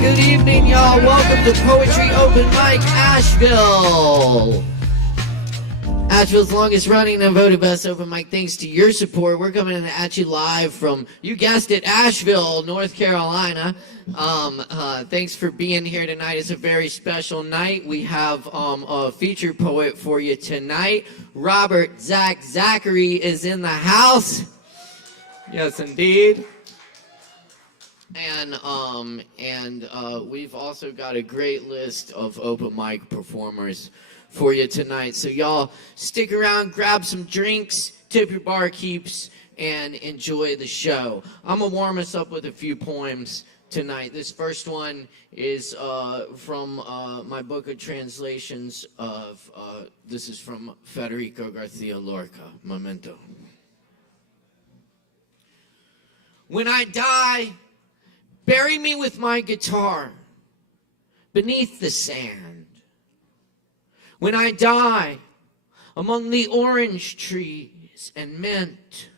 Good evening, y'all. Welcome to Poetry Open Mic Asheville. Asheville's longest running and voted best open mic. Thanks to your support, we're coming at you live from, you guessed it, Asheville, North Carolina. Thanks for being here tonight. It's a very special night. We have a featured poet for you tonight. Robert Zachary is in the house. Yes, indeed. And we've also got a great list of open mic performers for you tonight. So y'all stick around, grab some drinks, tip your barkeeps, and enjoy the show. I'm gonna warm us up with a few poems tonight. This first one is from my book of translations of, this is from Federico Garcia Lorca, Memento. When I die, bury me with my guitar beneath the sand. When I die among the orange trees and mint.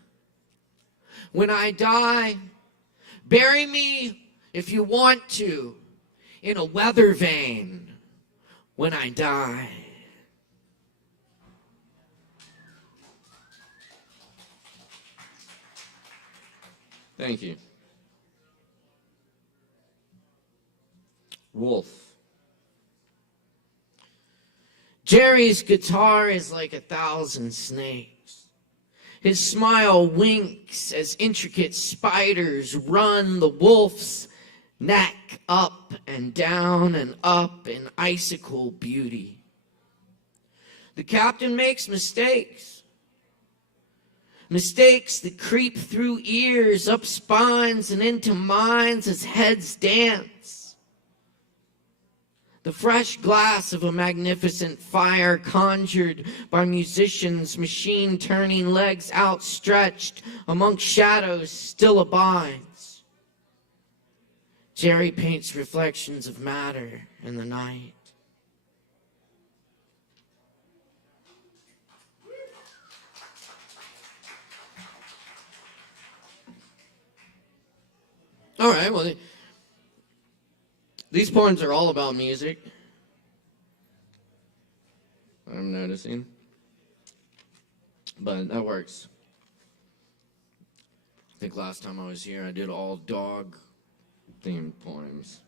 When I die, bury me, if you want to, in a weather vane. When I die. Thank you. Wolf. Jerry's guitar is like 1,000 snakes. His smile winks as intricate spiders run the wolf's neck up and down and up in icicle beauty. The captain makes mistakes. Mistakes that creep through ears, up spines, and into minds as heads dance. The fresh glass of a magnificent fire conjured by musicians, machine-turning legs outstretched amongst shadows still abides. Jerry paints reflections of matter in the night. All right, well, these poems are all about music, I'm noticing, but that works. I think last time I was here, I did all dog-themed poems.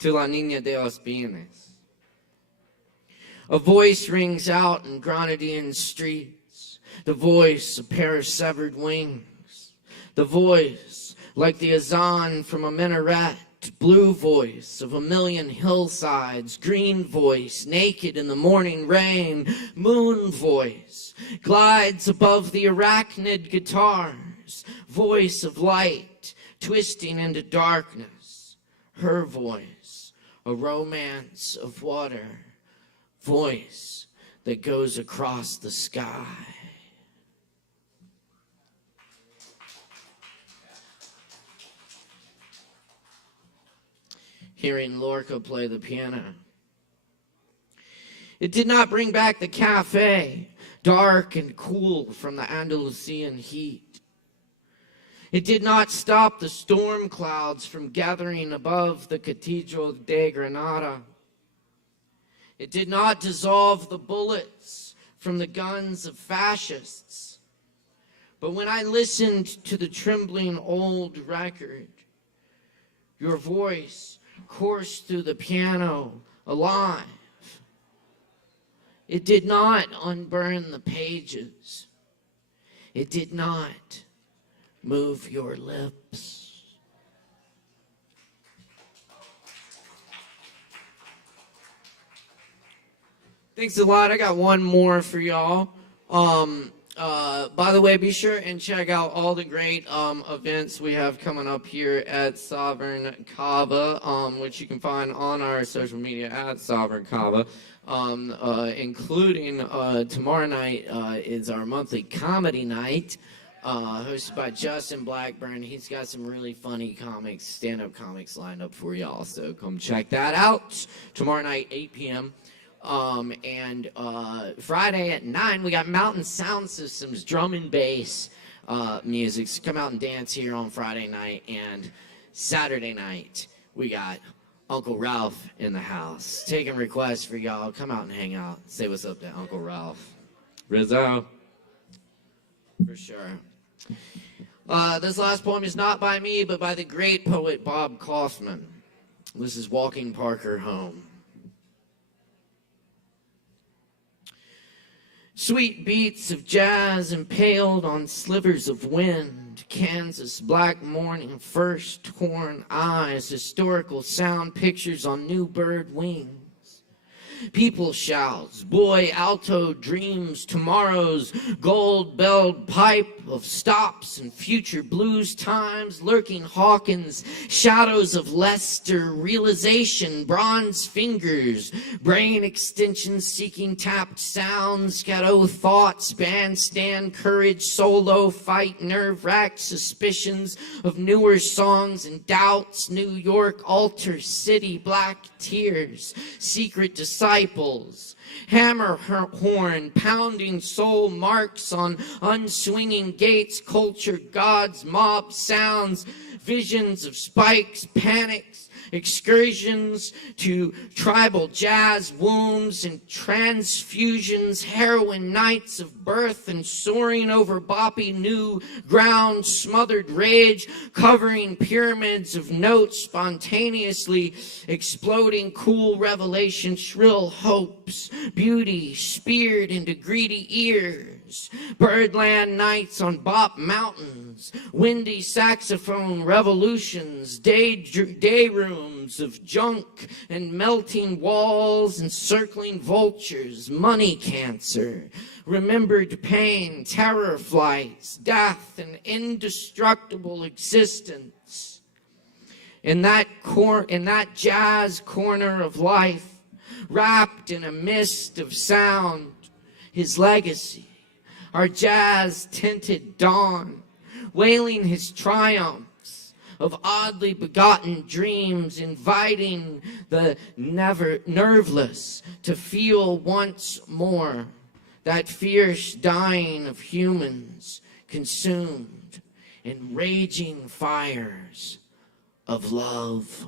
To la niña de los bienes. A voice rings out in Grenadian streets, the voice of a pair of severed wings. The voice, like the azan from a minaret, blue voice of a million hillsides, green voice, naked in the morning rain, moon voice, glides above the arachnid guitars, voice of light, twisting into darkness, her voice, a romance of water, voice that goes across the sky. Hearing Lorca play the piano. It did not bring back the cafe, dark and cool from the Andalusian heat. It did not stop the storm clouds from gathering above the Cathedral de Granada. It did not dissolve the bullets from the guns of fascists. But when I listened to the trembling old record, your voice coursed through the piano alive. It did not unburn the pages. It did not move your lips. Thanks a lot. I got one more for y'all. By the way, be sure and check out all the great events we have coming up here at Sovereign Kava, which you can find on our social media at Sovereign Kava, including tomorrow night is our monthly comedy night, hosted by Justin Blackburn. He's got some really funny comics, stand-up comics lined up for y'all, so come check that out. Tomorrow night, 8 p.m. And Friday at 9, we got Mountain Sound Systems, drum and bass music. So come out and dance here on Friday night. And Saturday night, we got Uncle Ralph in the house. Taking requests for y'all. Come out and hang out. Say what's up to Uncle Ralph. Rizzo. For sure. This last poem is not by me, but by the great poet Bob Kaufman. This is Walking Parker Home. Sweet beats of jazz impaled on slivers of wind, Kansas black morning, first torn eyes, historical sound pictures on new bird wings. People shouts, boy alto dreams, tomorrow's gold-belled pipe of stops and future blues times, lurking Hawkins, shadows of Leicester, realization, bronze fingers, brain extensions seeking tapped sounds, scatto thoughts, bandstand courage, solo fight, nerve-racked suspicions of newer songs and doubts, New York altar city, black tears, secret disciples, hammer horn, pounding soul marks on unswinging gates, culture, gods, mob sounds, visions of spikes, panics, excursions to tribal jazz wombs and transfusions, heroin nights of birth and soaring over boppy new ground, smothered rage, covering pyramids of notes, spontaneously exploding cool revelation, shrill hopes, beauty speared into greedy ears, birdland nights on bop mountains, windy saxophone revolutions, day rooms of junk and melting walls and circling vultures, money cancer, remembered pain, terror flights, death, and indestructible existence. In that jazz corner of life, wrapped in a mist of sound, his legacy, our jazz-tinted dawn, wailing his triumphs of oddly begotten dreams, inviting the nerveless to feel once more that fierce dying of humans consumed in raging fires of love.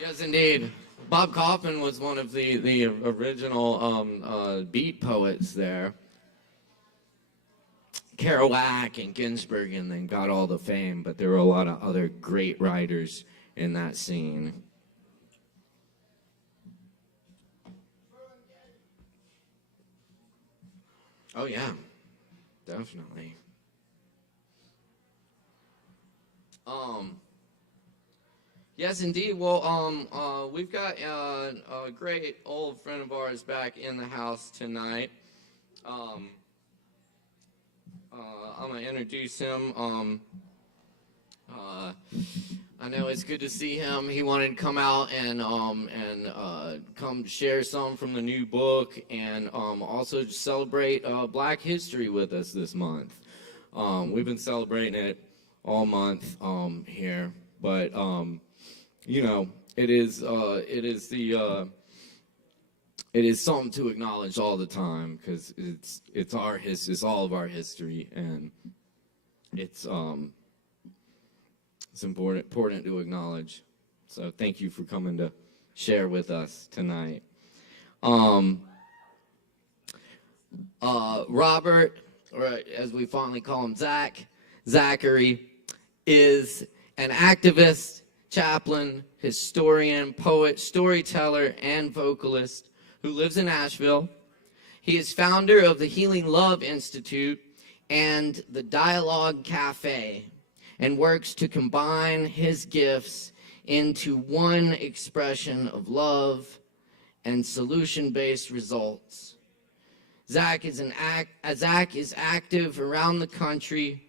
Yes, indeed. Bob Kaufman was one of the original beat poets there. Kerouac and Ginsberg and then got all the fame, but there were a lot of other great writers in that scene. Oh yeah, definitely. Yes, indeed. Well, we've got a great old friend of ours back in the house tonight. I'm gonna introduce him. I know it's good to see him. He wanted to come out and come share some from the new book, and also celebrate Black History with us this month. We've been celebrating it all month here, but you know, it is something to acknowledge all the time, because it's our history, it's all of our history, and it's important to acknowledge. So thank you for coming to share with us tonight. Robert, or as we fondly call him, Zachary, is an activist, chaplain, historian, poet, storyteller, and vocalist who lives in Asheville. He is founder of the Healing Love Institute and the Dialogue Cafe, and works to combine his gifts into one expression of love and solution-based results. Zach is active around the country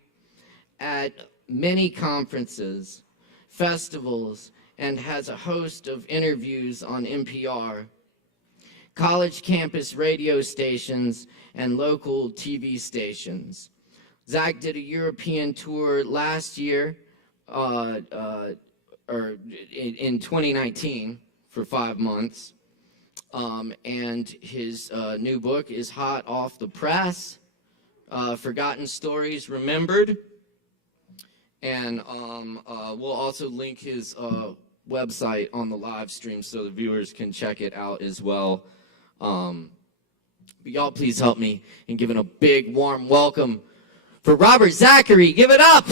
at many conferences, festivals, and has a host of interviews on NPR, college campus radio stations, and local TV stations. Zach did a European tour last year, or in 2019, for 5 months. And his new book is hot off the press, Forgotten Stories Remembered. And we'll also link his website on the live stream so the viewers can check it out as well. But y'all please help me in giving a big warm welcome for Robert Zachary. Give it up!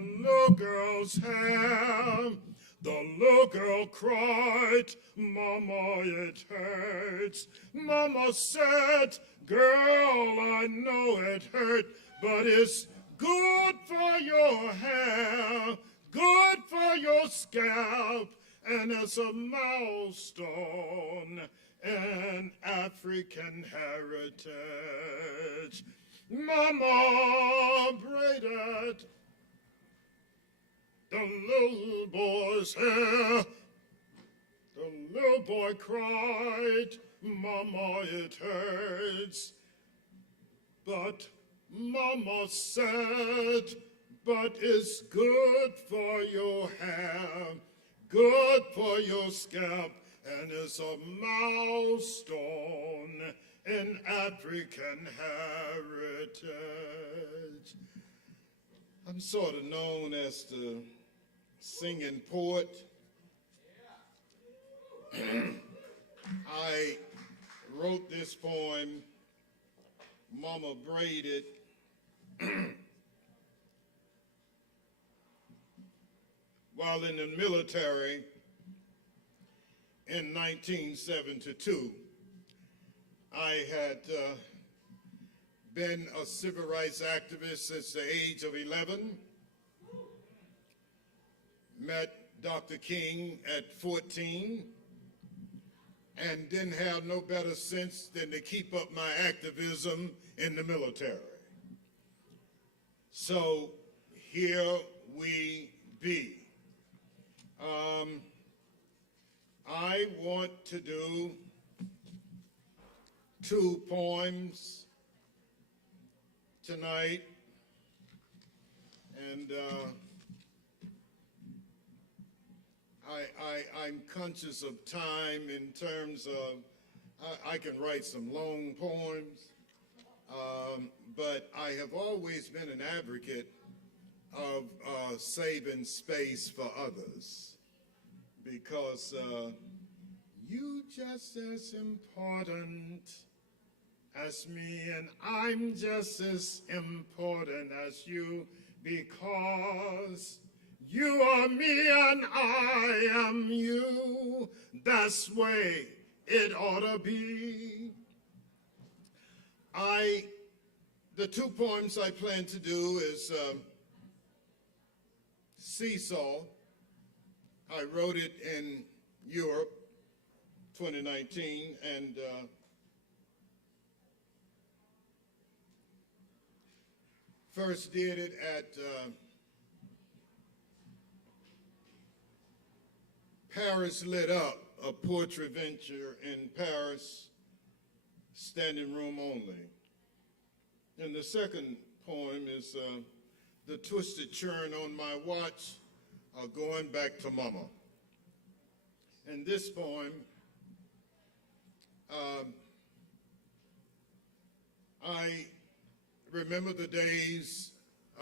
Little girl's hair, the little girl cried, Mama, it hurts. Mama said, girl, I know it hurt, but it's good for your hair, good for your scalp, and it's a milestone in African heritage. Mama braided the little boy's hair. The little boy cried, Mama, it hurts. But Mama said, but it's good for your hair, good for your scalp, and it's a milestone in African heritage. I'm sort of known as the singing poet. I wrote this poem, Mama Braided, while in the military in 1972. I had been a civil rights activist since the age of 11. Met Dr. King at 14 and didn't have no better sense than to keep up my activism in the military. So here we be. I want to do 2 poems tonight, and I'm conscious of time in terms of I can write some long poems, but I have always been an advocate of saving space for others, because you just as important as me, and I'm just as important as you, because you are me and I am you. That's the way it ought to be. The two poems I plan to do is Seesaw. I wrote it in Europe, 2019, and first did it at Paris Lit Up, a poetry venture in Paris, standing room only. And the second poem is The Twisted Churn on My Watch, Going Back to Mama. And this poem, I remember the days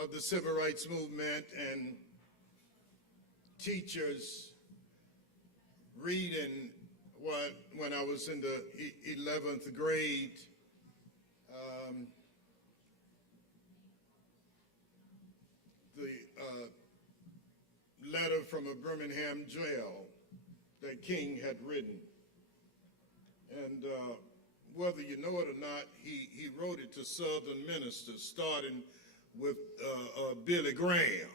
of the civil rights movement and teachers reading when I was in the 11th grade, the letter from a Birmingham jail that King had written. And whether you know it or not, he wrote it to Southern ministers, starting with Billy Graham.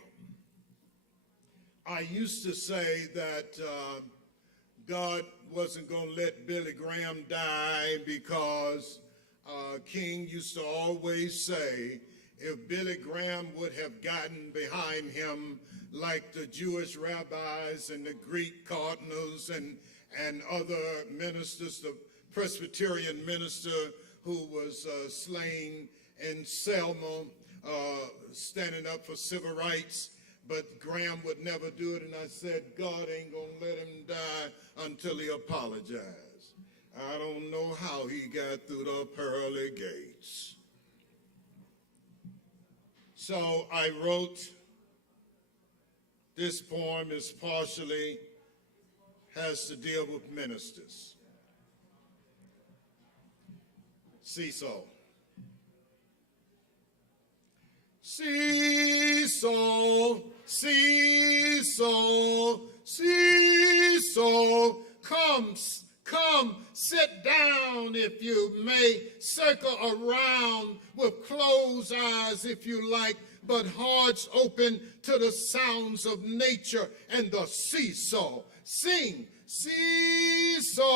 I used to say that God wasn't going to let Billy Graham die because King used to always say, if Billy Graham would have gotten behind him like the Jewish rabbis and the Greek cardinals and other ministers, the Presbyterian minister who was slain in Selma, standing up for civil rights, but Graham would never do it, and I said, God ain't gonna let him die until he apologized. I don't know how he got through the pearly gates. So I wrote this poem is partially has to deal with ministers. Seesaw. Seesaw, seesaw, seesaw, come, sit down if you may, circle around with closed eyes if you like, but hearts open to the sounds of nature and the seesaw. Sing, seesaw,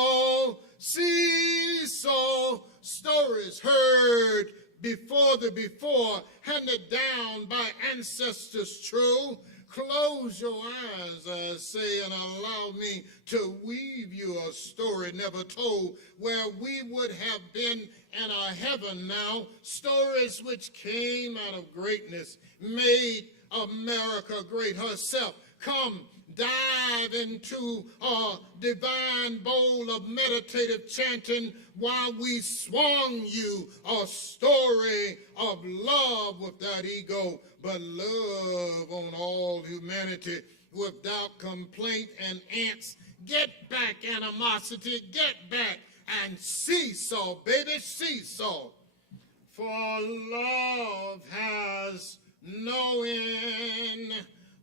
seesaw, stories heard before, handed down by ancestors true. Close your eyes, I say, and allow me to weave you a story never told, where we would have been in a heaven now. Stories which came out of greatness, made America great herself. Come, dive into a divine bowl of meditative chanting while we swung you a story of love without ego, but love on all humanity without complaint and ants. Get back, animosity, get back, and seesaw, baby, seesaw. For love has no end.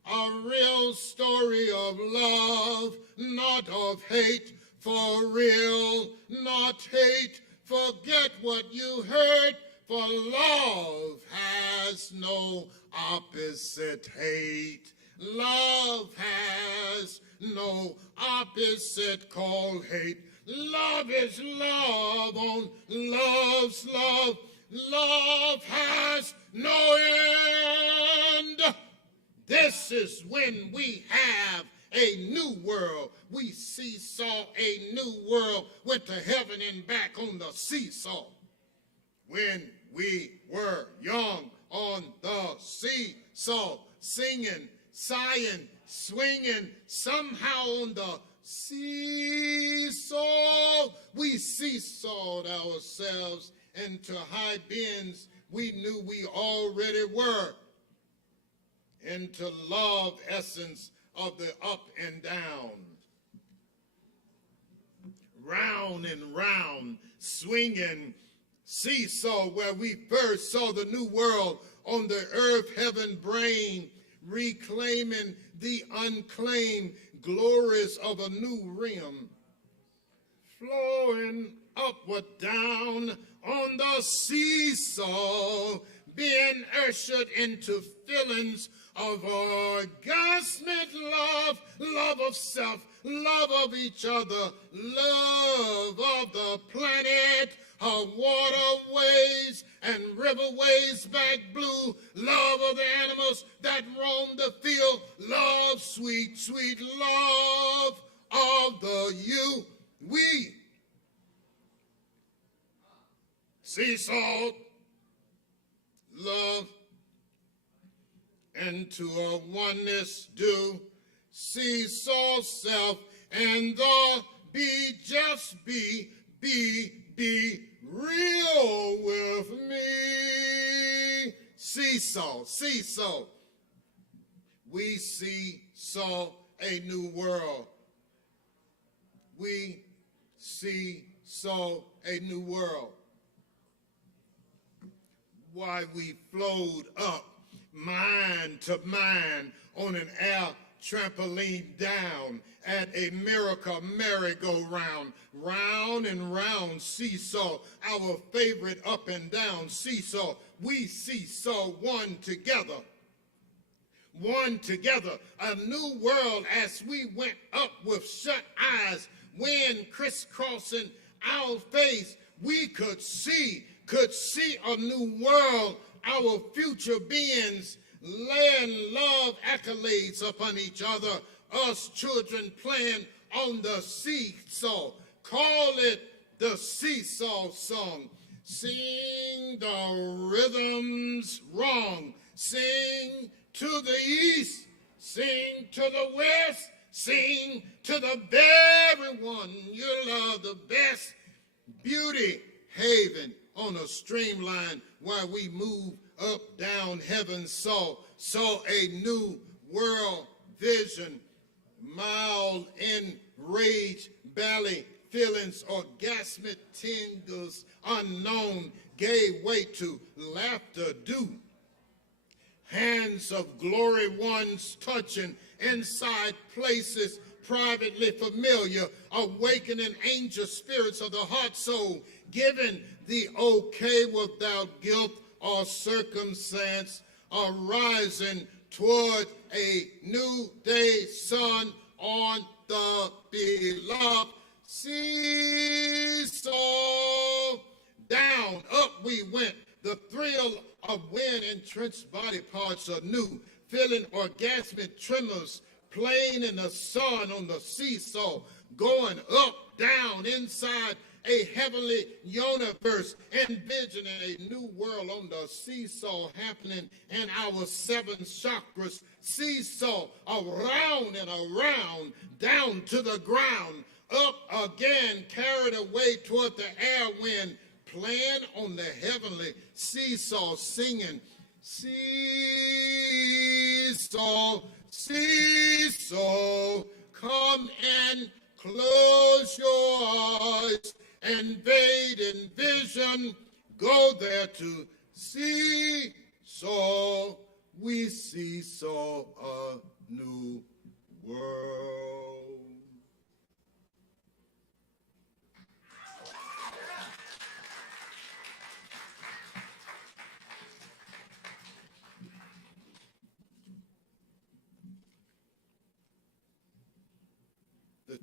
A real story of love, not of hate. For real, not hate. Forget what you heard, for love has no opposite hate. Love has no opposite called hate. Love is love on love's love. Love has no end. This is when we have a new world. We seesaw a new world, went to heaven and back on the seesaw. When we were young on the seesaw, singing, sighing, swinging, somehow on the seesaw, we seesawed ourselves into high bends we knew we already were, into love essence of the up and down. Round and round, swinging seesaw where we first saw the new world on the earth, heaven, brain, reclaiming the unclaimed glories of a new rim, flowing upward, down on the seesaw, being ushered into feelings of orgasmic love, love of self, love of each other, love of the planet, her waterways and riverways back blue, love of the animals that roam the field, love, sweet, sweet love of the you, we. Seesaw, love, and to a oneness due, seesaw self, and the be, just be real with me. Seesaw, seesaw. We saw a new world. We saw a new world. Why we flowed up, mind to mind, on an air trampoline down at a miracle merry-go-round, round and round seesaw, our favorite up and down seesaw. We seesaw one together, a new world as we went up with shut eyes, wind crisscrossing our face. We could see a new world, our future beings laying love accolades upon each other, us children playing on the seesaw. Call it the seesaw song. Sing the rhythms wrong. Sing to the east. Sing to the west. Sing to the very one you love the best. Beauty haven on a streamline while we move up, down heaven saw a new world vision, mild in rage, belly feelings, orgasmic tingles unknown, gave way to laughter due. Hands of glory ones touching inside places privately familiar, awakening angel spirits of the heart soul, giving the okay without guilt or circumstance, arising toward a new day sun on the beloved seesaw. Down, up we went, the thrill of wind entrenched body parts anew, feeling orgasmic tremors, playing in the sun on the seesaw, going up, down, inside a heavenly universe, envisioning a new world on the seesaw happening in our seven chakras. Seesaw around and around, down to the ground, up again, carried away toward the air wind, playing on the heavenly seesaw, singing, seesaw, seesaw, come and close your eyes, invade in vision, go there to seesaw, we seesaw a new world. The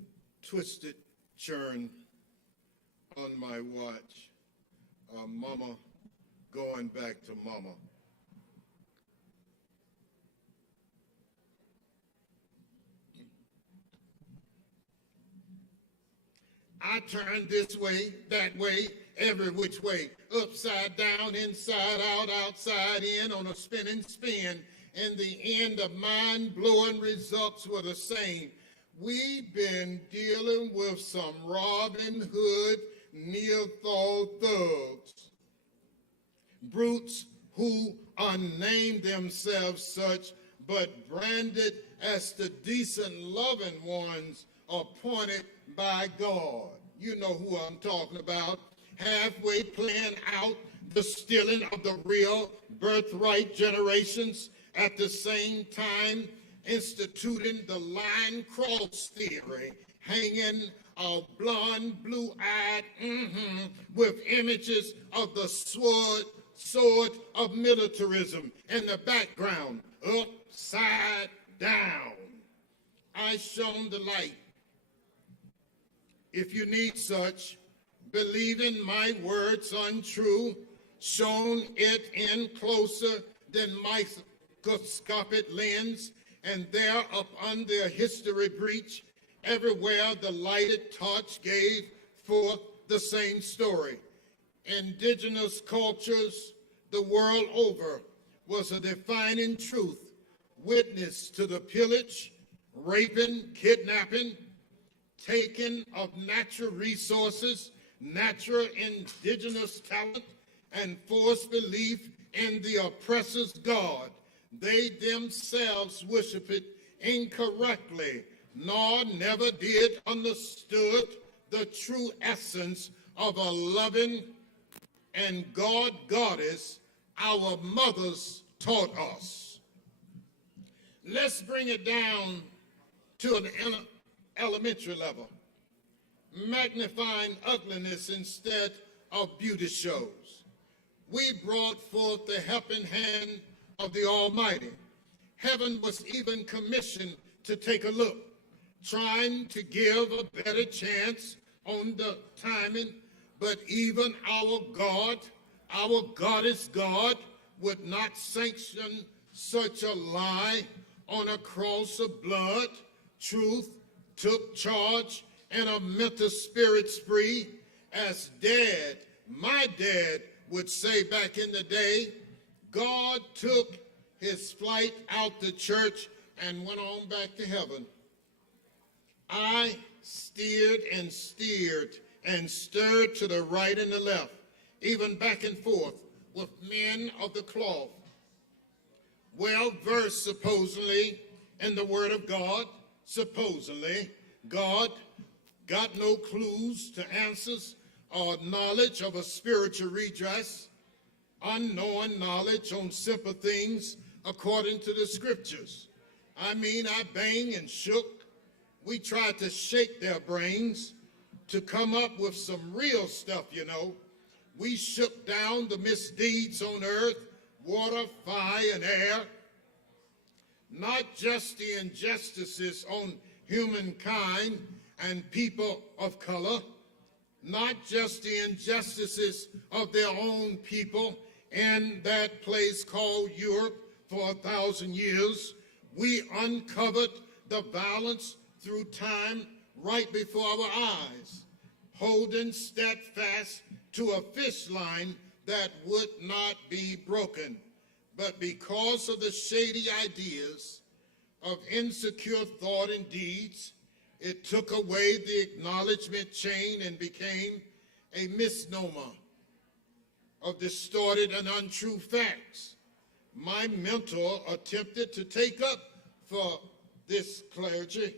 twisted churn on my watch, mama going back to mama. I turned this way, that way, every which way, upside down, inside out, outside in, on a spinning spin. In the end, the mind-blowing results were the same. We've been dealing with some Robin Hood, Neanderthal thugs, brutes who unnamed themselves such, but branded as the decent, loving ones appointed by God. You know who I'm talking about. Halfway playing out the stealing of the real birthright generations, at the same time instituting the line cross theory, hanging blonde, blue-eyed, with images of the sword of militarism in the background, upside down. I shone the light. If you need such, believing my words untrue, shone it in closer than microscopic lens, and there upon their history breach, everywhere the lighted torch gave forth the same story. Indigenous cultures the world over was a defining truth, witness to the pillage, raping, kidnapping, taking of natural resources, natural indigenous talent, and forced belief in the oppressor's God. They themselves worship it incorrectly, nor never did understood the true essence of a loving and goddess our mothers taught us. Let's bring it down to an elementary level, magnifying ugliness instead of beauty shows. We brought forth the helping hand of the Almighty. Heaven was even commissioned to take a look, trying to give a better chance on the timing, but even our God, our goddess God, would not sanction such a lie. On a cross of blood, truth took charge and a mental spirit spree, as Dad, my dad, would say back in the day. God took his flight out the church and went on back to heaven. I steered and steered and stirred to the right and the left, even back and forth with men of the cloth, well-versed supposedly in the Word of God. Supposedly, God got no clues to answers or knowledge of a spiritual redress, unknown knowledge on simple things according to the scriptures. I mean, I banged and shook. We tried to shake their brains to come up with some real stuff, you know. We shook down the misdeeds on earth, water, fire, and air. Not just the injustices on humankind and people of color, not just the injustices of their own people in that place called Europe for 1,000 years. We uncovered the violence through time right before our eyes, holding steadfast to a fish line that would not be broken. But because of the shady ideas of insecure thought and deeds, it took away the acknowledgement chain and became a misnomer of distorted and untrue facts. My mentor attempted to take up for this clergy.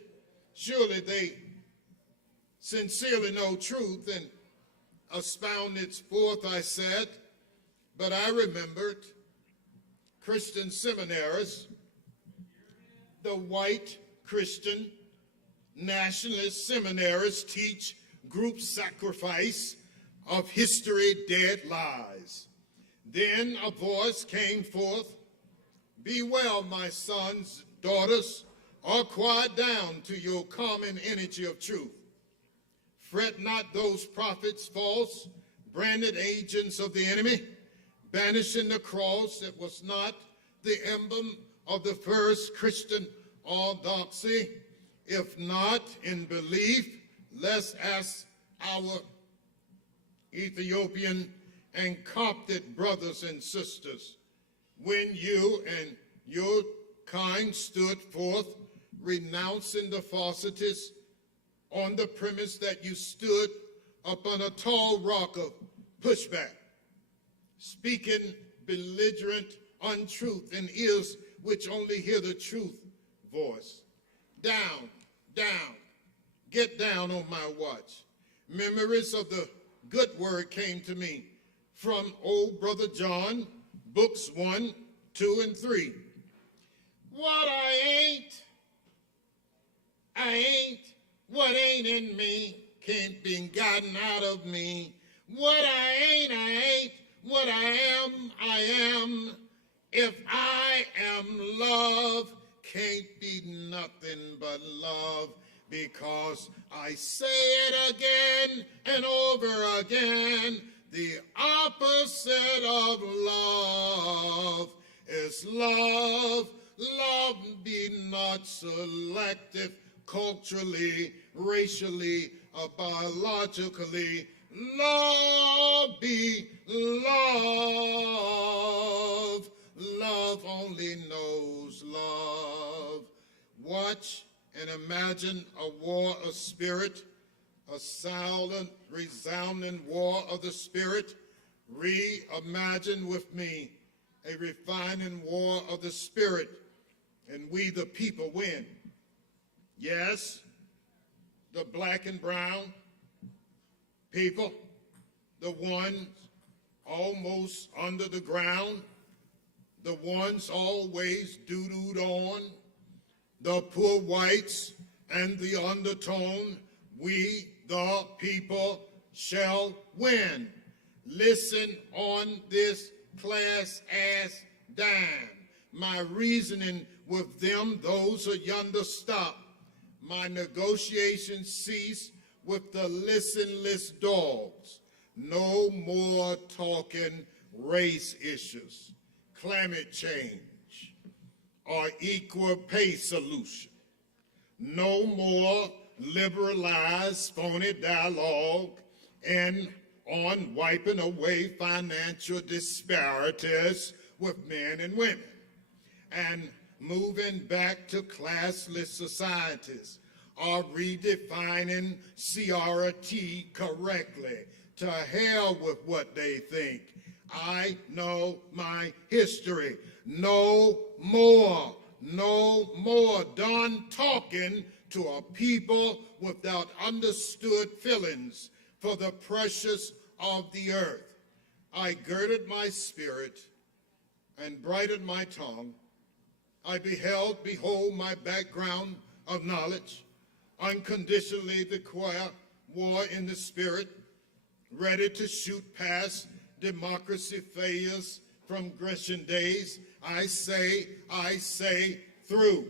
Surely they sincerely know truth and expound its forth, I said, but I remembered Christian seminaries, the white Christian nationalist seminaries teach group sacrifice of history, dead lies. Then a voice came forth, "Be well, my sons, daughters, or quiet down to your common energy of truth. Fret not those prophets false, branded agents of the enemy, banishing the cross that was not the emblem of the first Christian orthodoxy. If not in belief, let's ask our Ethiopian and Coptic brothers and sisters, when you and your kind stood forth renouncing the falsities on the premise that you stood upon a tall rock of pushback, speaking belligerent untruth in ears which only hear the truth voice. Down, down, get down on my watch. Memories of the good word came to me from old Brother John, books 1, 2, and 3. What I ain't, what ain't in me can't be gotten out of me. What I ain't. What I am. If I am love, can't be nothing but love, because I say it again and over again. The opposite of love is love. Love be not selective culturally, racially, or biologically. Love be love. Love only knows love. Watch and imagine a war of spirit, a silent, resounding war of the spirit. Reimagine with me a refining war of the spirit, and we the people win. Yes, the black and brown people, the ones almost under the ground, the ones always doo-dooed on, the poor whites and the undertone, we the people shall win. Listen on this class ass dime. My reasoning with them, those are yonder stop. My negotiations cease with the listenless dogs. No more talking race issues, climate change, or equal pay solution. No more liberalized phony dialogue and on wiping away financial disparities with men and women, and moving back to classless societies, or redefining CRT correctly. To hell with what they think. I know my history. No more done talking to a people without understood feelings for the precious of the earth. I girded my spirit and brightened my tongue. I behold my background of knowledge, unconditionally declare war in the spirit, ready to shoot past democracy failures from Grecian days. I say, through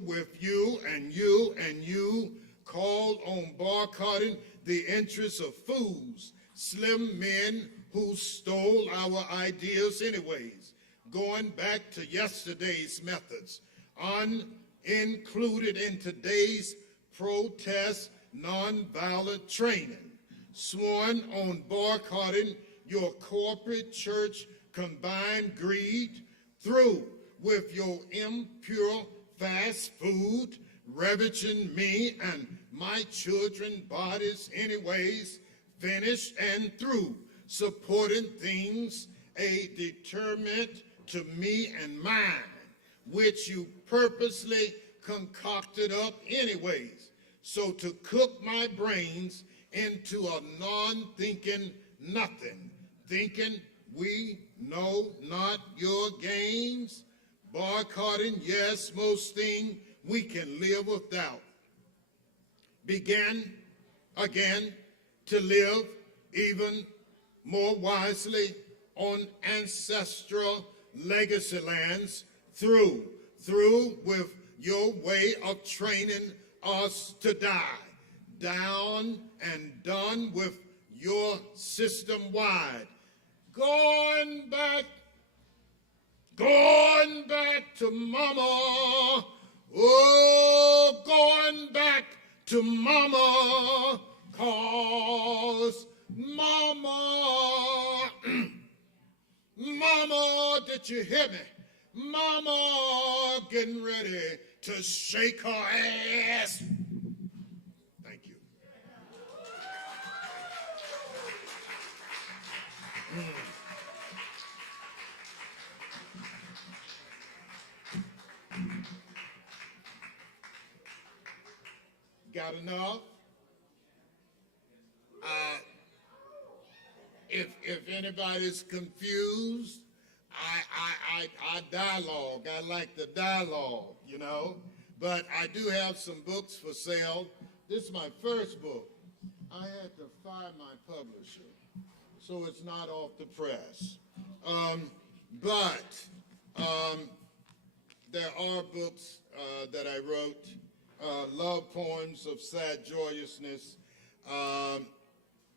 with you, called on boycotting the interests of fools, slim men who stole our ideas anyways, going back to yesterday's methods, unincluded in today's protest nonviolent training, sworn on boycotting your corporate church combined greed, through with your impure fast food, ravaging me and my children's bodies anyways, finished and through, supporting things a deterrent to me and mine, which you purposely concocted up anyways, so to cook my brains into a non-thinking nothing, thinking we know not your games, boycotting, yes, most things we can live without. Began again to live even more wisely on ancestral legacy lands, through with your way of training us to die, down and done with your system-wide. Going back to mama, oh, going back to mama, 'cause mama, mama, did you hear me? Mama getting ready to shake her ass. Thank you. Got enough? If anybody's confused, I dialogue. I like the dialogue, you know. But I do have some books for sale this is my first book. I had to fire my publisher, so it's not off the press. But there are books that I wrote, love poems of sad joyousness,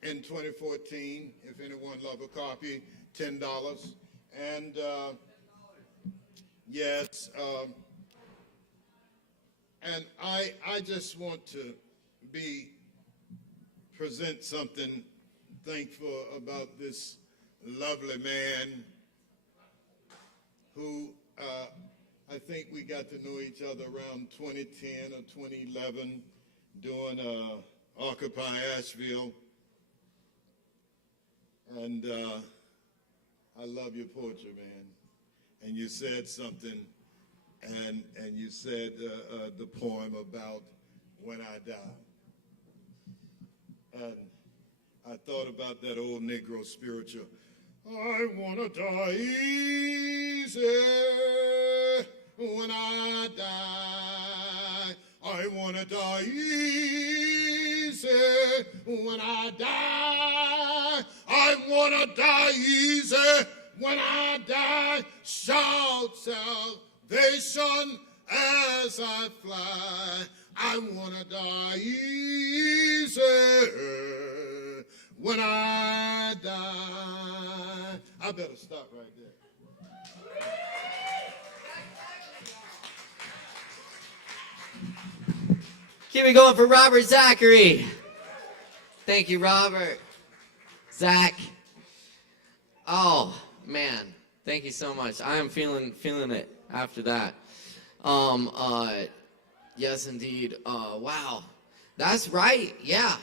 in 2014. If anyone love a copy, $10. And yes, and I just want to present something thankful about this lovely man who I think we got to know each other around 2010 or 2011 doing Occupy Asheville. And I love your poetry, man. And you said something, and you said the poem about when I die. And I thought about that old Negro spiritual. I want to die easy when I die. I want to die easy when I die. I want to die easy when I die. Shout salvation as I fly. I want to die easy when I die. I better stop right there. Keep it going for Robert Zachary. Thank you, Robert. Zach. Oh, man. Thank you so much. I am feeling it after that. Yes, indeed. Wow. That's right. Yeah.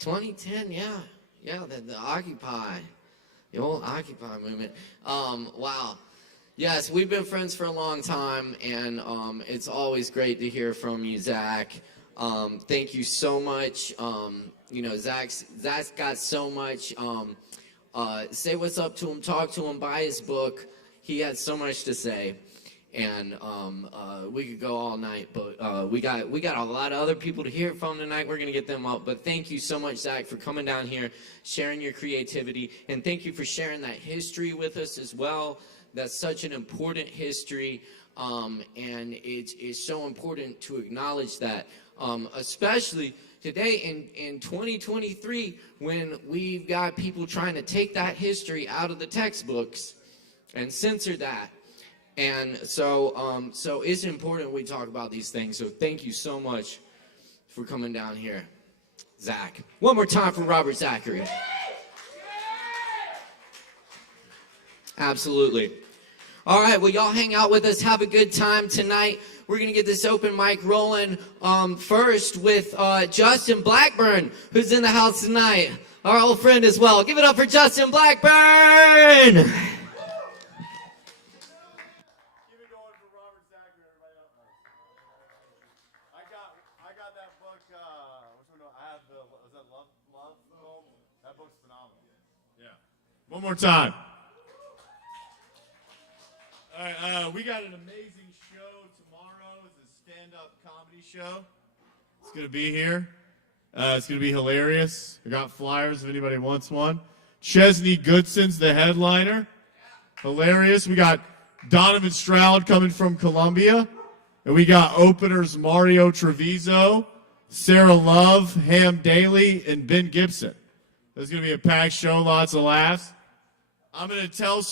2010, yeah. Yeah, the Occupy. The old Occupy movement. Wow. Yes, we've been friends for a long time, and it's always great to hear from you, Zach. Thank you so much. You know, Zach's got so much. Say what's up to him, talk to him, buy his book. He had so much to say, and we could go all night, but we got a lot of other people to hear from tonight. We're gonna get them up, but thank you so much, Zach, for coming down here, sharing your creativity, and thank you for sharing that history with us as well. That's such an important history, and it's so important to acknowledge that, especially today in 2023, when we've got people trying to take that history out of the textbooks and censor that. And so it's important we talk about these things. So thank you so much for coming down here, Zach. One more time for Robert Zachary. Absolutely. All right, well, y'all hang out with us. Have a good time tonight. We're going to get this open mic rolling first with Justin Blackburn, who's in the house tonight. Our old friend as well. Give it up for Justin Blackburn. Keep it going for Robert Zachary, everybody else. I got that book, which one? I have was that Love Poem? That book's phenomenal. Yeah. One more time. All right, we got an amazing show tomorrow. It's a stand-up comedy show. It's going to be here. It's going to be hilarious. I got flyers if anybody wants one. Chesney Goodson's the headliner. Hilarious. We got Donovan Stroud coming from Columbia. And we got openers Mario Treviso, Sarah Love, Ham Daly, and Ben Gibson. There's going to be a packed show, lots of laughs. I'm going to tell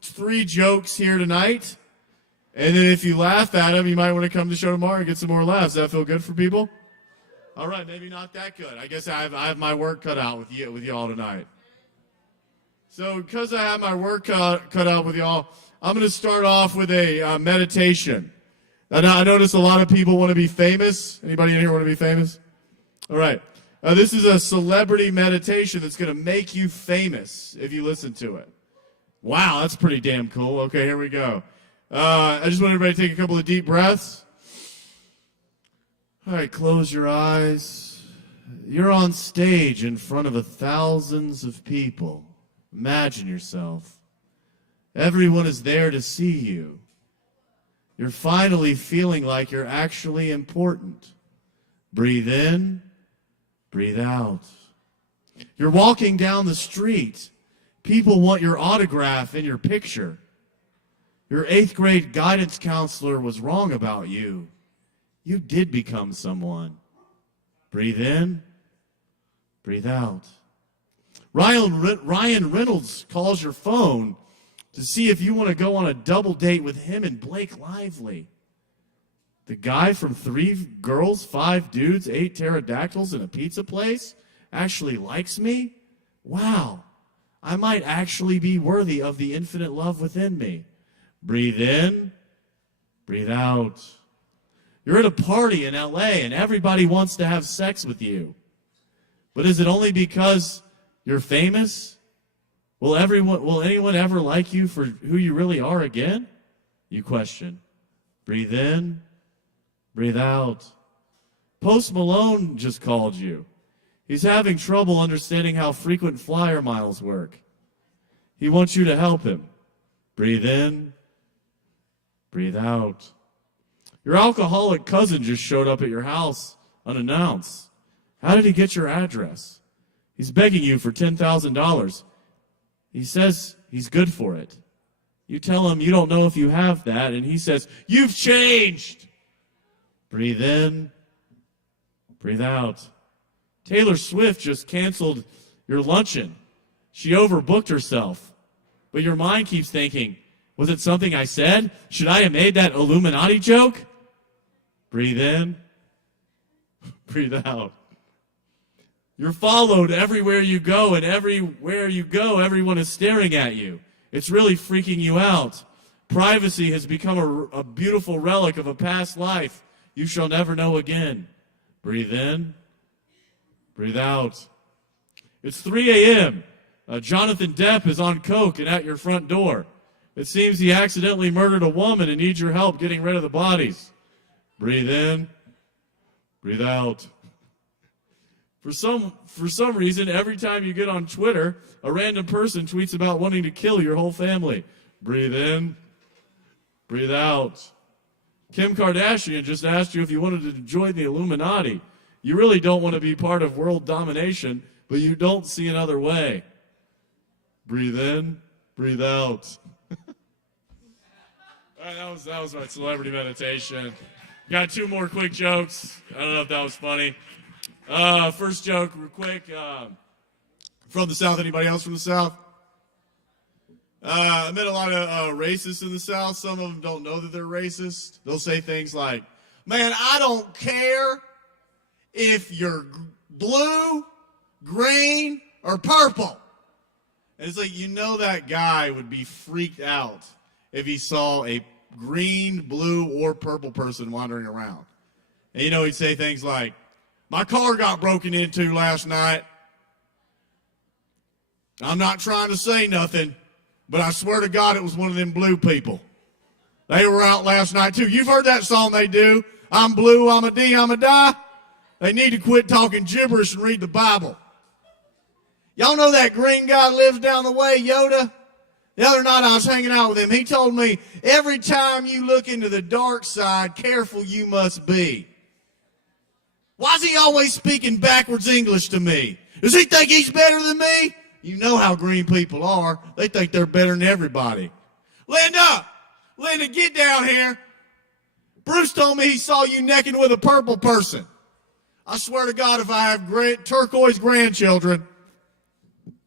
3 jokes here tonight. And then if you laugh at them, you might want to come to the show tomorrow and get some more laughs. Does that feel good for people? All right, maybe not that good. I guess I have my work cut out with y'all tonight. So because I have my work cut out with y'all, I'm going to start off with a meditation. I notice a lot of people want to be famous. Anybody in here want to be famous? All right. This is a celebrity meditation that's going to make you famous if you listen to it. Wow, that's pretty damn cool. Okay, here we go. I just want everybody to take a couple of deep breaths. All right, close your eyes. You're on stage in front of thousands of people. Imagine yourself. Everyone is there to see you. You're finally feeling like you're actually important. Breathe in, breathe out. You're walking down the street. People want your autograph and your picture. Your 8th grade guidance counselor was wrong about you. You did become someone. Breathe in, breathe out. Ryan Reynolds calls your phone to see if you want to go on a double date with him and Blake Lively. The guy from 3 girls, 5 dudes, 8 pterodactyls in a pizza place actually likes me? Wow, I might actually be worthy of the infinite love within me. Breathe in, breathe out. You're at a party in LA and everybody wants to have sex with you. But is it only because you're famous? Will anyone ever like you for who you really are again? You question. Breathe in, breathe out. Post Malone just called you. He's having trouble understanding how frequent flyer miles work. He wants you to help him. Breathe in, breathe out. Your alcoholic cousin just showed up at your house unannounced. How did he get your address? He's begging you for $10,000. He says he's good for it. You tell him you don't know if you have that, and he says, "You've changed." Breathe in, breathe out. Taylor Swift just canceled your luncheon. She overbooked herself. But your mind keeps thinking, was it something I said? Should I have made that Illuminati joke? Breathe in, breathe out. You're followed everywhere you go, and everywhere you go, everyone is staring at you. It's really freaking you out. Privacy has become a beautiful relic of a past life you shall never know again. Breathe in, breathe out. It's 3 a.m. Jonathan Depp is on coke and at your front door. It seems he accidentally murdered a woman and needs your help getting rid of the bodies. Breathe in, breathe out. For some reason, every time you get on Twitter, a random person tweets about wanting to kill your whole family. Breathe in, breathe out. Kim Kardashian just asked you if you wanted to join the Illuminati. You really don't want to be part of world domination, but you don't see another way. Breathe in, breathe out. All right, that was my celebrity meditation. Got 2 more quick jokes. I don't know if that was funny. First joke, real quick. From the South. Anybody else from the South? I met a lot of racists in the South. Some of them don't know that they're racist. They'll say things like, "Man, I don't care if you're blue, green, or purple." And it's like, you know that guy would be freaked out if he saw a green, blue, or purple person wandering around. And you know, he'd say things like, "My car got broken into last night. I'm not trying to say nothing, but I swear to God it was one of them blue people. They were out last night too." You've heard that song they do, "I'm blue, I'm a D, I'm a die." They need to quit talking gibberish and read the Bible. Y'all know that green guy lives down the way, Yoda? The other night I was hanging out with him. He told me, every time you look into the dark side, careful you must be. Why is he always speaking backwards English to me? Does he think he's better than me? You know how green people are. They think they're better than everybody. Linda, get down here. Bruce told me he saw you necking with a purple person. I swear to God, if I have turquoise grandchildren.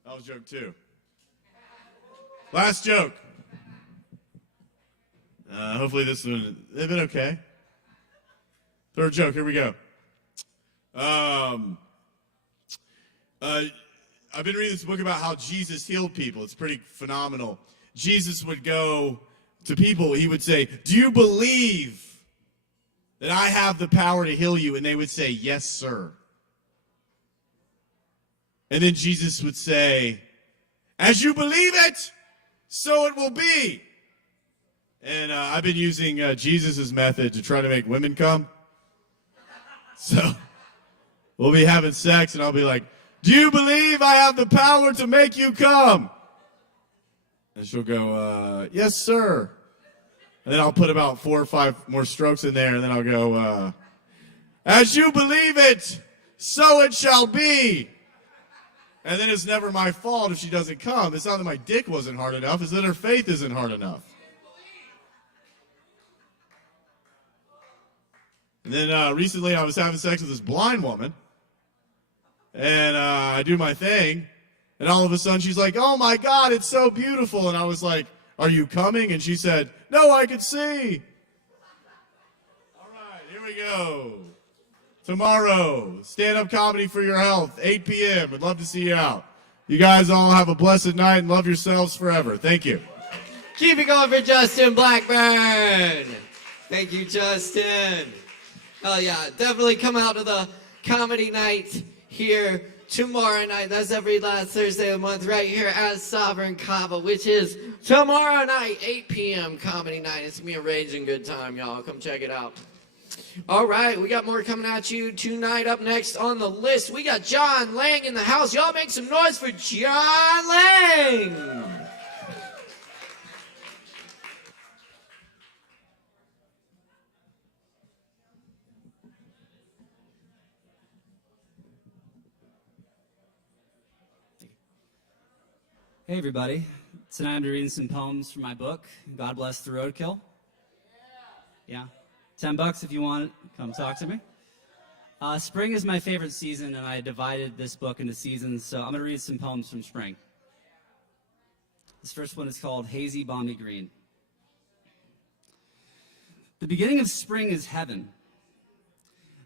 That was joke 2. Last joke. Hopefully this one, they've been okay. Third joke, here we go. I've been reading this book about how Jesus healed people. It's pretty phenomenal. Jesus would go to people, he would say, "Do you believe that I have the power to heal you?" And they would say, "Yes, sir." And then Jesus would say, "As you believe it, so it will be." And I've been using Jesus' method to try to make women come. So we'll be having sex, and I'll be like, "Do you believe I have the power to make you come?" And she'll go, "Yes, sir." And then I'll put about 4 or 5 more strokes in there, and then I'll go, As you believe it, so it shall be. And then it's never my fault if she doesn't come. It's not that my dick wasn't hard enough, it's that her faith isn't hard enough. And then recently I was having sex with this blind woman. And I do my thing. And all of a sudden she's like, oh my God, it's so beautiful. And I was like, are you coming? And she said, no, I can see. All right, here we go. Tomorrow, stand-up comedy for your health, 8 p.m. I'd love to see you out. You guys all have a blessed night and love yourselves forever. Thank you. Keep it going for Justin Blackburn. Thank you, Justin. Oh, yeah, definitely come out to the comedy night here tomorrow night. That's every last Thursday of the month right here at Sovereign Kava, which is tomorrow night, 8 p.m. comedy night. It's going to be a raging good time, y'all. Come check it out. All right, we got more coming at you tonight. Up next on the list, we got John Lang in the house. Y'all make some noise for John Lang. Hey everybody, tonight I'm reading some poems from my book, God Bless the Roadkill. Yeah, $10 if you want it, come talk to me. Spring is my favorite season and I divided this book into seasons, so I'm going to read some poems from spring. This first one is called Hazy Balmy Green. The beginning of spring is heaven.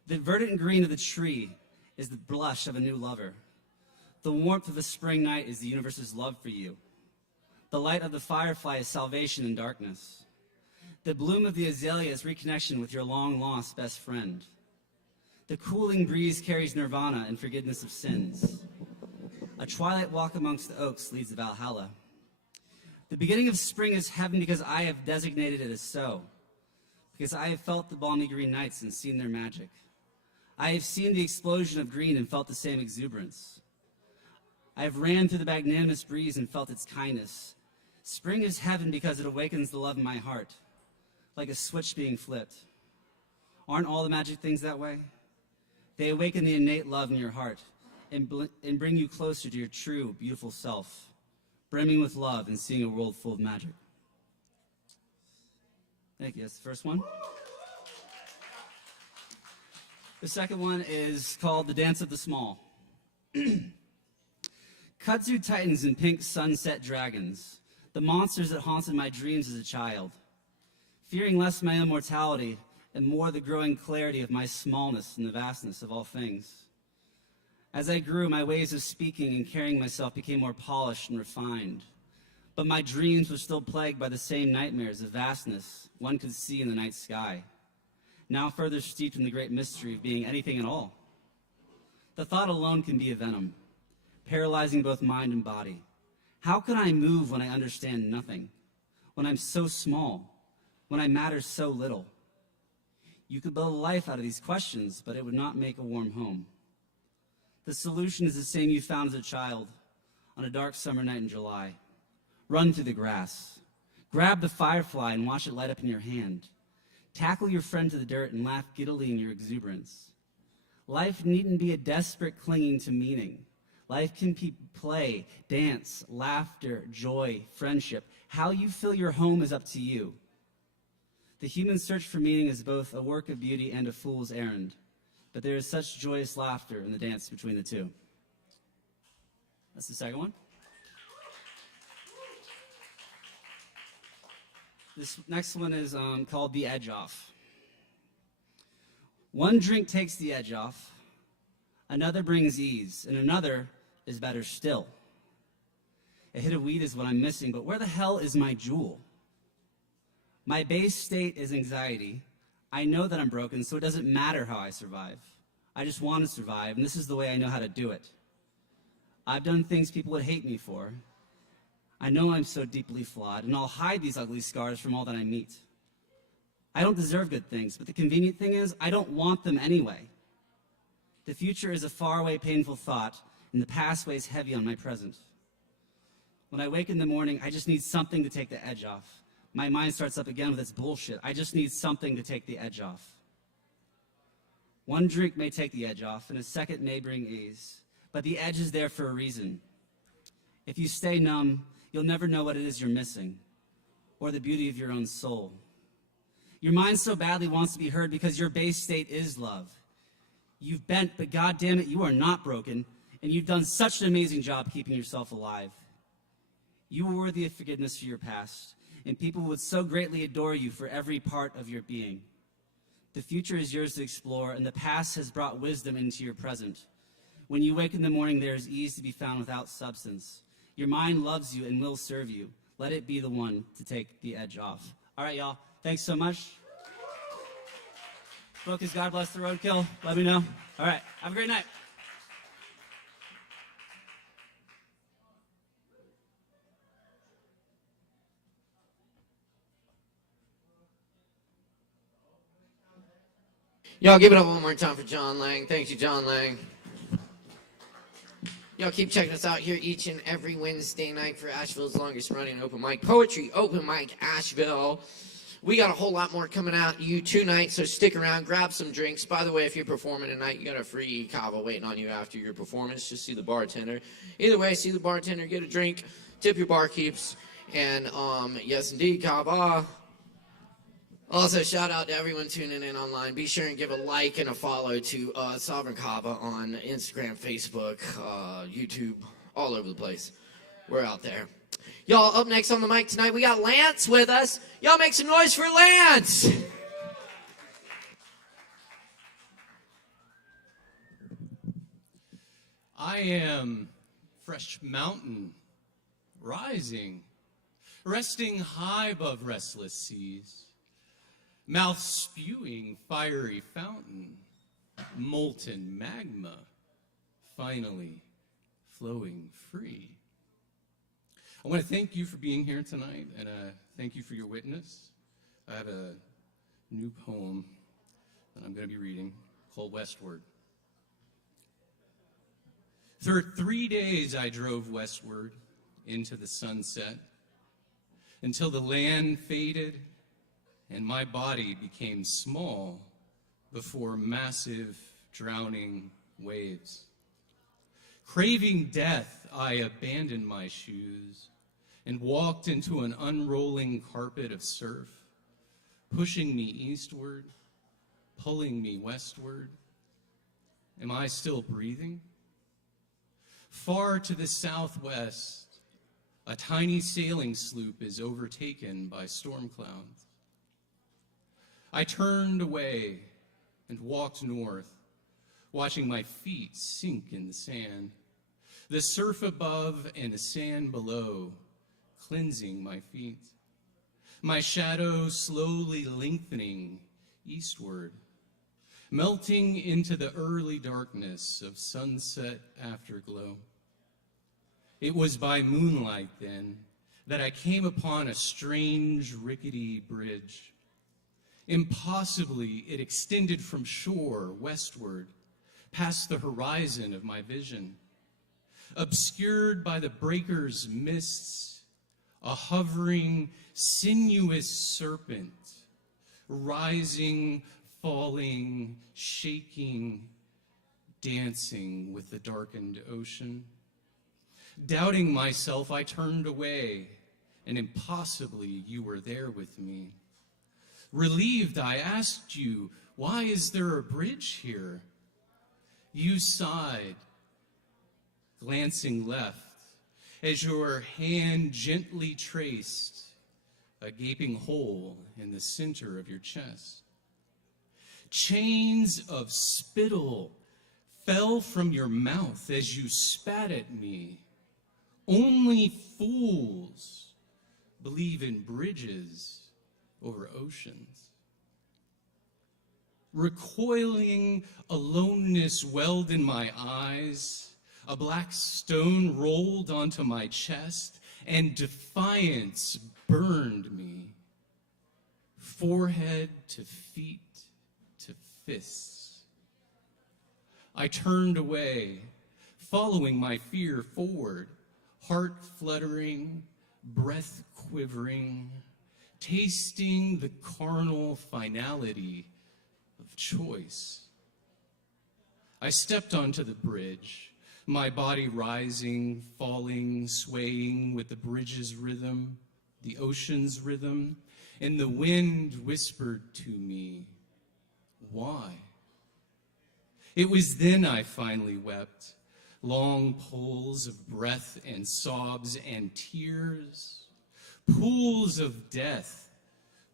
The verdant green of the tree is the blush of a new lover. The warmth of a spring night is the universe's love for you. The light of the firefly is salvation in darkness. The bloom of the azalea is reconnection with your long-lost best friend. The cooling breeze carries nirvana and forgiveness of sins. A twilight walk amongst the oaks leads to Valhalla. The beginning of spring is heaven because I have designated it as so. Because I have felt the balmy green nights and seen their magic. I have seen the explosion of green and felt the same exuberance. I have ran through the magnanimous breeze and felt its kindness. Spring is heaven because it awakens the love in my heart, like a switch being flipped. Aren't all the magic things that way? They awaken the innate love in your heart and bring you closer to your true, beautiful self, brimming with love and seeing a world full of magic. Thank you. That's the first one. The second one is called The Dance of the Small. Kudzu titans and pink sunset dragons, the monsters that haunted my dreams as a child. Fearing less my immortality and more the growing clarity of my smallness and the vastness of all things. As I grew, my ways of speaking and carrying myself became more polished and refined. But my dreams were still plagued by the same nightmares of vastness one could see in the night sky, now further steeped in the great mystery of being anything at all. The thought alone can be a venom, paralyzing both mind and body. How can I move when I understand nothing? When I'm so small? When I matter so little? You could build a life out of these questions, but it would not make a warm home. The solution is the same you found as a child on a dark summer night in July. Run through the grass. Grab the firefly and watch it light up in your hand. Tackle your friend to the dirt and laugh giddily in your exuberance. Life needn't be a desperate clinging to meaning. Life can be play, dance, laughter, joy, friendship. How you fill your home is up to you. The human search for meaning is both a work of beauty and a fool's errand, but there is such joyous laughter in the dance between the two. That's the second one. This next one is called The Edge Off. One drink takes the edge off, another brings ease, and another is better still. A hit of weed is what I'm missing, but where the hell is my jewel? My base state is anxiety. I know that I'm broken, so it doesn't matter how I survive. I just want to survive, and this is the way I know how to do it. I've done things people would hate me for. I know I'm so deeply flawed, and I'll hide these ugly scars from all that I meet. I don't deserve good things, but the convenient thing is, I don't want them anyway. The future is a faraway, painful thought, and the past weighs heavy on my present. When I wake in the morning, I just need something to take the edge off. My mind starts up again with its bullshit. I just need something to take the edge off. One drink may take the edge off, and a second may bring ease. But the edge is there for a reason. If you stay numb, you'll never know what it is you're missing, or the beauty of your own soul. Your mind so badly wants to be heard because your base state is love. You've bent, but God damn it, you are not broken, and you've done such an amazing job keeping yourself alive. You are worthy of forgiveness for your past, and people would so greatly adore you for every part of your being. The future is yours to explore, and the past has brought wisdom into your present. When you wake in the morning, there is ease to be found without substance. Your mind loves you and will serve you. Let it be the one to take the edge off. All right, y'all. Thanks so much. Book is God Bless the Roadkill. Let me know. All right. Have a great night. Y'all give it up one more time for John Lang. Thank you, John Lang. Y'all keep checking us out here each and every Wednesday night for Asheville's longest running open mic poetry, open mic Asheville. We got a whole lot more coming out you tonight, so stick around, grab some drinks. By the way, if you're performing tonight, you got a free Kava waiting on you after your performance. Just see the bartender. Either way, see the bartender, get a drink, tip your barkeeps, and yes, indeed, Kava. Also, shout out to everyone tuning in online. Be sure and give a like and a follow to Sovereign Kava on Instagram, Facebook, YouTube, all over the place. We're out there. Y'all, up next on the mic tonight, we got Lance with us. Y'all make some noise for Lance. I am fresh mountain, rising, resting high above restless seas. Mouth spewing fiery fountain, molten magma, finally flowing free. I want to thank you for being here tonight, and thank you for your witness. I have a new poem that I'm going to be reading called Westward. For 3 days I drove westward into the sunset until the land faded and my body became small before massive, drowning waves. Craving death, I abandoned my shoes and walked into an unrolling carpet of surf, pushing me eastward, pulling me westward. Am I still breathing? Far to the southwest, a tiny sailing sloop is overtaken by storm clouds. I turned away and walked north, watching my feet sink in the sand, the surf above and the sand below, cleansing my feet, my shadow slowly lengthening eastward, melting into the early darkness of sunset afterglow. It was by moonlight then that I came upon a strange rickety bridge. Impossibly, it extended from shore westward, past the horizon of my vision. Obscured by the breakers' mists, a hovering, sinuous serpent, rising, falling, shaking, dancing with the darkened ocean. Doubting myself, I turned away, and impossibly you were there with me. Relieved, I asked you, why is there a bridge here? You sighed, glancing left, as your hand gently traced a gaping hole in the center of your chest. Chains of spittle fell from your mouth as you spat at me. Only fools believe in bridges over oceans. Recoiling aloneness welled in my eyes, a black stone rolled onto my chest, and defiance burned me, forehead to feet to fists. I turned away, following my fear forward, heart fluttering, breath quivering, tasting the carnal finality of choice. I stepped onto the bridge, my body rising, falling, swaying with the bridge's rhythm, the ocean's rhythm, and the wind whispered to me, why? It was then I finally wept, long pulls of breath and sobs and tears, pools of death,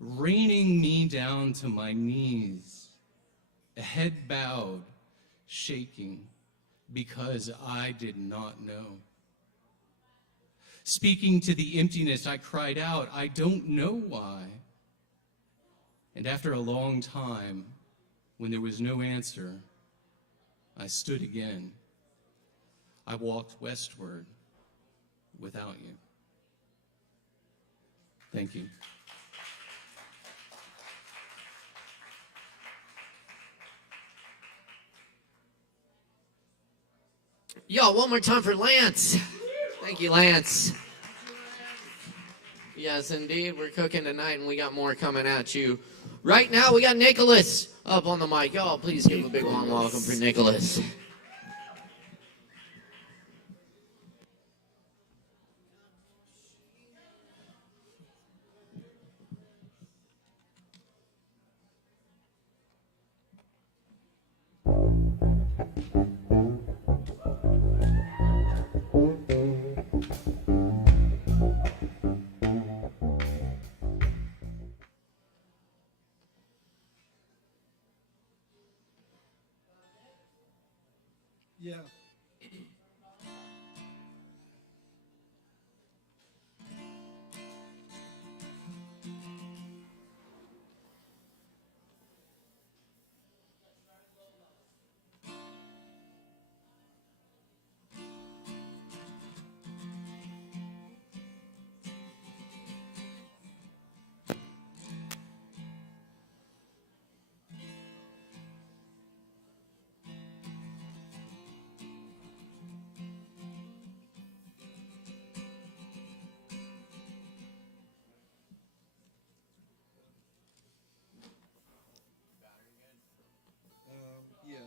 raining me down to my knees, a head bowed, shaking, because I did not know. Speaking to the emptiness, I cried out, I don't know why. And after a long time, when there was no answer, I stood again. I walked westward without you. Thank you. Yo, one more time for Lance. Thank you, Lance. Yes, indeed. We're cooking tonight, and we got more coming at you. Right now, we got Nicholas up on the mic. Y'all, please give a big warm welcome for Nicholas. Yeah. Yeah.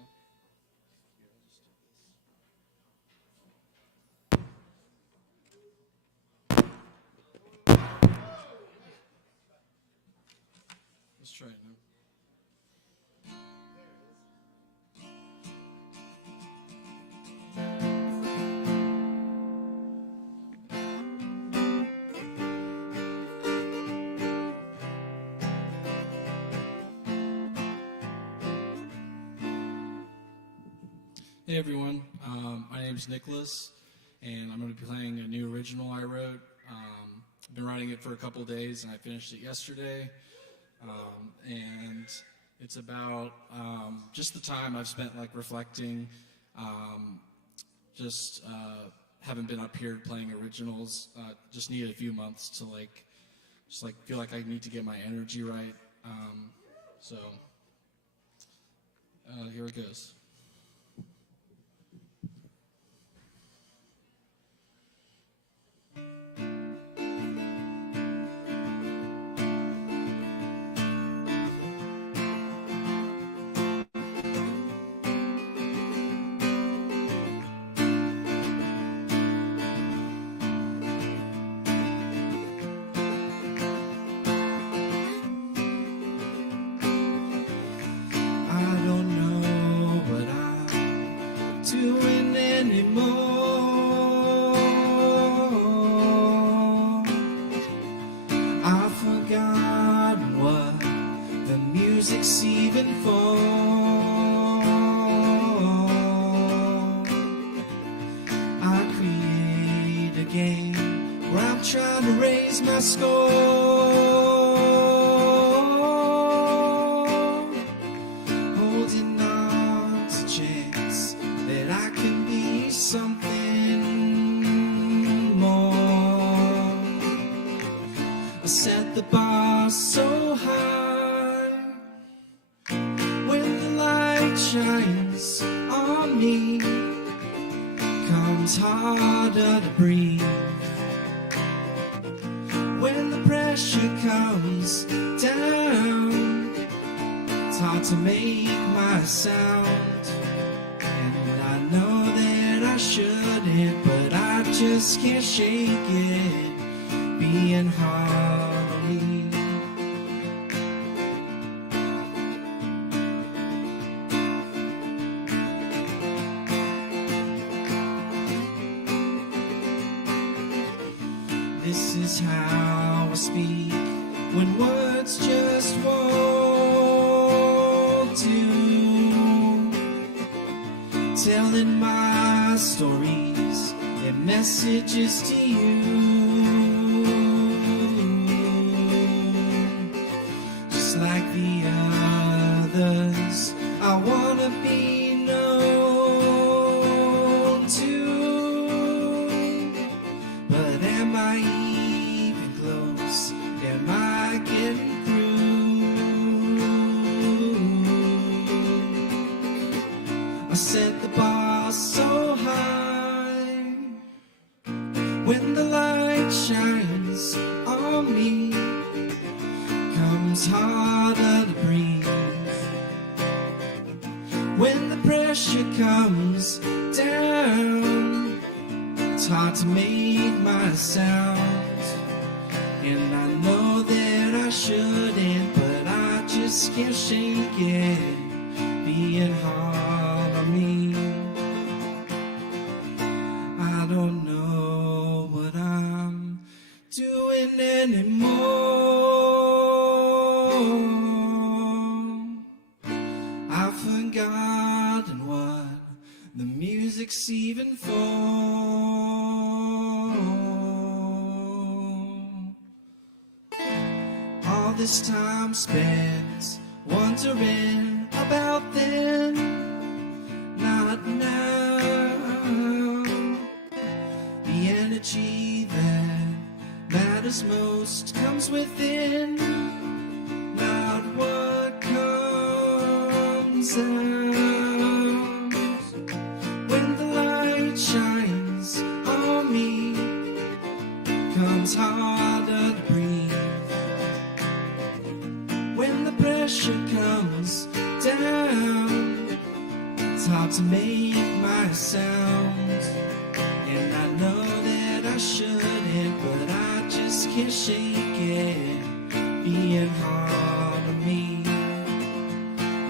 Let's try it now. Hey everyone, my name's Nicholas, and I'm going to be playing a new original I wrote. I've been writing it for a couple days, and I finished it yesterday. And it's about just the time I've spent like reflecting, haven't been up here playing originals. Just needed a few months to feel like I need to get my energy right. So here it goes. Holding on to chance that I can be something more. I set the bar so high. When the light shines on me, comes harder to breathe. When the pressure comes down, it's hard to make my sound. just can't shake it, being harmony. This is how I speak when words just won't do. Telling my stories and messages to you. Just like the others, I wanna be known to. But am I even close? Am I getting through? I set the bar so high. When the light shines on me, comes harder to breathe. When the pressure comes down, it's hard to make my sound. And I know that I shouldn't, but I just can't shake it, being hard on me. I don't know what I'm doing anymore. I've forgotten what the music's even for. All this time spent wondering about them, not now. The energy that matters most comes within, not what comes out. When the light shines on me, comes harder to breathe. When the pressure comes down, it's hard to make my sound. And I know that I shouldn't, but I just can't shake it, being hard on me.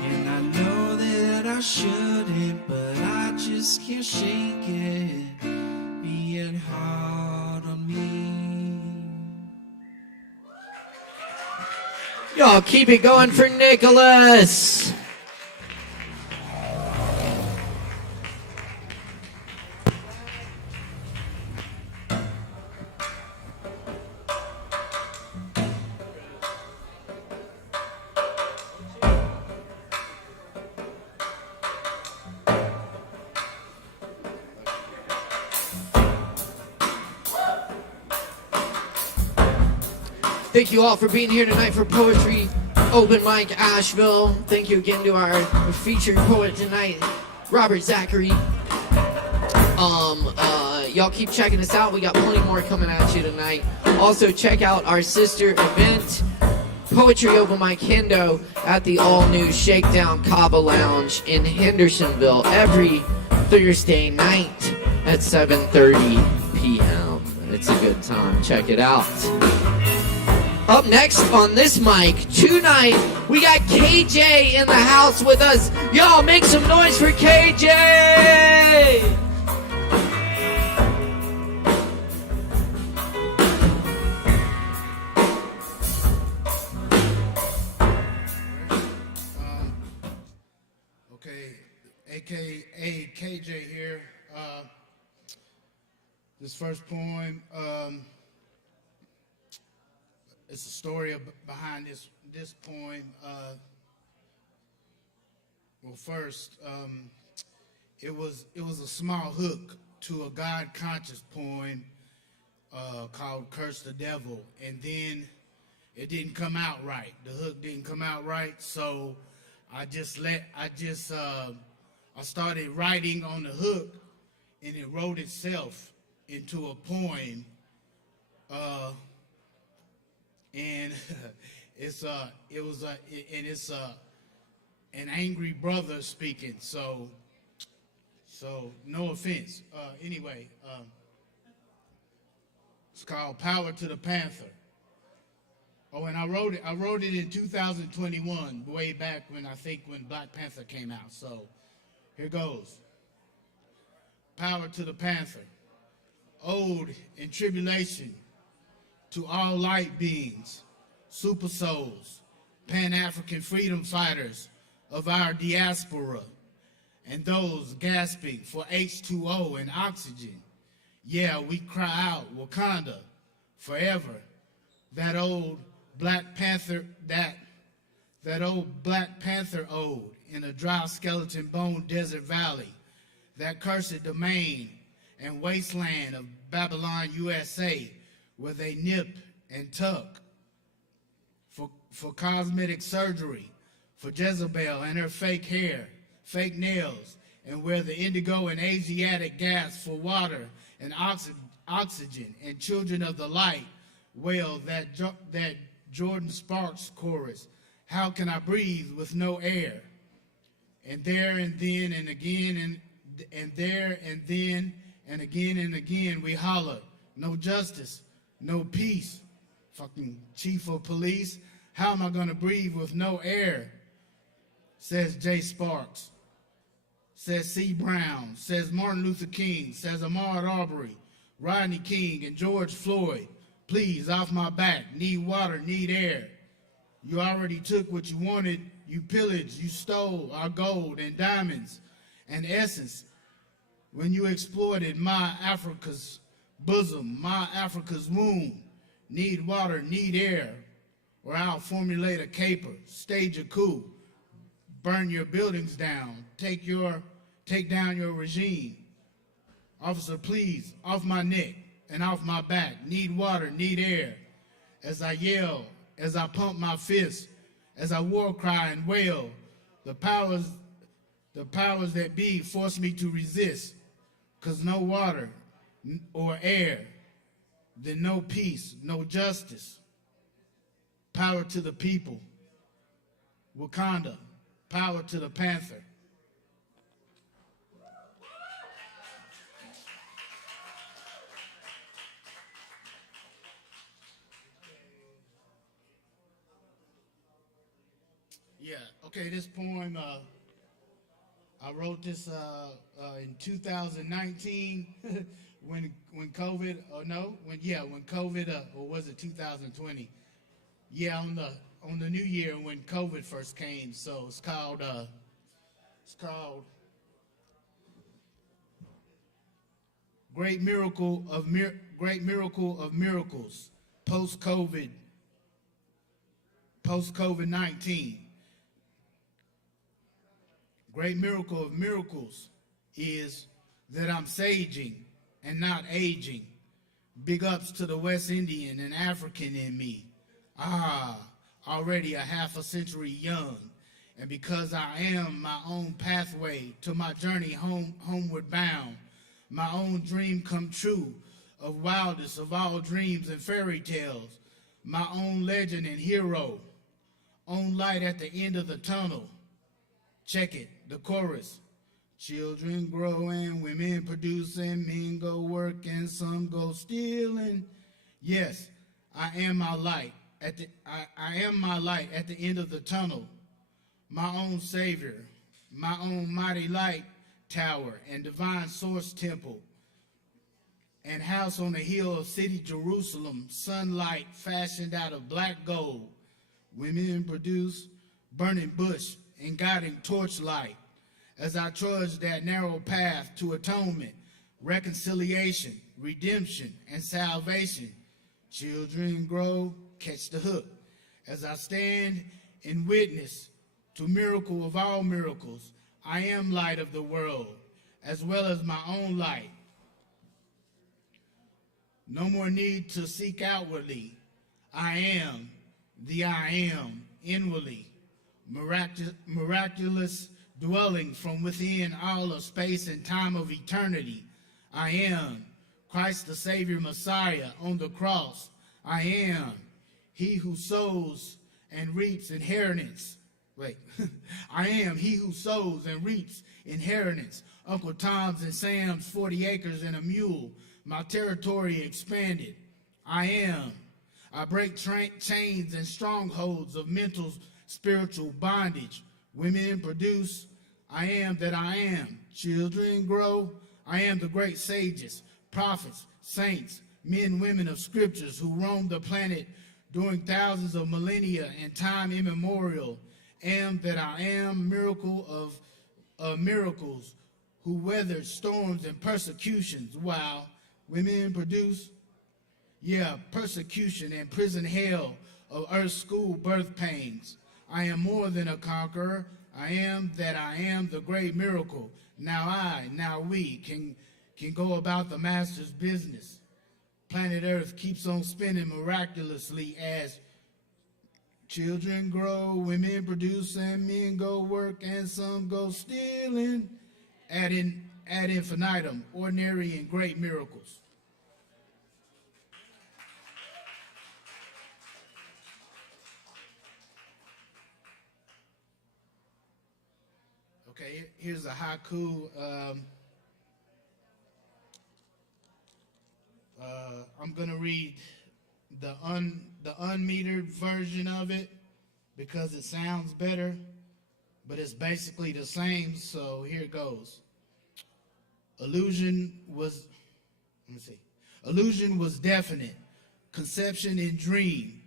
And I know that I shouldn't, but I just can't shake it, being hard on me. Y'all keep it going for Nicholas. Thank you all for being here tonight for Poetry Open Mic Asheville. Thank you again to our featured poet tonight, Robert Zachary. Y'all keep checking us out. We got plenty more coming at you tonight. Also, check out our sister event, Poetry Open Mic Hendo, at the all-new Shakedown Kava Lounge in Hendersonville every Thursday night at 7:30 p.m. It's a good time. Check it out. Up next on this mic tonight, we got KJ in the house with us. Y'all make some noise for KJ! Okay, AKA KJ here. This first poem, it's a story behind this poem. Well, first, it was a small hook to a God-conscious poem called "Curse the Devil," and then it didn't come out right. The hook didn't come out right, so I started writing on the hook, and it wrote itself into a poem. And it's an angry brother speaking. So no offense. Anyway, It's called Power to the Panther. Oh, and I wrote it in 2021, way back when Black Panther came out. So here goes. Power to the Panther. Ode in tribulation to all light beings, super souls, Pan-African freedom fighters of our diaspora, and those gasping for H2O and oxygen. Yeah, we cry out, Wakanda, forever. That old Black Panther, that old Black Panther ode in a dry skeleton bone desert valley, that cursed domain and wasteland of Babylon, USA, where they nip and tuck for cosmetic surgery, for Jezebel and her fake hair, fake nails, and where the indigo and Asiatic gas for water and oxygen and children of the light wail that Jordan Sparks chorus, how can I breathe with no air? And there and then and again and there and then and again we holler, no justice, no peace. Fucking chief of police, how am I gonna breathe with no air? Says Jay Sparks, says C. Brown, says Martin Luther King, says Ahmaud Arbery, Rodney King, and George Floyd. Please, off my back, need water, need air. You already took what you wanted, you pillaged, you stole our gold and diamonds and essence when you exploited my Africa's bosom, my Africa's womb. Need water, need air, or I'll formulate a caper, stage a coup, burn your buildings down, take down your regime. Officer, please, off my neck and off my back. Need water, need air. As I yell, as I pump my fist, as I war cry and wail, the powers that be force me to resist. 'Cause no water or air, then no peace, no justice. Power to the people. Wakanda, power to the Panther. Yeah, okay, this poem, I wrote this in 2019 when COVID, when COVID, or was it 2020? Yeah, on the new year when COVID first came. So it's called Great Miracle of Miracles, post-COVID-19. Great miracle of miracles is that I'm saging and not aging. Big ups to the West Indian and African in me. Already a half a century young. And because I am my own pathway to my journey homeward bound, my own dream come true of wildest of all dreams and fairy tales, my own legend and hero, own light at the end of the tunnel. Check it, the chorus. Children growing, women producing, men go working, some go stealing. Yes, I am my light. I am my light at the end of the tunnel. My own savior, my own mighty light tower and divine source temple and house on the hill of city Jerusalem, sunlight fashioned out of black gold. Women produce burning bush and guiding torchlight as I trudge that narrow path to atonement, reconciliation, redemption, and salvation. Children grow, catch the hook, as I stand in witness to miracle of all miracles. I am light of the world, as well as my own light. No more need to seek outwardly. I am the I am inwardly. Miraculous dwelling from within all of space and time of eternity. I am Christ the Savior Messiah on the cross. I am he who sows and reaps inheritance. I am he who sows and reaps inheritance. Uncle Tom's and Sam's 40 acres and a mule. My territory expanded. I am. I break chains and strongholds of mental, spiritual bondage. Women produce. I am that I am. Children grow. I am the great sages, prophets, saints, men, women of scriptures who roam the planet during thousands of millennia and time immemorial. Am that I am, miracle of miracles, who weathered storms and persecutions. While women produce, persecution and prison hell of earth's school birth pains. I am more than a conqueror. I am that I am, the great miracle. Now we can go about the master's business. Planet Earth keeps on spinning miraculously as children grow, women produce, and men go work, and some go stealing. Ad infinitum, ordinary and great miracles. Okay, here's a haiku. I'm gonna read the unmetered version of it because it sounds better, but it's basically the same. So here it goes. Illusion was definite, conception in dream,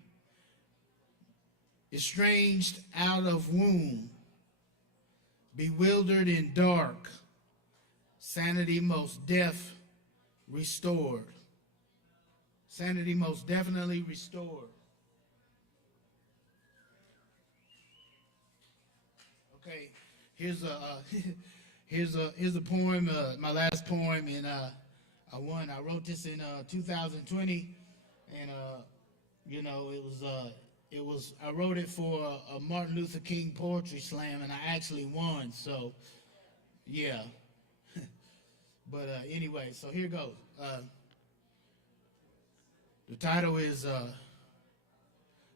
estranged out of womb, bewildered in dark, sanity most deaf restored. Sanity most definitely restored. Okay, here's a poem, my last poem, and I wrote this in 2020, and I wrote it for a Martin Luther King poetry slam, and I actually won. So, yeah. But anyway, so here goes. The title is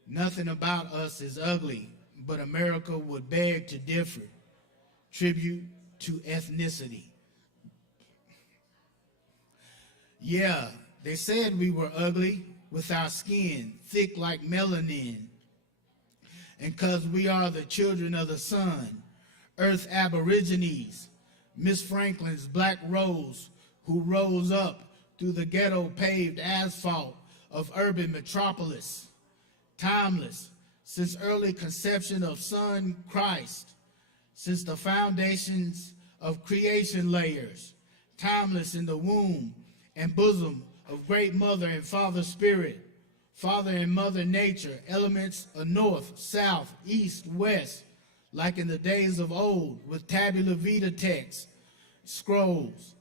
Nothing About Us is Ugly, but America Would Beg to Differ. Tribute to ethnicity. Yeah, they said we were ugly with our skin thick like melanin. And 'cause we are the children of the sun, Earth Aborigines, Miss Franklin's black rose who rose up through the ghetto paved asphalt of urban metropolis, timeless since early conception of Son Christ, since the foundations of creation layers, timeless in the womb and bosom of great mother and father spirit, father and mother nature, elements of north, south, east, west, like in the days of old with tabula vita texts, scrolls,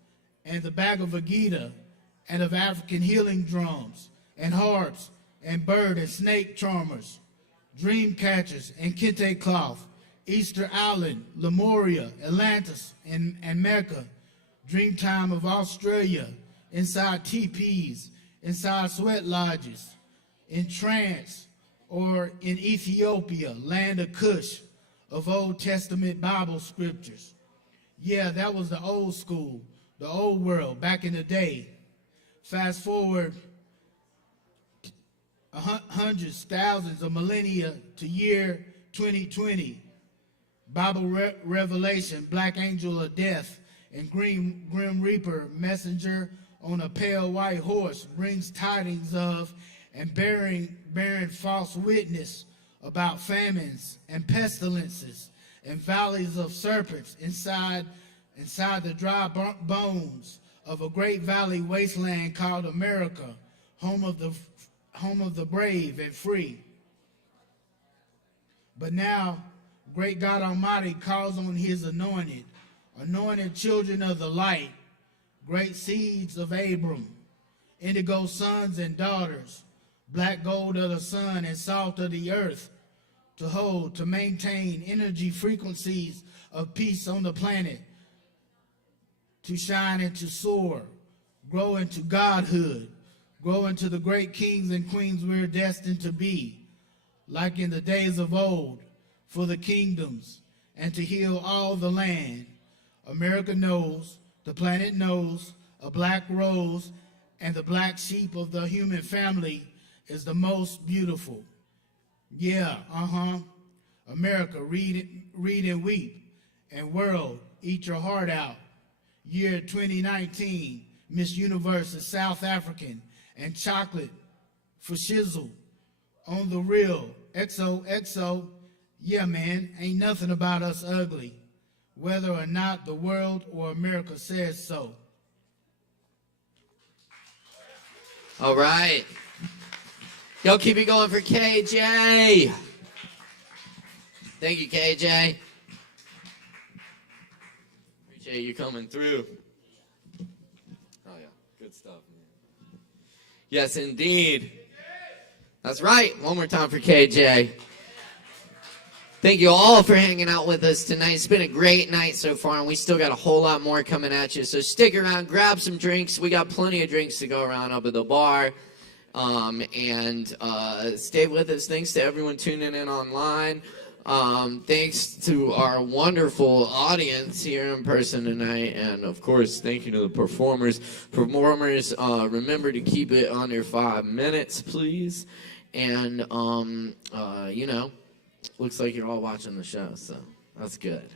and the Bhagavad Gita, and of African healing drums, and harps, and bird and snake charmers, dream catchers, and kente cloth, Easter Island, Lemuria, Atlantis, and Mecca, Dreamtime of Australia, inside teepees, inside sweat lodges, in trance, or in Ethiopia, land of Cush, of Old Testament Bible scriptures. Yeah, that was the old school, the old world back in the day. Fast forward hundreds, thousands of millennia to year 2020. Bible revelation, black angel of death, and grim reaper, messenger on a pale white horse, brings tidings of and bearing false witness about famines and pestilences and valleys of serpents inside the dry bones of a great valley wasteland called America, home of the brave and free. But now, great God Almighty calls on his anointed children of the light, great seeds of Abram, indigo sons and daughters, black gold of the sun and salt of the earth, to hold, to maintain energy frequencies of peace on the planet, to shine and to soar, grow into godhood, grow into the great kings and queens we're destined to be, like in the days of old, for the kingdoms, and to heal all the land. America knows, the planet knows, a black rose and the black sheep of the human family is the most beautiful. Yeah, America, read and weep. And world, eat your heart out. Year 2019, Miss Universe is South African, and chocolate for shizzle. On the real, XOXO, yeah man, ain't nothing about us ugly, whether or not the world or America says so. All right. Y'all keep it going for KJ. Thank you, KJ. Appreciate you coming through. Oh, yeah. Good stuff, man. Yes, indeed. That's right. One more time for KJ. Thank you all for hanging out with us tonight. It's been a great night so far, and we still got a whole lot more coming at you. So stick around, grab some drinks. We got plenty of drinks to go around up at the bar. And stay with us. Thanks to everyone tuning in online. Thanks to our wonderful audience here in person tonight. And, of course, thank you to the performers. Remember to keep it under 5 minutes, please. And, looks like you're all watching the show, so that's good.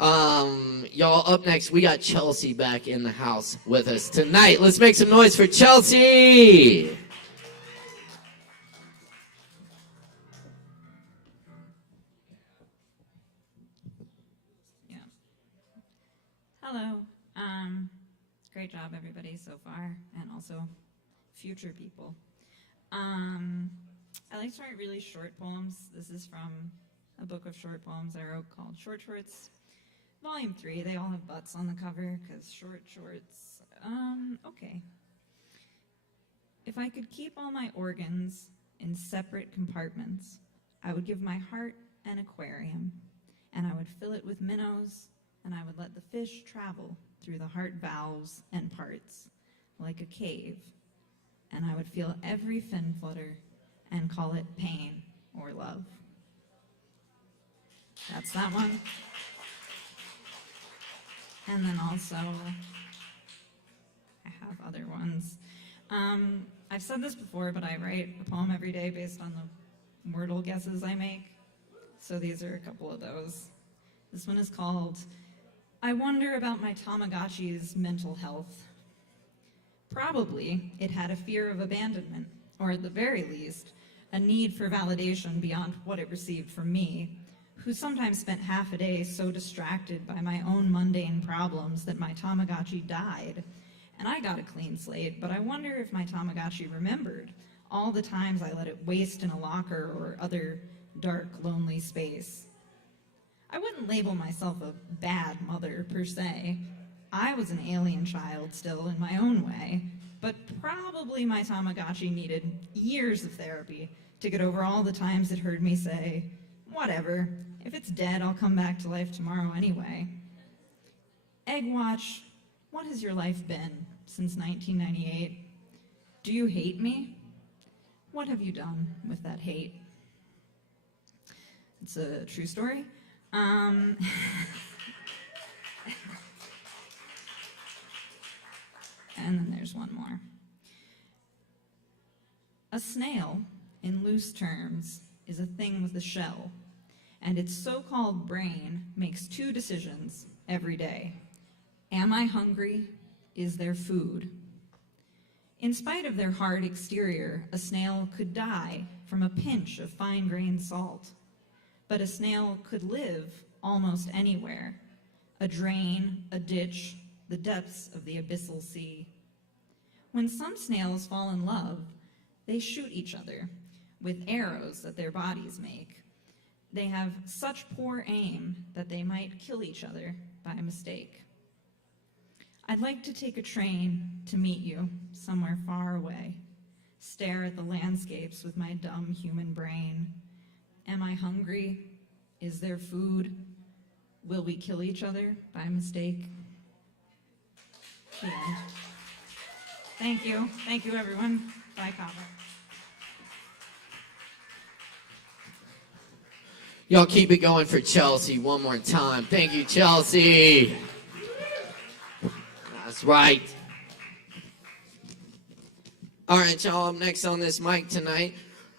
Y'all, up next, we got Chelsea back in the house with us tonight. Let's make some noise for Chelsea! Yeah. Hello. Great job, everybody, so far, and also future people. I like to write really short poems. This is from a book of short poems I wrote called Short Shorts. Volume 3, they all have butts on the cover, because shorts. Okay. If I could keep all my organs in separate compartments, I would give my heart an aquarium, and I would fill it with minnows, and I would let the fish travel through the heart valves and parts, like a cave, and I would feel every fin flutter and call it pain or love. That's that one. And then also, I have other ones. I've said this before, but I write a poem every day based on the wordle guesses I make. So these are a couple of those. This one is called, I Wonder About My Tamagotchi's Mental Health. Probably it had a fear of abandonment, or at the very least, a need for validation beyond what it received from me, who sometimes spent half a day so distracted by my own mundane problems that my Tamagotchi died. And I got a clean slate, but I wonder if my Tamagotchi remembered all the times I let it waste in a locker or other dark, lonely space. I wouldn't label myself a bad mother, per se. I was an alien child still in my own way, but probably my Tamagotchi needed years of therapy to get over all the times it heard me say, whatever, if it's dead, I'll come back to life tomorrow anyway. Eggwatch, what has your life been since 1998? Do you hate me? What have you done with that hate? It's a true story. And then there's one more. A snail, in loose terms, is a thing with a shell, and its so-called brain makes two decisions every day. Am I hungry? Is there food? In spite of their hard exterior, a snail could die from a pinch of fine-grained salt. But a snail could live almost anywhere. A drain, a ditch, the depths of the abyssal sea. When some snails fall in love, they shoot each other with arrows that their bodies make. They have such poor aim that they might kill each other by mistake. I'd like to take a train to meet you somewhere far away, stare at the landscapes with my dumb human brain. Am I hungry? Is there food? Will we kill each other by mistake? The end. Thank you. Thank you, everyone. Bye, Kava. Y'all keep it going for Chelsea one more time. Thank you, Chelsea. That's right. All right, y'all, up next on this mic tonight,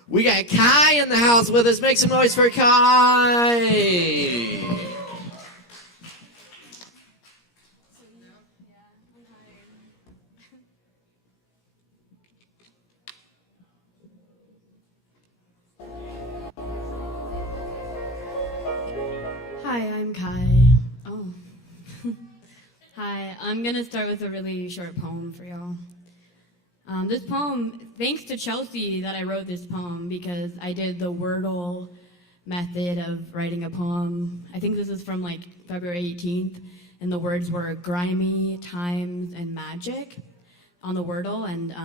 we got Kai in the house with us. Make some noise for Kai. Hi, I'm Kai. Oh. Hi, I'm going to start with a really short poem for y'all. This poem, thanks to Chelsea that I wrote this poem because I did the Wordle method of writing a poem. I think this is from like February 18th, and the words were grimy, times, and magic on the Wordle, and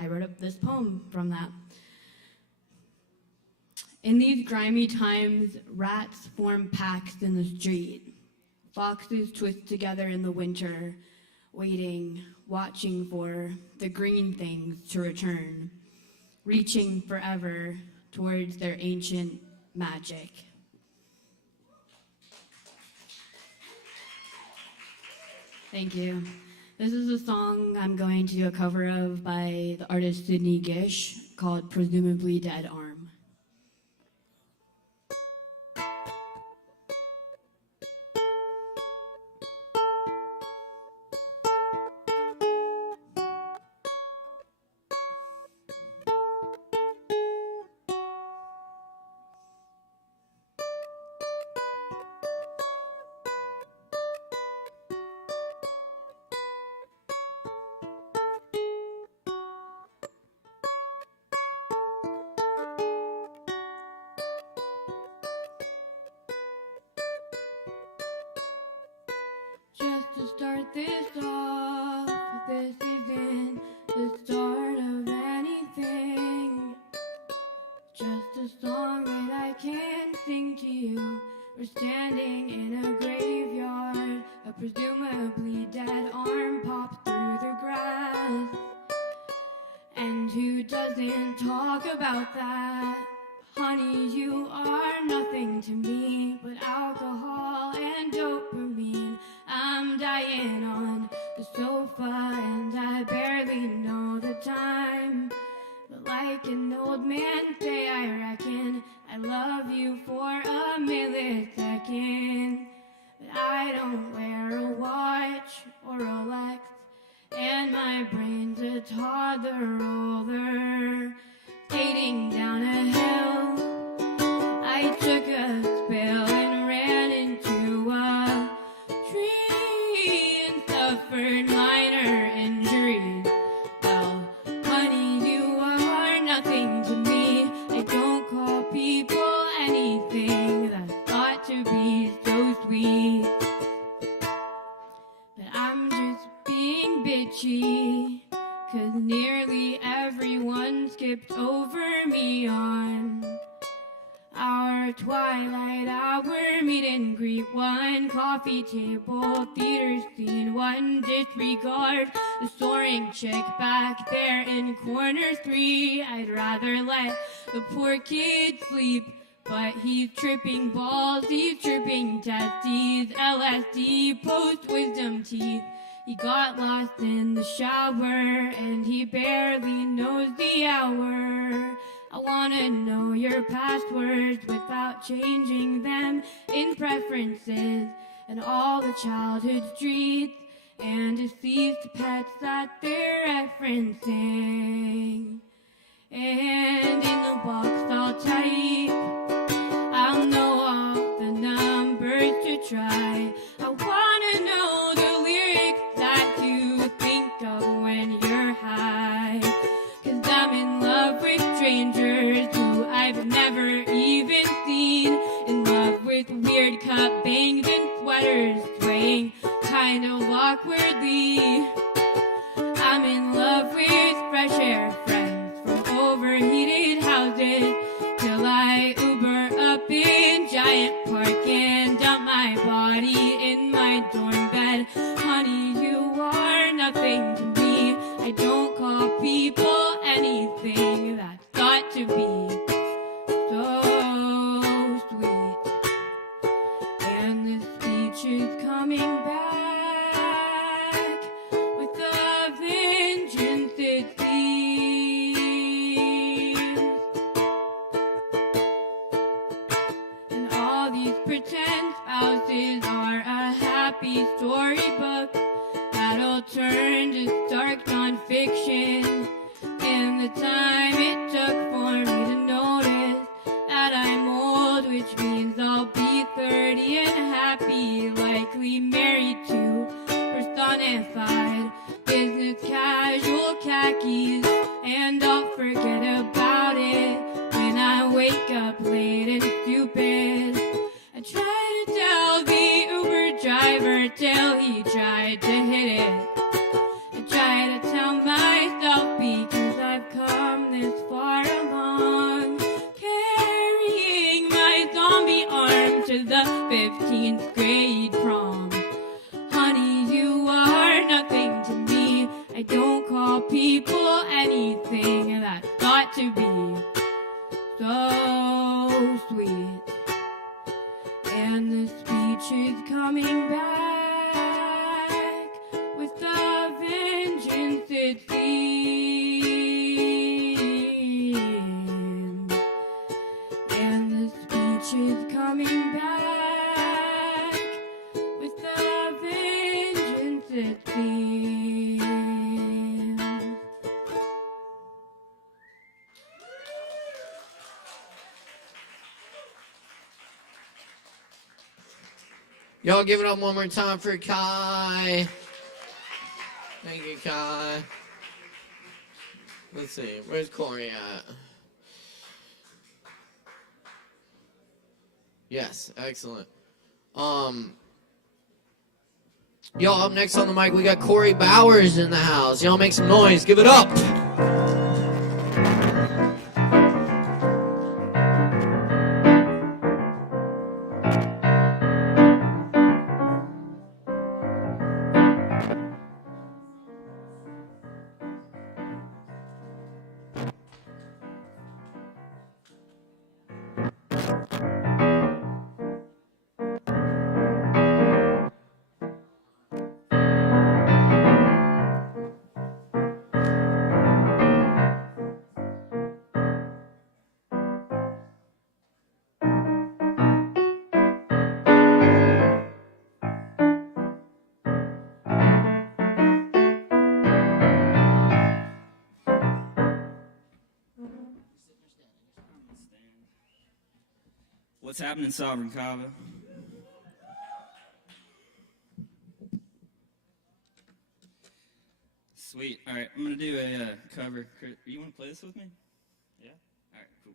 I wrote up this poem from that. In these grimy times, rats form packs in the street. Foxes twist together in the winter, waiting, watching for the green things to return, reaching forever towards their ancient magic. Thank you. This is a song I'm going to do a cover of by the artist Sydney Gish called Presumably Dead Arm. Just to start this off, this isn't the start of anything. Just a song that I can sing to you. We're standing in a graveyard, a presumably dead arm popped through the grass. And who doesn't talk about that? Honey, you are nothing to me but alcohol and dopamine. I'm dying on the sofa and I barely know the time. But like an old man say, I reckon I love you for a millisecond. But I don't wear a watch or Rolex, and my brain's a toddler roller. Skating down a hill, I took a spill and ran into a tree and suffered minor injuries. Well, honey, you are nothing to me. I don't call people anything that's thought to be so sweet. But I'm just being bitchy, 'cause nearly everyone skipped over me on our twilight hour meet and greet. One coffee table, theater scene, one disregard. The soaring chick back there in corner 3. I'd rather let the poor kid sleep, but he's tripping balls, he's tripping testes, LSD, post-wisdom teeth. He got lost in the shower and he barely knows the hour. I wanna know your passwords without changing them in preferences, and all the childhood streets and deceased pets that they're referencing. And in the box I'll type, I'll know all the numbers to try. I wanna know the lyrics that you think of when you're high. 'Cause I'm in love with strangers who I've never even seen. In love with weird cup bangs and sweaters swaying kind of awkwardly. I'm in love with fresh air friends from overheated houses, till I Uber up in Giant Park and dump my body in my dorm bed. Honey, you are nothing to me. I don't call people anything that's thought to be so sweet. And this speech is coming back with a vengeance, it seems. pretend spouses are a happy storybook that'll turn to dark nonfiction. And the time it took for me to notice that I'm old, which means I'll be 30 and happy, likely married to personified business casual khakis. And I'll forget about it when I wake up late and stupid. I try to tell the Uber driver till he tried to hit it. I try to tell myself because I've come this far along, carrying my zombie arm to the 15th grade prom. Honey, you are nothing to me. I don't call people anything that's got to be so sweet. And the speech is coming back with the vengeance it seems. And the speech is coming back with the vengeance it seems. Y'all give it up one more time for Kai. Thank you, Kai. Let's see, where's Corey at? Yes, excellent. Y'all, up next on the mic, we got Corey Bowers in the house. Y'all make some noise, give it up. What's happening, Sovereign Kava? Sweet. All right, I'm going to do a cover. You want to play this with me? Yeah? All right, cool.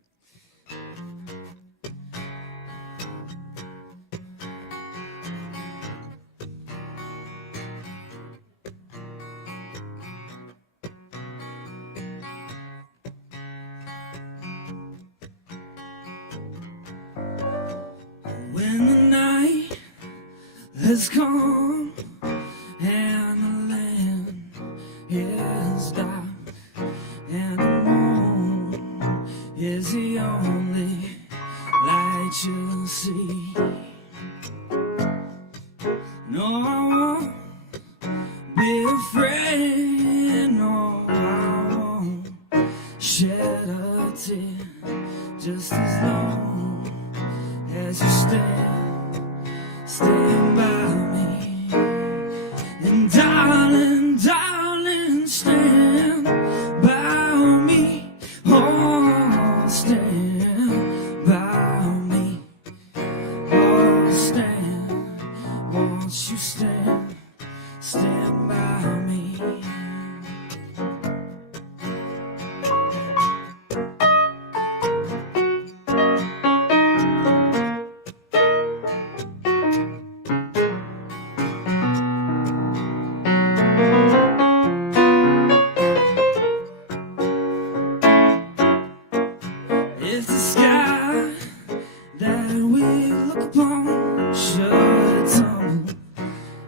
When the night has come and the land is dark and the moon is the only light you'll see. No, I won't be afraid. No, I won't shed a tear just as long as you stand by me. And darling, darling, stand by me. Oh, stand by me. Oh, stand, won't you stand by me. If the sky that we look upon should tumble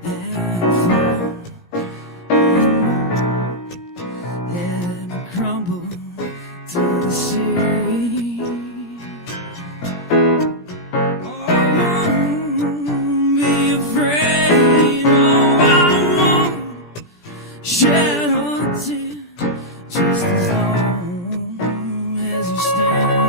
and fall, and crumble to the sea, oh, I won't be afraid. No, I won't shed a tear just as long as you stand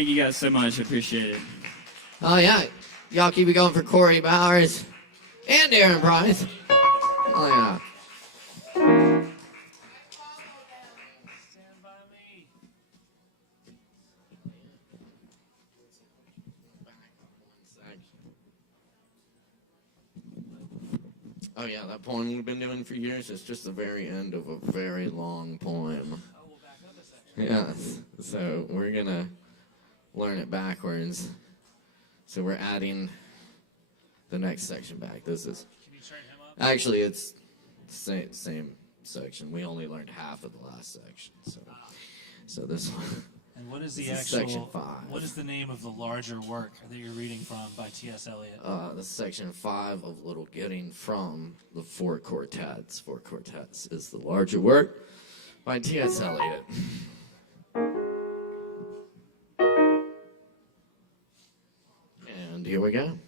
Thank you guys so much. I appreciate it. Oh, yeah. Y'all keep it going for Corey Bowers and Aaron Price. Oh, yeah. Oh, yeah, that poem we've been doing for years is just the very end of a very long poem. Yes, so we're going to learn it backwards. So we're adding the next section back. This is... Can you turn him up? Actually, it's the same section. We only learned half of the last section. So this one... And what is the this actual? is section 5. What is the name of the larger work that you're reading from by T.S. Eliot? This is section 5 of Little Getting from the Four Quartets. Four Quartets is the larger work by T.S. Eliot. And here we go.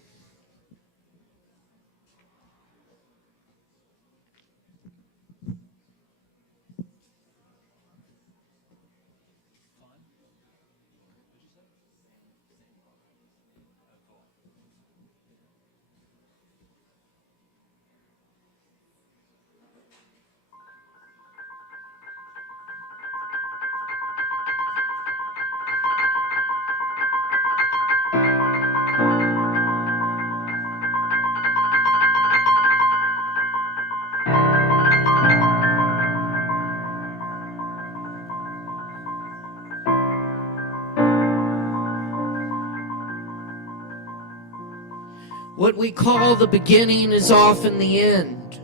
What we call the beginning is often the end.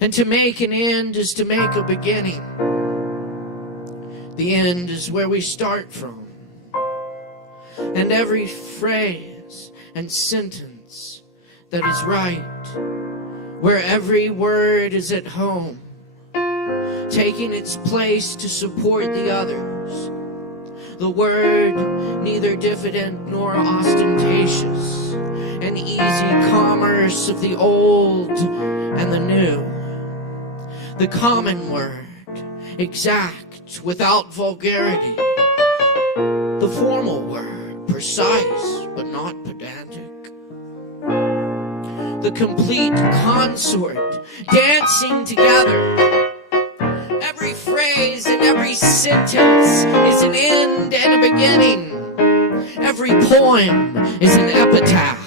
And to make an end is to make a beginning. The end is where we start from. And every phrase and sentence that is right, where every word is at home, taking its place to support the others. The word neither diffident nor ostentatious, an easy commerce of the old and the new. The common word, exact, without vulgarity. The formal word, precise, but not pedantic. The complete consort, dancing together. Every phrase and every sentence is an end and a beginning. Every poem is an epitaph.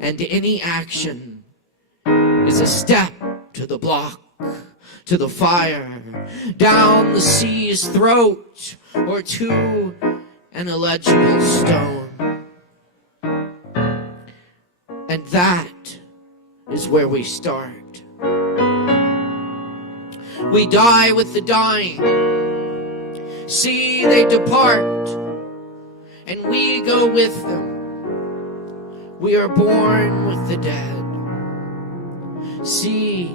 And any action is a step to the block, to the fire, down the sea's throat, or to an illegible stone. And that is where we start. We die with the dying. See, they depart, and we go with them. We are born with the dead. See,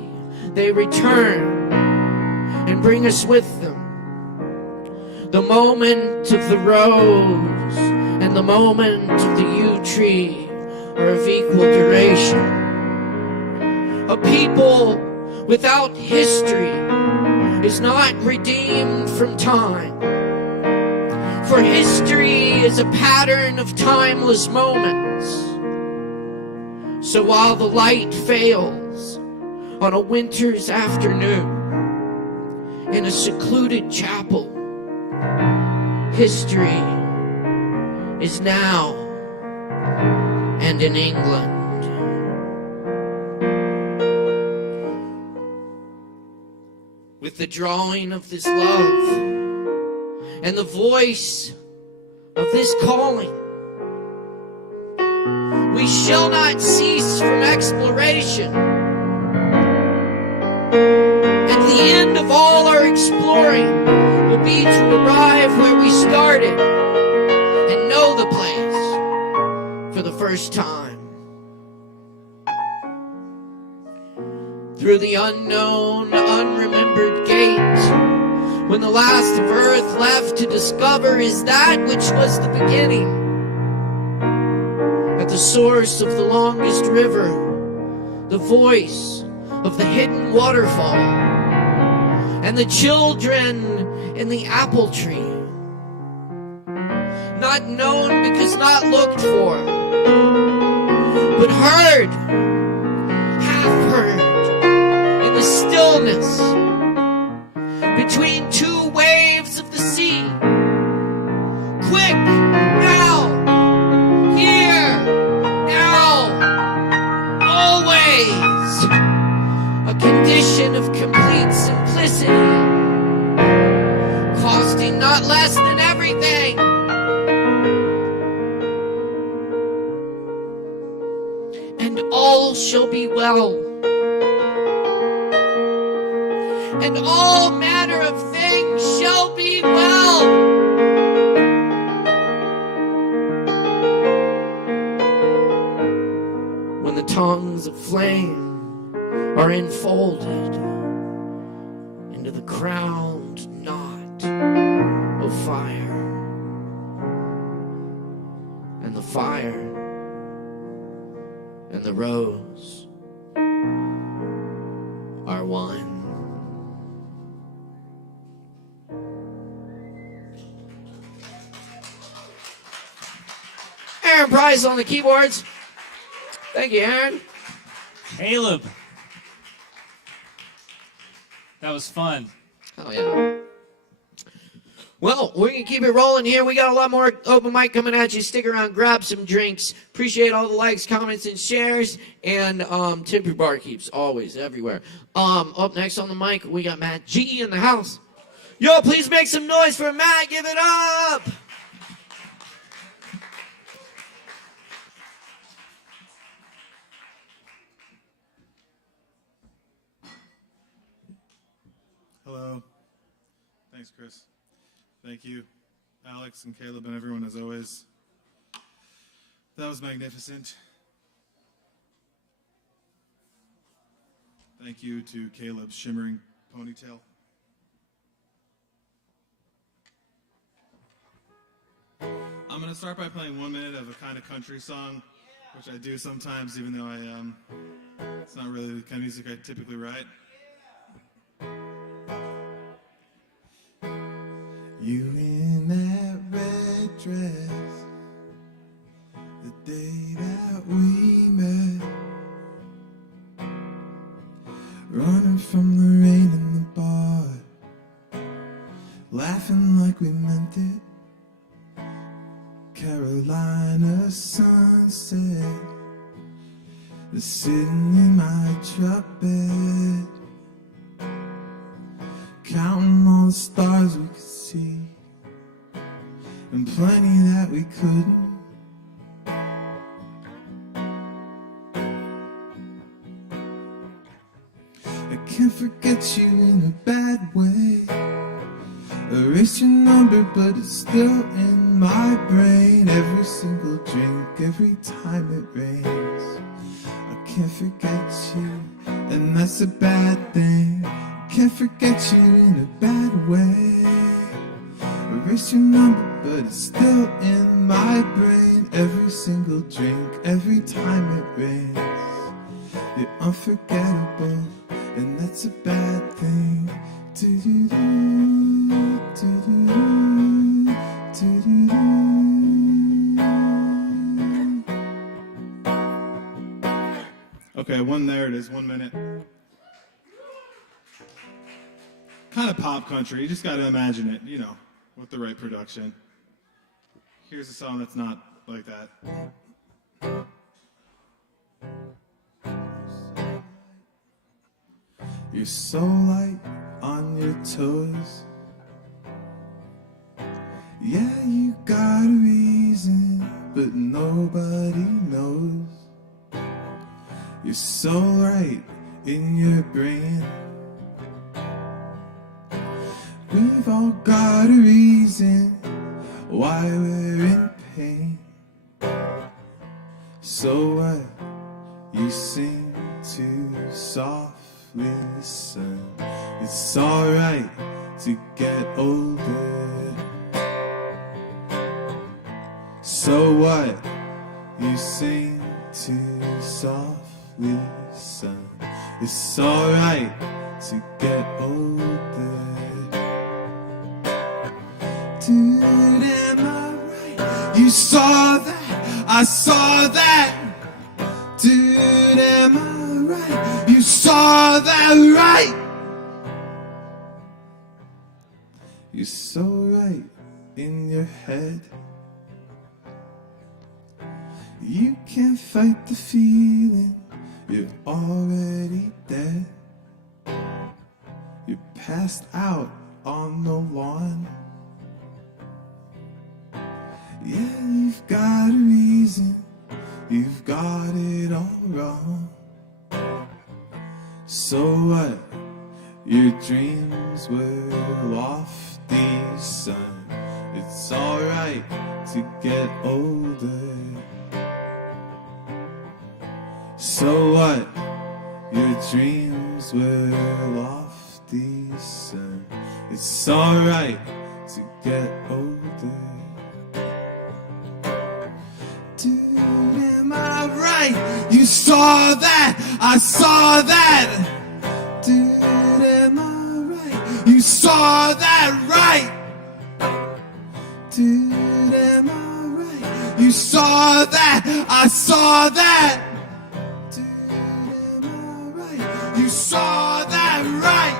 they return and bring us with them. The moment of the rose and the moment of the yew tree are of equal duration. A people without history is not redeemed from time. For history is a pattern of timeless moments. So while the light fails on a winter's afternoon in a secluded chapel, history is now and in England. With the drawing of this love and the voice of this calling, we shall not cease from exploration. And the end of all our exploring will be to arrive where we started and know the place for the first time. Through the unknown, unremembered gate, when the last of earth left to discover is that which was the beginning. At the source of the longest river, the voice of the hidden waterfall, and the children in the apple tree not known because not looked for, but heard, half heard, in the stillness between two waves of the sea. Quick, now, here, now, always. A condition of complete simplicity, costing not less than everything. And all shall be well. And all manner of things shall be well. When the tongues of flame are enfolded into the crowned knot of fire, and the fire and the rose are one. Aaron Price on the keyboards. Thank you, Aaron. Caleb. That was fun. Oh, yeah. Well, we're going to keep it rolling here. We got a lot more open mic coming at you. Stick around, grab some drinks. Appreciate all the likes, comments, and shares. And tip your barkeeps, always, everywhere. Up next on the mic, we got Matt G in the house. Yo, please make some noise for Matt. Give it up. Hello. Thanks, Chris. Thank you, Alex and Caleb and everyone, as always. That was magnificent. Thank you to Caleb's shimmering ponytail. I'm going to start by playing 1 minute of a kind of country song, which I do sometimes, even though it's not really the kind of music I typically write. You in that red dress, the day that we met, running from the rain in the bar, laughing like we meant it. Carolina sunset, sitting in my truck bed, counting all the stars we could see, and plenty that we couldn't. I can't forget you in a bad way. Erase your number, but it's still in my brain. Every single drink, every time it rains, I can't forget you, and that's a bad thing. Can't forget you in a bad way. Erase your number, but it's still in my brain. Every single drink, every time it rains, you're unforgettable, and that's a bad thing. Do-do-do, do-do-do, do-do-do. Okay, there it is, 1 minute. Kind of pop country, you just gotta imagine it, you know, with the right production. Here's a song that's not like that. You're so light on your toes. Yeah, you got a reason, but nobody knows. You're so right in your brain. We've all got a reason why we're in pain. So what? You sing too softly, son. It's alright to get older. So what? You sing too softly, son. It's alright to get older. Dude, am I right? right? You saw that, I saw that. Dude, am I right? You saw that, right? You're so right in your head. You can't fight the feeling, you're already dead. You're passed out on the lawn. Yeah, you've got a reason, you've got it all wrong. So what? Your dreams were lofty, son. It's alright to get older. So what? Your dreams were lofty, son. It's alright to get older. Dude, am I right? You saw that, I saw that. Dude, am I right? You saw that, right? Dude, am I right? You saw that, I saw that. Dude, am I right? You saw that, right?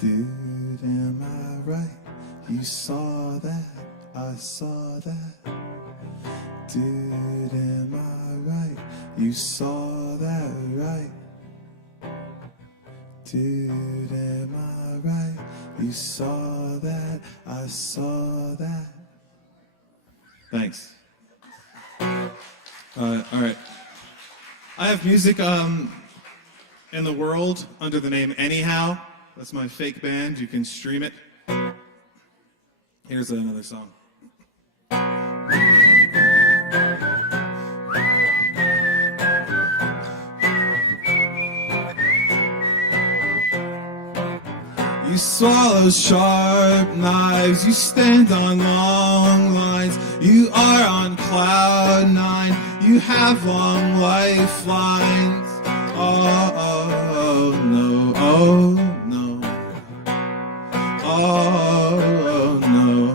Dude, am I right? You saw that, I saw that. Dude, am I right? You saw that, right? Dude, am I right? You saw that, I saw that. Thanks. All right. I have music in the world under the name Anyhow. That's my fake band. You can stream it. Here's another song. You swallow sharp knives, you stand on long lines, you are on cloud nine, you have long lifelines. Oh, no, oh, no. Oh, no.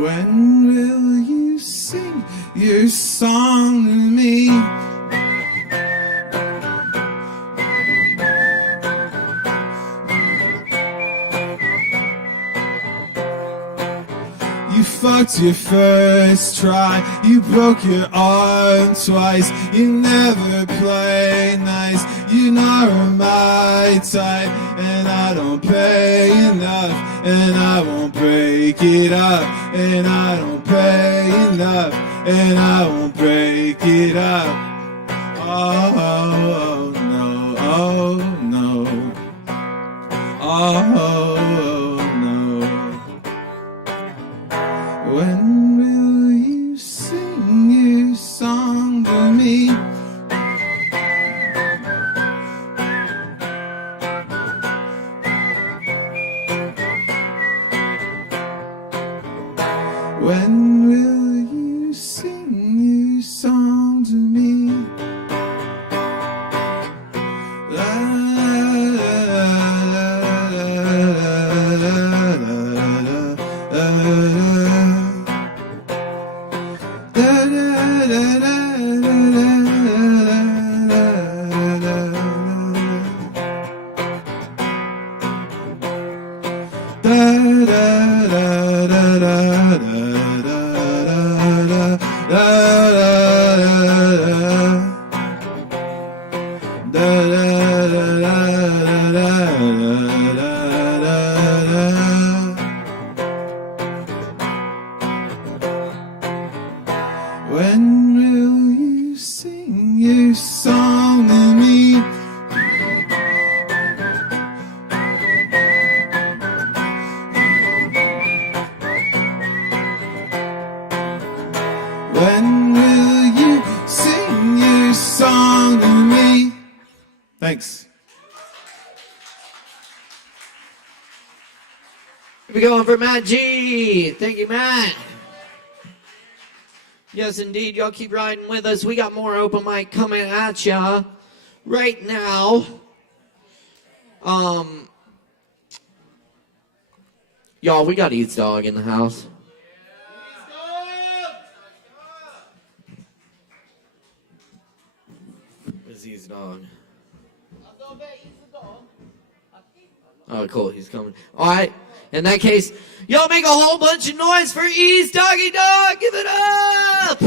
When will you sing your song to me? You fucked your first try, you broke your arm twice, you never play nice, you not my type, and I don't pay enough, and I won't break it up, and I don't pay enough, and I won't break it up. Oh, no, oh, no, oh, no. When will you sing your song to me? When will you sing your song to me? La, la, la, la, la, la. When will you sing your song to me? When will you sing your song to me? Thanks. We're going for Matt G. Thank you, Matt. Yes, indeed. Y'all keep riding with us. We got more open mic coming at ya right now. Y'all, we got Eats Dog in the house. Where's Eats Dog? Oh, cool. He's coming. All right. In that case, y'all make a whole bunch of noise for East Doggy Dog. Give it up.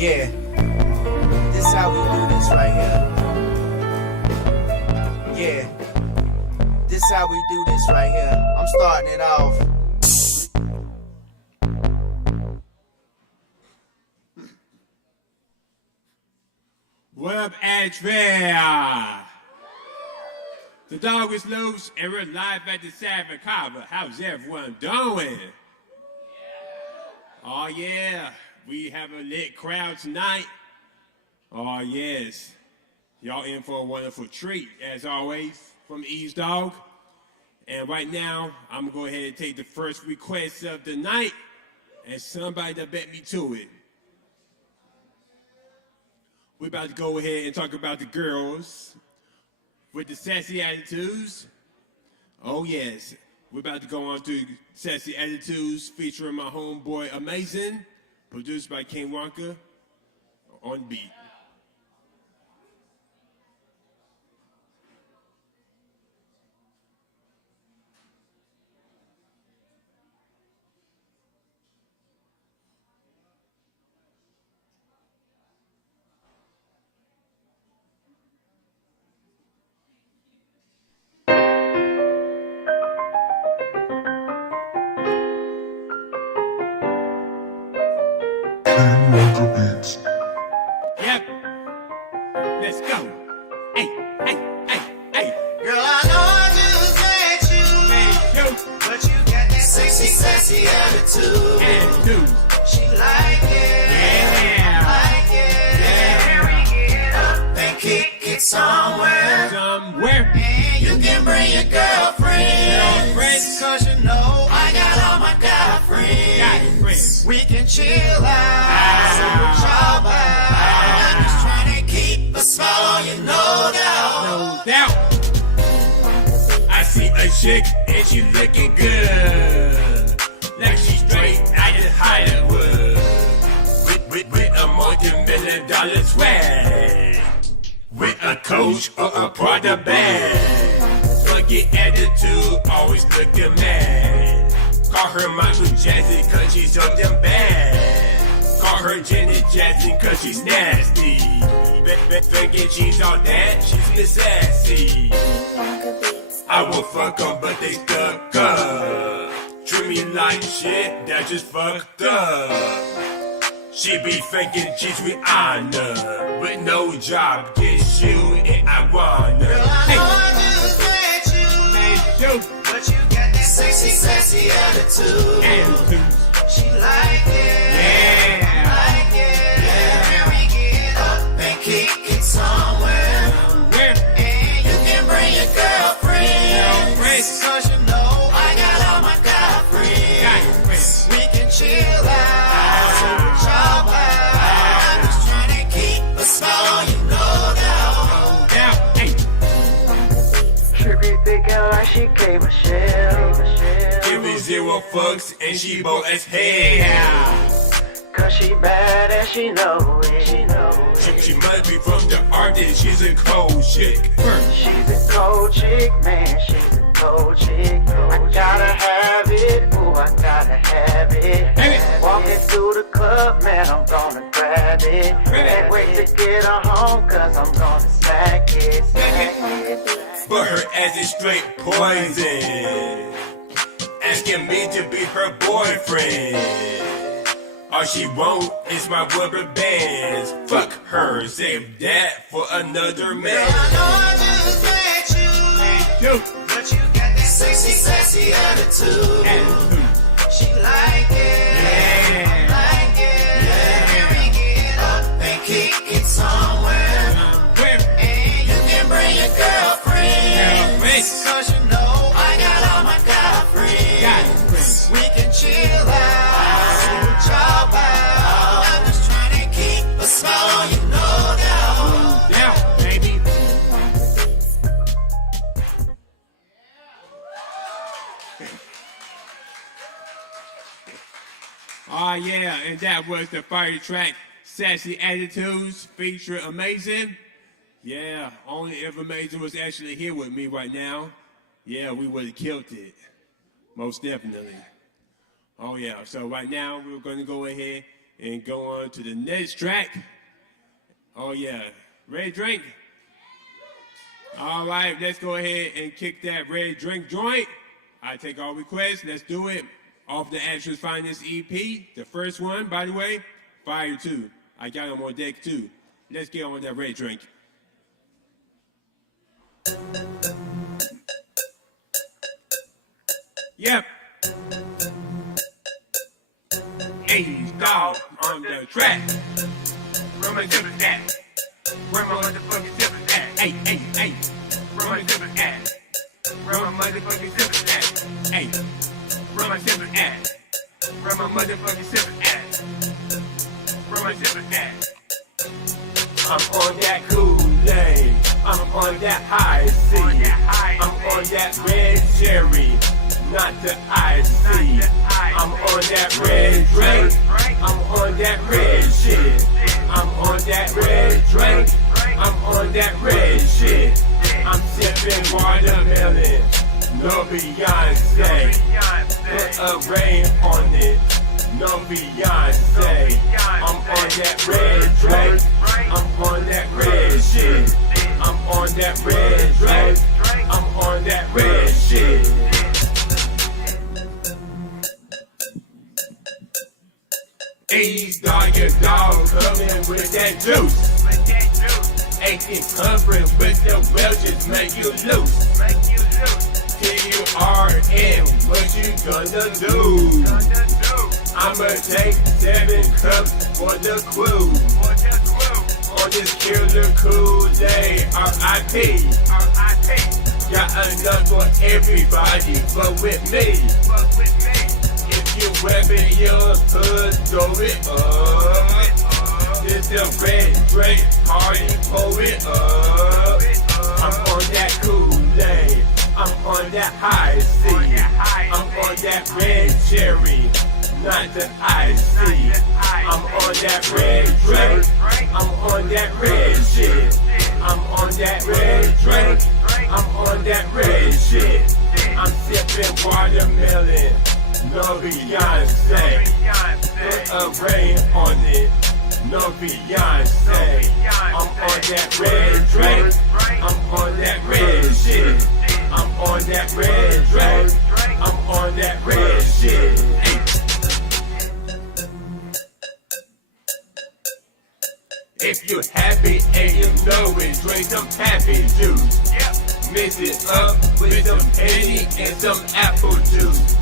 Yeah, this how we do this right here. Yeah, this how we do this right here. I'm starting it off. What up, ASHEVILLE? The dog is loose and we're live at the Savage Kava. How's everyone doing? Oh yeah, we have a lit crowd tonight. Oh yes, y'all in for a wonderful treat as always from Ease Dog. And right now, I'm gonna go ahead and take the first request of the night and somebody that bet me to it. We're about to go ahead and talk about the girls with the sassy attitudes. Oh yes, we're about to go on to Sassy Attitudes featuring my homeboy Amazing, produced by King Wonka on beat. Yep. Let's go. Hey, hey, hey, hey. Girl, I know I just met you, but you got that sexy, sassy attitude. She like it, Yeah. like it. Yeah. Bring it up and kick it somewhere. Somewhere. And you can bring your girlfriends, cause you know I got all my guy friends. We can chill out, see what y'all about. I'm just trying to keep a smile on you, no doubt. No doubt. I see a chick and she looking good, like she's straight out of Hollywood, with a multi-million-dollar swag, with a Coach or a Prada bag. Funky attitude, always looking mad. Call her Michael Jackson cause she's so damn bad. Call her Janet Jackson cause she's nasty. Thinking she's all that, she's Miss Sassy. I will fuck 'em, but they stuck up. Treat me like shit, that's just fucked up. She be thinking she's Rihanna, with no job, gets you and I wanna. Girl, I know I just met you, but you got that sexy, sassy attitude. She like it, yeah, like it. Yeah. Can we get up and kick it somewhere? And you can bring your girlfriend, cause you know I got all my guy friends. We can chill out, chop out. I'm just trying to keep a small, you know now. She be thinking like she came a shell. Give me 0 fucks and she bold as hell. Cause she bad and she know it. She must be from the Arctic, she's a cold chick. She's a cold chick, man, she's a cold chick. I gotta have it, ooh, I gotta have it. Walking through the club, man, I'm gonna grab it. Can't wait to get her home, cause I'm gonna smack it. But her ass is straight poison, asking me to be her boyfriend. All she want is my rubber bands. Fuck her, save that for another man. Girl, I know I just met you, but you got that sexy, sassy attitude. She like it, yeah, like it. Yeah. Can we get up and kick it somewhere? And you can bring your girlfriend, cause you know I got all my guy friends. We can chill out, chop out. I'm just trying to keep a small, you know now. Yeah, baby. Oh yeah, and that was the fire track, Sassy Attitudes, feature Amazing. Yeah, only if Amazing was actually here with me right now, yeah, we would have killed it. Most definitely. Oh yeah, so right now we're going to go ahead and go on to the next track. Oh yeah, red drink. All right, let's go ahead and kick that red drink joint. I take all requests, let's do it. Off the Ashes Finest EP, the first one, by the way, Fire 2. I got them on deck too. Let's get on that red drink. Yep. 80s dog on the track. Where my zippers at? Where my motherfucking zippers at? Hey, hey, hey. Where my zippers at? Where my motherfucking zippers at? Hey. Where my zippers at? Where my motherfucking zippers at? Where my zippers at? I'm on that Kool-Aid. I'm on that high C. I'm on that red cherry, not the icy. I'm on that red drink. I'm on that red shit. I'm on that red drink. I'm on that red shit. I'm sipping watermelon, no Beyonce. Put a rain on it, no Beyonce. I'm on that red drink. I'm on that red shit. I'm on that red drink. I'm on that red shit. Ease dog, your dog coming with that juice. 1800 with the Welches make you loose. T-U-R-N, what you gonna do? I'ma take 7 cups for the crew. On this killer Kool-Aid, R.I.P. Got enough for everybody, but with me. If you weapon your hood, throw it up. This the red drink party, pull it up. I'm on that Kool-Aid, I'm on that high C. I'm on that red cherry, not the icy. I'm on that red drink, I'm on that red shit. I'm on that red drink, I'm on that red shit. I'm sipping watermelon, no Beyonce. Put a rain on it, no Beyonce. I'm on that red drink. I'm on that red shit. I'm on that red drink. I'm on that red shit. Hey. If you happy and you know it, drink some happy juice. Mix it up with some honey and some apple juice.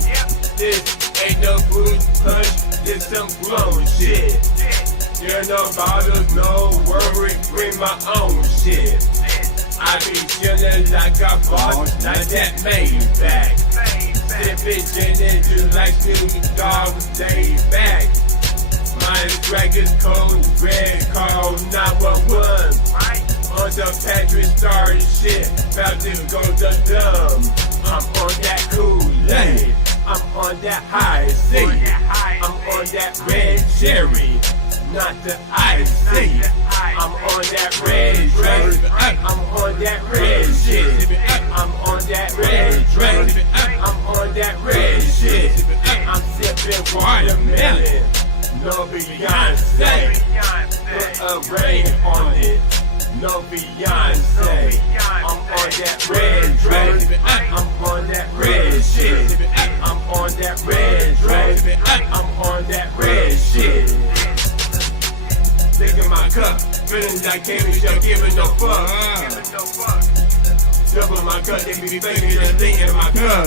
This ain't no fruit punch, this some grown shit. There no bottles, no worry, bring my own shit. I be chillin' like I bought, like that Maybach. Sippin' gin and juice like Snoop Dogg, day back. My drag is cold, red, call 911. On the Patrick Star and shit, about to go the dumb. I'm on that Kool-Aid, I'm on that high C. I'm on that red cherry, not the icy. I'm on that red drink, I'm on that red shit. I'm on that red drink, I'm on that red shit. I'm sipping watermelon, no Beyonce. Put a rain on it. No Beyonce, I'm on that red drink, I'm on that red shit, I'm on that red drink, I'm on that red shit. Look at my cup, feeling like can't be just giving no fuck. Double my cup, they be thinking the thing in my cup.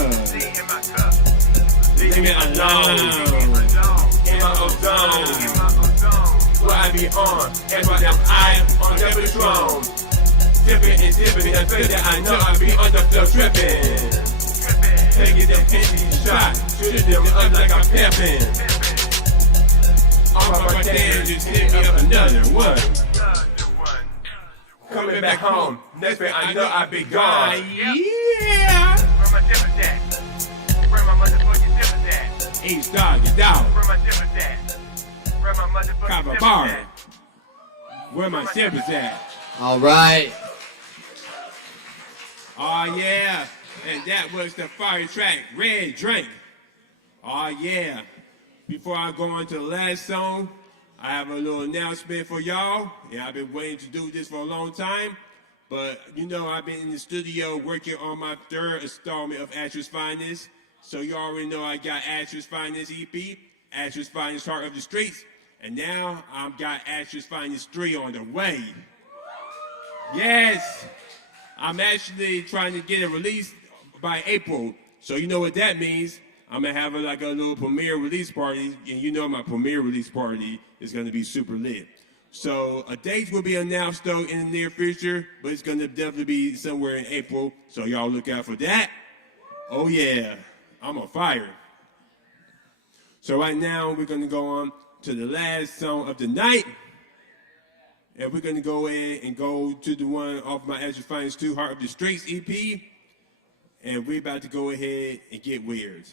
Leave me alone, in my own zone. Where I be on, and what am I on the Medrano? Dipping and dipping, and feel that I know I be on the floor tripping. Taking them empty shot, shooting them up like I'm pimping. All my damn, just hit me up another one. Coming back home, next week I know I be gone. Yeah! Where my dipper at? Where my motherfucking dipper at? Each dog, you dog. Where my dipper at? Kava bar. Where my shippers at? All right. Oh yeah, and that was the fire track, Red Drink. Oh yeah. Before I go on to the last song, I have a little announcement for y'all. Yeah, I've been waiting to do this for a long time, but you know I've been in the studio working on my third installment of Asher's Finest. So you already know I got Asher's Finest EP, Asher's Finest Heart of the Streets. And now I've got Asher's Finest 3 on the way. Yes, I'm actually trying to get it released by April. So you know what that means. I'm going to have like a little premiere release party. And you know my premiere release party is going to be super lit. So a date will be announced though in the near future. But it's going to definitely be somewhere in April. So y'all look out for that. Oh yeah, I'm on fire. So right now we're going to go on to the last song of the night. And we're going to go in and go to the one off my Asher's Finest 2 Heart of the Streets EP. And we're about to go ahead and get weird.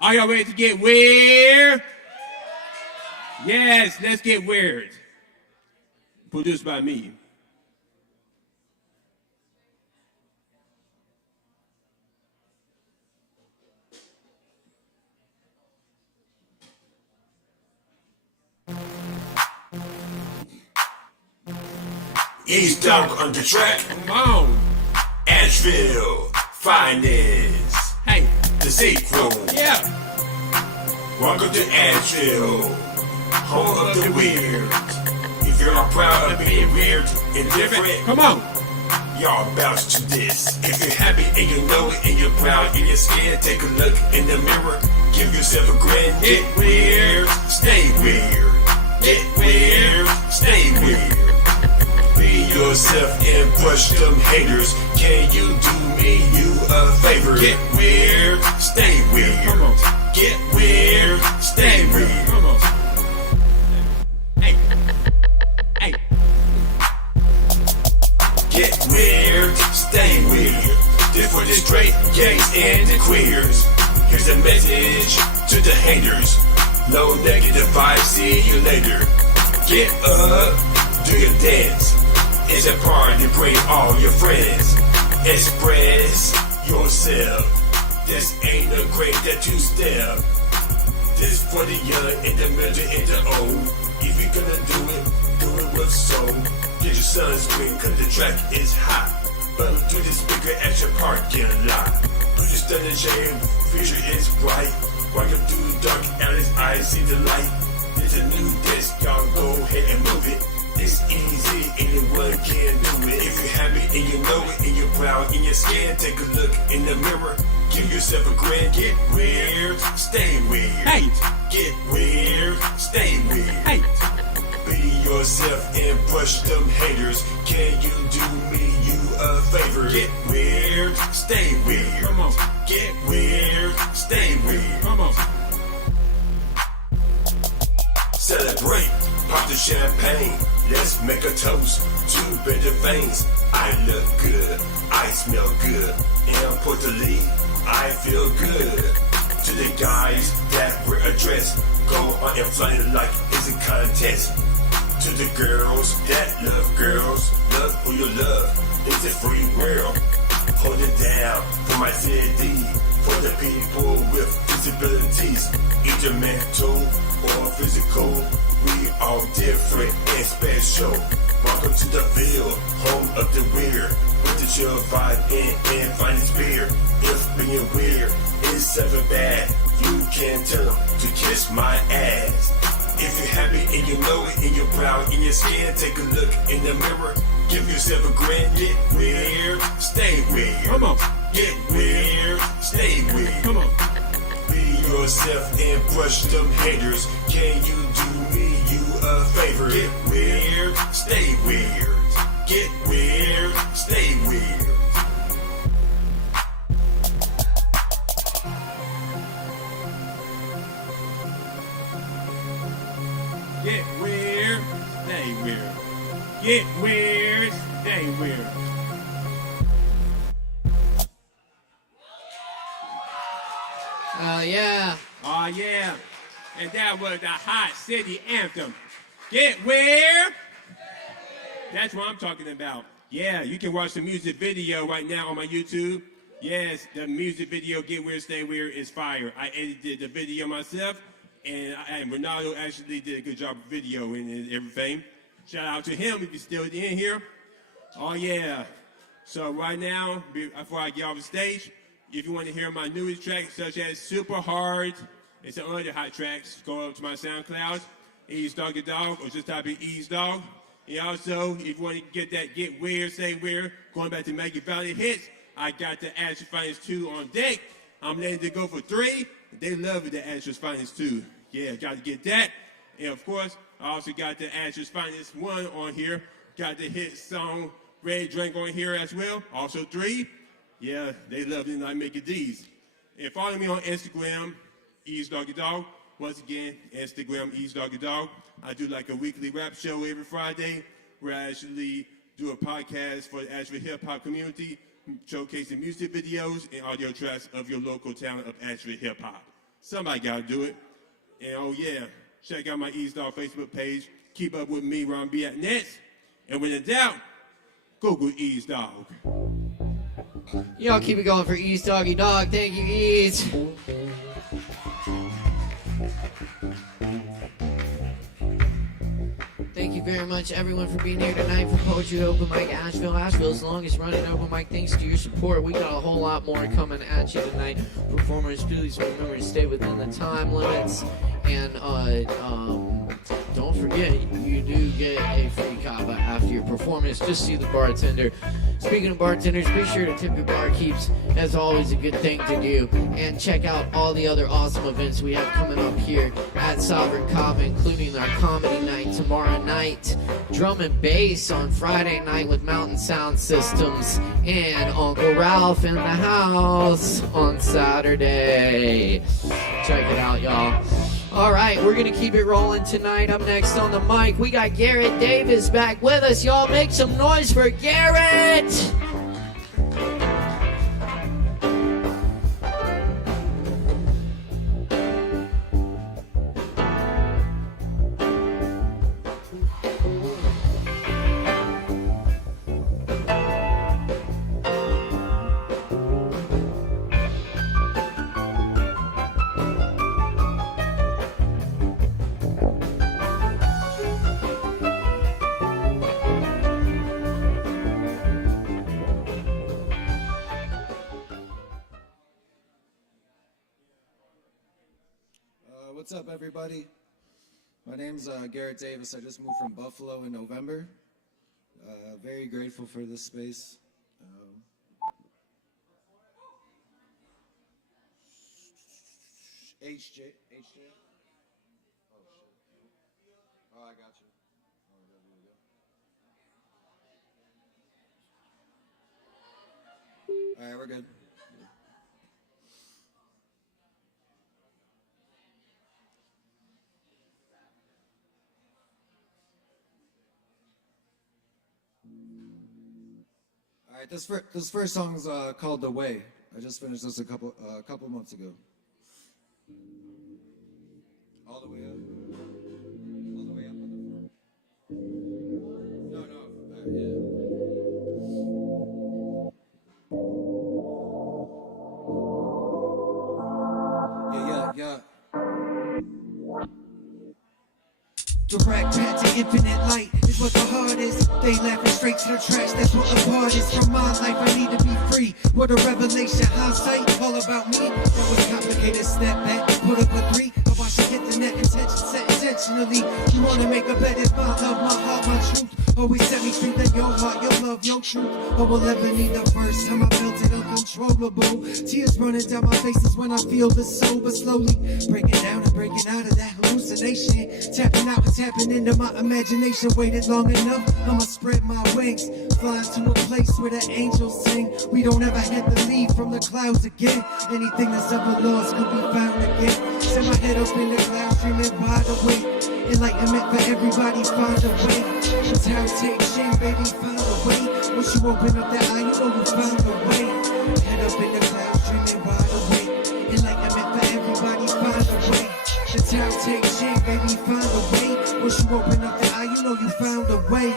Are y'all ready to get weird? Yes, let's get weird. Produced by me. East Dog on the track. Come on. ASHEViLLE, Finest. Hey. The sequel. Yeah. Welcome to ASHEViLLE, home of the weird. If you're proud of being weird and different, come on. Y'all bounce to this. If you're happy and you know it and you're proud in your skin, take a look in the mirror. Give yourself a grin. Get weird. Stay weird. Get weird. Stay weird. Be yourself and brush them haters. Can you do me a favor? Get weird, stay weird. Come on. Get weird, stay weird. Come on. Hey. Hey. Get weird, stay weird. This for the straight, gays, and the queers. Here's a message to the haters. No negative vibes, see you later. Get up, do your dance. It's a party, bring all your friends. Express yourself. This ain't a grade that you step. This for the young and the middle and the old. If you're gonna do it with soul. Get your son's wing, cause the track is hot. Bump through the speaker at your parking lot. Through your stunning shade, future is bright. Walking through the dark alleys, I see the light. There's a new disc, y'all go ahead and move it. It's easy, anyone can do it. If you're happy and you know it, and you're proud in your skin, take a look in the mirror. Give yourself a grin, get weird, stay weird. Hey, get weird, stay weird. Hey, be yourself and brush them haters. Can you do me a favor? Get weird, stay weird. Come on, get weird, stay weird. Come on. Celebrate, pop the champagne. Let's make a toast to better things. I look good, I smell good, and Puerto Rico, I feel good. To the guys that wear a dress, go on and fly it like it's a contest. To the girls that love who you love. It's a free world. Hold it down for my city, for the people with disabilities, either mental or physical. We all different and special. Welcome to the field, home of the weird. With the chill vibe and finest beer. If being weird is something bad, you can tell them to kiss my ass. If you're happy and you know it and you're proud in your skin, take a look in the mirror. Give yourself a grin, get weird, stay weird. Come on, get weird, stay weird. Come on. Be yourself and brush them haters. Can you do me a favor? Get weird, stay weird. Get weird, stay weird. Get weird, stay weird. Get weird, stay weird. Yeah. Oh, yeah. And that was the Hot City Anthem. Get weird. That's what I'm talking about. Yeah, you can watch the music video right now on my YouTube. Yes, the music video, Get Weird, Stay Weird, is fire. I edited the video myself, and Ronaldo actually did a good job of video and everything. Shout out to him if you're still in here. Oh, yeah. So right now, before I get off the stage, if you want to hear my newest tracks, such as Super Hard, and some other hot tracks, go up to my SoundCloud, Ease Doggy Dog, or just type in Ease Dog. And also, if you want to get that Get Weird, Stay Weird, going back to Maggie Valley hits, I got the Ashes Finest 2 on deck. I'm letting it go for 3. They love it, the Ashes Finest 2. Yeah, got to get that. And of course, I also got the Ashes Finest 1 on here. Got the hit song Red Drink on here as well. Also 3. Yeah, they love it and I make it these. And follow me on Instagram, Ease Doggy Dog. Once again, Instagram, Ease Doggy Dog. I do like a weekly rap show every Friday where I actually do a podcast for the Asheville hip hop community, showcasing music videos and audio tracks of your local talent of Asheville hip hop. Somebody gotta do it. And oh yeah, check out my Ease Dog Facebook page. Keep up with me where I'm be at next. And when in doubt, Google Ease Dog. Y'all keep it going for Ease Doggy Dog. Thank you, Ease. Thank you very much, everyone, for being here tonight for Poetry Open Mic Asheville. Asheville's longest running open mic. Thanks to your support. We got a whole lot more coming at you tonight. Performers, please remember to stay within the time limits. And don't forget, you do get a free Kava after your performance. Just see the bartender. Speaking of bartenders, be sure to tip your barkeeps. That's always a good thing to do. And check out all the other awesome events we have coming up here at Sovereign Kava, including our comedy night tomorrow night, drum and bass on Friday night with Mountain Sound Systems, and Uncle Ralph in the house on Saturday. Check it out, y'all. All right, we're going to keep it rolling tonight. Up next on the mic, we got Garrett Davis back with us. Y'all make some noise for Garrett! What's up, everybody? My name's Garrett Davis. I just moved from Buffalo in November. Very grateful for this space. HJ. Oh, shit. Oh, I got you. All right, we're good. All right, this first song is called "The Way." I just finished this a couple months ago. All the way up. All the way up on the front. No, yeah. Yeah. Direct path to infinite light is what the heart is. They laughing straight to the trash, that's what the part is. From my life, I need to be free. What a revelation, hindsight, all about me. That was complicated, step back, put up a 3. I watch you hit the net, intention set intentionally. You wanna make a bet, it's my love, my heart, my truth. Always set me free, then your heart, your love, your truth. I will ever need the first time I felt it uncontrollable. Tears running down my faces when I feel the soul, but slowly breaking down and breaking out of that hallucination. Tapping out and tapping into my imagination. Waited long enough, I'ma spread my wings. Flying to a place where the angels sing. We don't ever have to leave from the clouds again. Anything that's ever lost could be found again. Set my head up in the clouds, dreaming wide awake. Enlightenment for everybody, find a way. Interrogation, baby, find a way. Once you open up that eye, you know you found a way. Head up in the clouds, dreaming wide awake. Enlightenment for everybody, find a way. Interrogation, baby, find a way. Once you open up that eye, you know you found a way.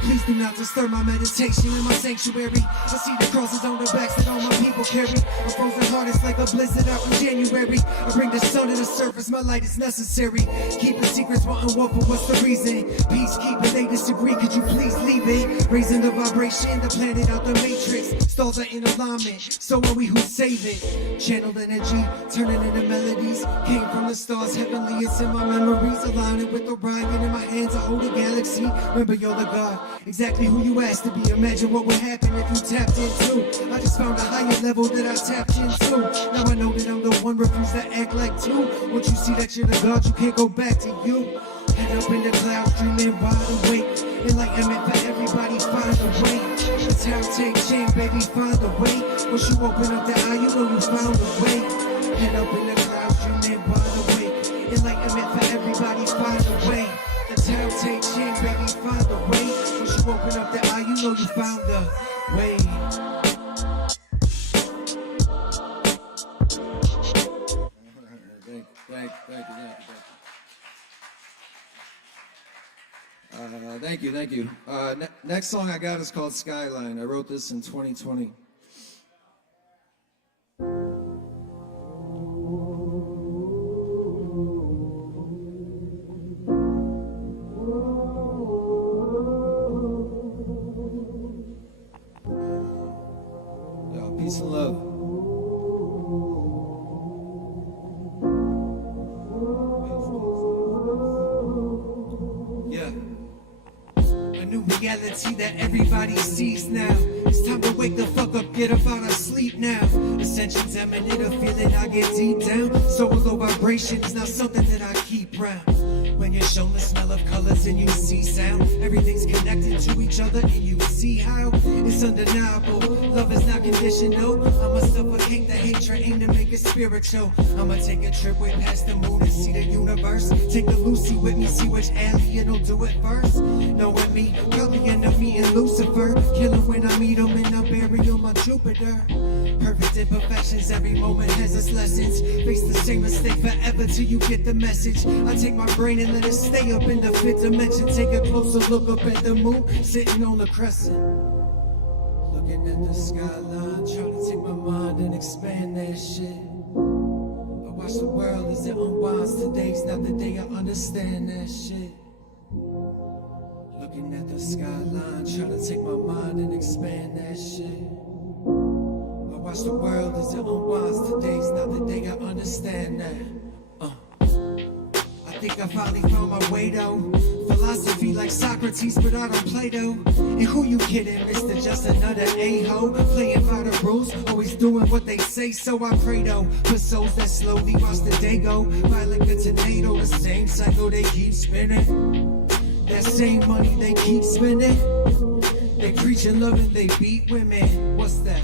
Please do not disturb my meditation in my sanctuary. I see the crosses on the backs that all my people carry. A frozen heart is like a blizzard out in January. I bring the sun to the surface, my light is necessary. Keeping secrets, wanting what, but what's the reason? Peacekeeping, they disagree, could you please leave it? Raising the vibration, the planet out the matrix. Stars are in alignment, so are we who save it. Channel energy, turning into melodies. Came from the stars, heavenly, it's in my memories. Aligning with Orion, in my hands I hold a galaxy. Remember, you're the God. Exactly who you asked to be. Imagine what would happen if you tapped into. I just found a higher level that I tapped into. Now I know that I'm the one, refuse to act like two. Once you see that you're the God, you can't go back to you. Head up in the clouds, dreaming wide awake. Enlightenment for everybody, find a way. Interrogation, baby, find a way. Once you open up that eye, you know you found a way. Head up in the clouds, dreaming wide awake. Enlightenment for everybody, find a way. Interrogation, baby, find a way. Once you open up the eye, you know you found a way. Thank you. Next song I got is called Skyline. I wrote this in 2020. Peace and love. Yeah. A new reality that everybody sees now. It's time to wake the fuck up, get up out of sleep now. Ascension's eminent, a feeling I get deep down. So low vibration is not something that I keep round. When you're shown the smell of colors and you see sound, everything's connected to each other and you see how it's undeniable. Love is not conditional. I'ma suffocate the hatred, aim to make it spiritual. I'ma take a trip way past the moon and see the universe. Take the Lucy with me, see which alien will do it first. Knowing me, probably end up meeting Lucifer. Killing when I meet him and I'll bury him on Jupiter. Perfect imperfections, every moment has its lessons. Face the same mistake forever till you get the message. I take my brain and let it stay up in the fifth dimension. Take a closer look up at the moon, sitting on the crescent. Looking at the skyline, trying to take my mind and expand that shit. I watch the world as it unwinds. Today's not the day I understand that shit. Looking at the skyline, trying to take my mind and expand that shit. I watch the world as it unwinds. Today's not the day I understand that. think I finally found my way though. Philosophy like Socrates, but I don't play though. And who you kidding, Mr. Just another a-ho? Playing by the rules, always doing what they say, so I pray though. For souls that slowly watch the day go by like a tornado, the same cycle they keep spinning. That same money they keep spending. They preach and love and they beat women. What's that?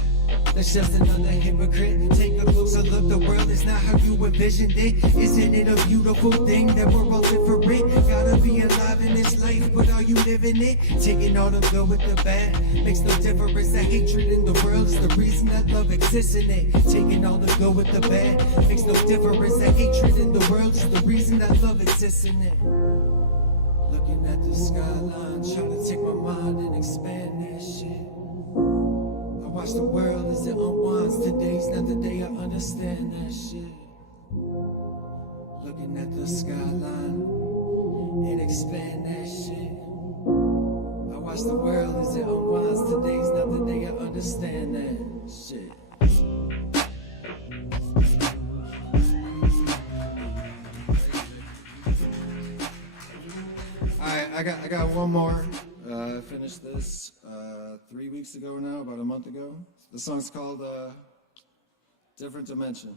That's just another hypocrite. Take a closer look, the world is not how you envisioned it. Isn't it a beautiful thing that we're all different? Gotta be alive in this life, but are you living it? Taking all the good with the bad makes no difference. The hatred in the world is the reason that love exists in it. Taking all the good with the bad makes no difference. The hatred in the world is the reason that love exists in it. Looking at the skyline, trying to take my mind and expand that shit. I watch the world as it unwinds. Today's not the day I understand that shit. Looking at the skyline and expand that shit. I watch the world as it unwinds. Today's not the day I understand that shit. I got one more. I finished this 3 weeks ago now, about a month ago. The song's called Different Dimension.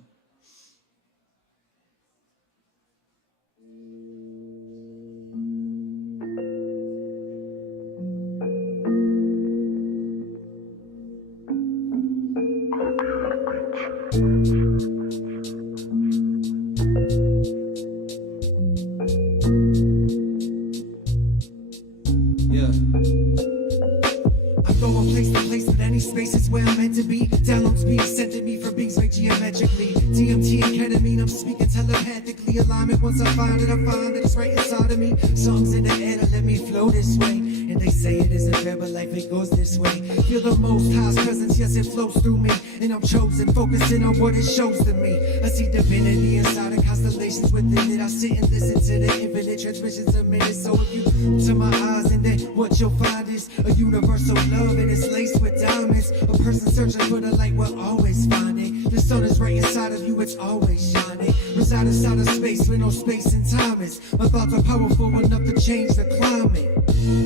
Spaces where I'm meant to be. Downloads being sent to me for beings made geometrically. DMT and ketamine, I'm speaking telepathically. Alignment, once I find it, I find that it's right inside of me. Songs in the air to let me flow this way. And they say it isn't fair, but life it goes this way. Feel the most high's presence, yes, it flows through me. And I'm chosen, focusing on what it shows to me. I see divinity inside the constellations within it. I sit and listen to the infinite transmissions of minutes. So if you to my eyes, and then what you'll find is a universal love, and it's laced with diamonds. A person searching for the light will always find it. The sun is right inside of you, it's always shining. Reside inside of space where no space and time is. My thoughts are powerful enough to change the climate.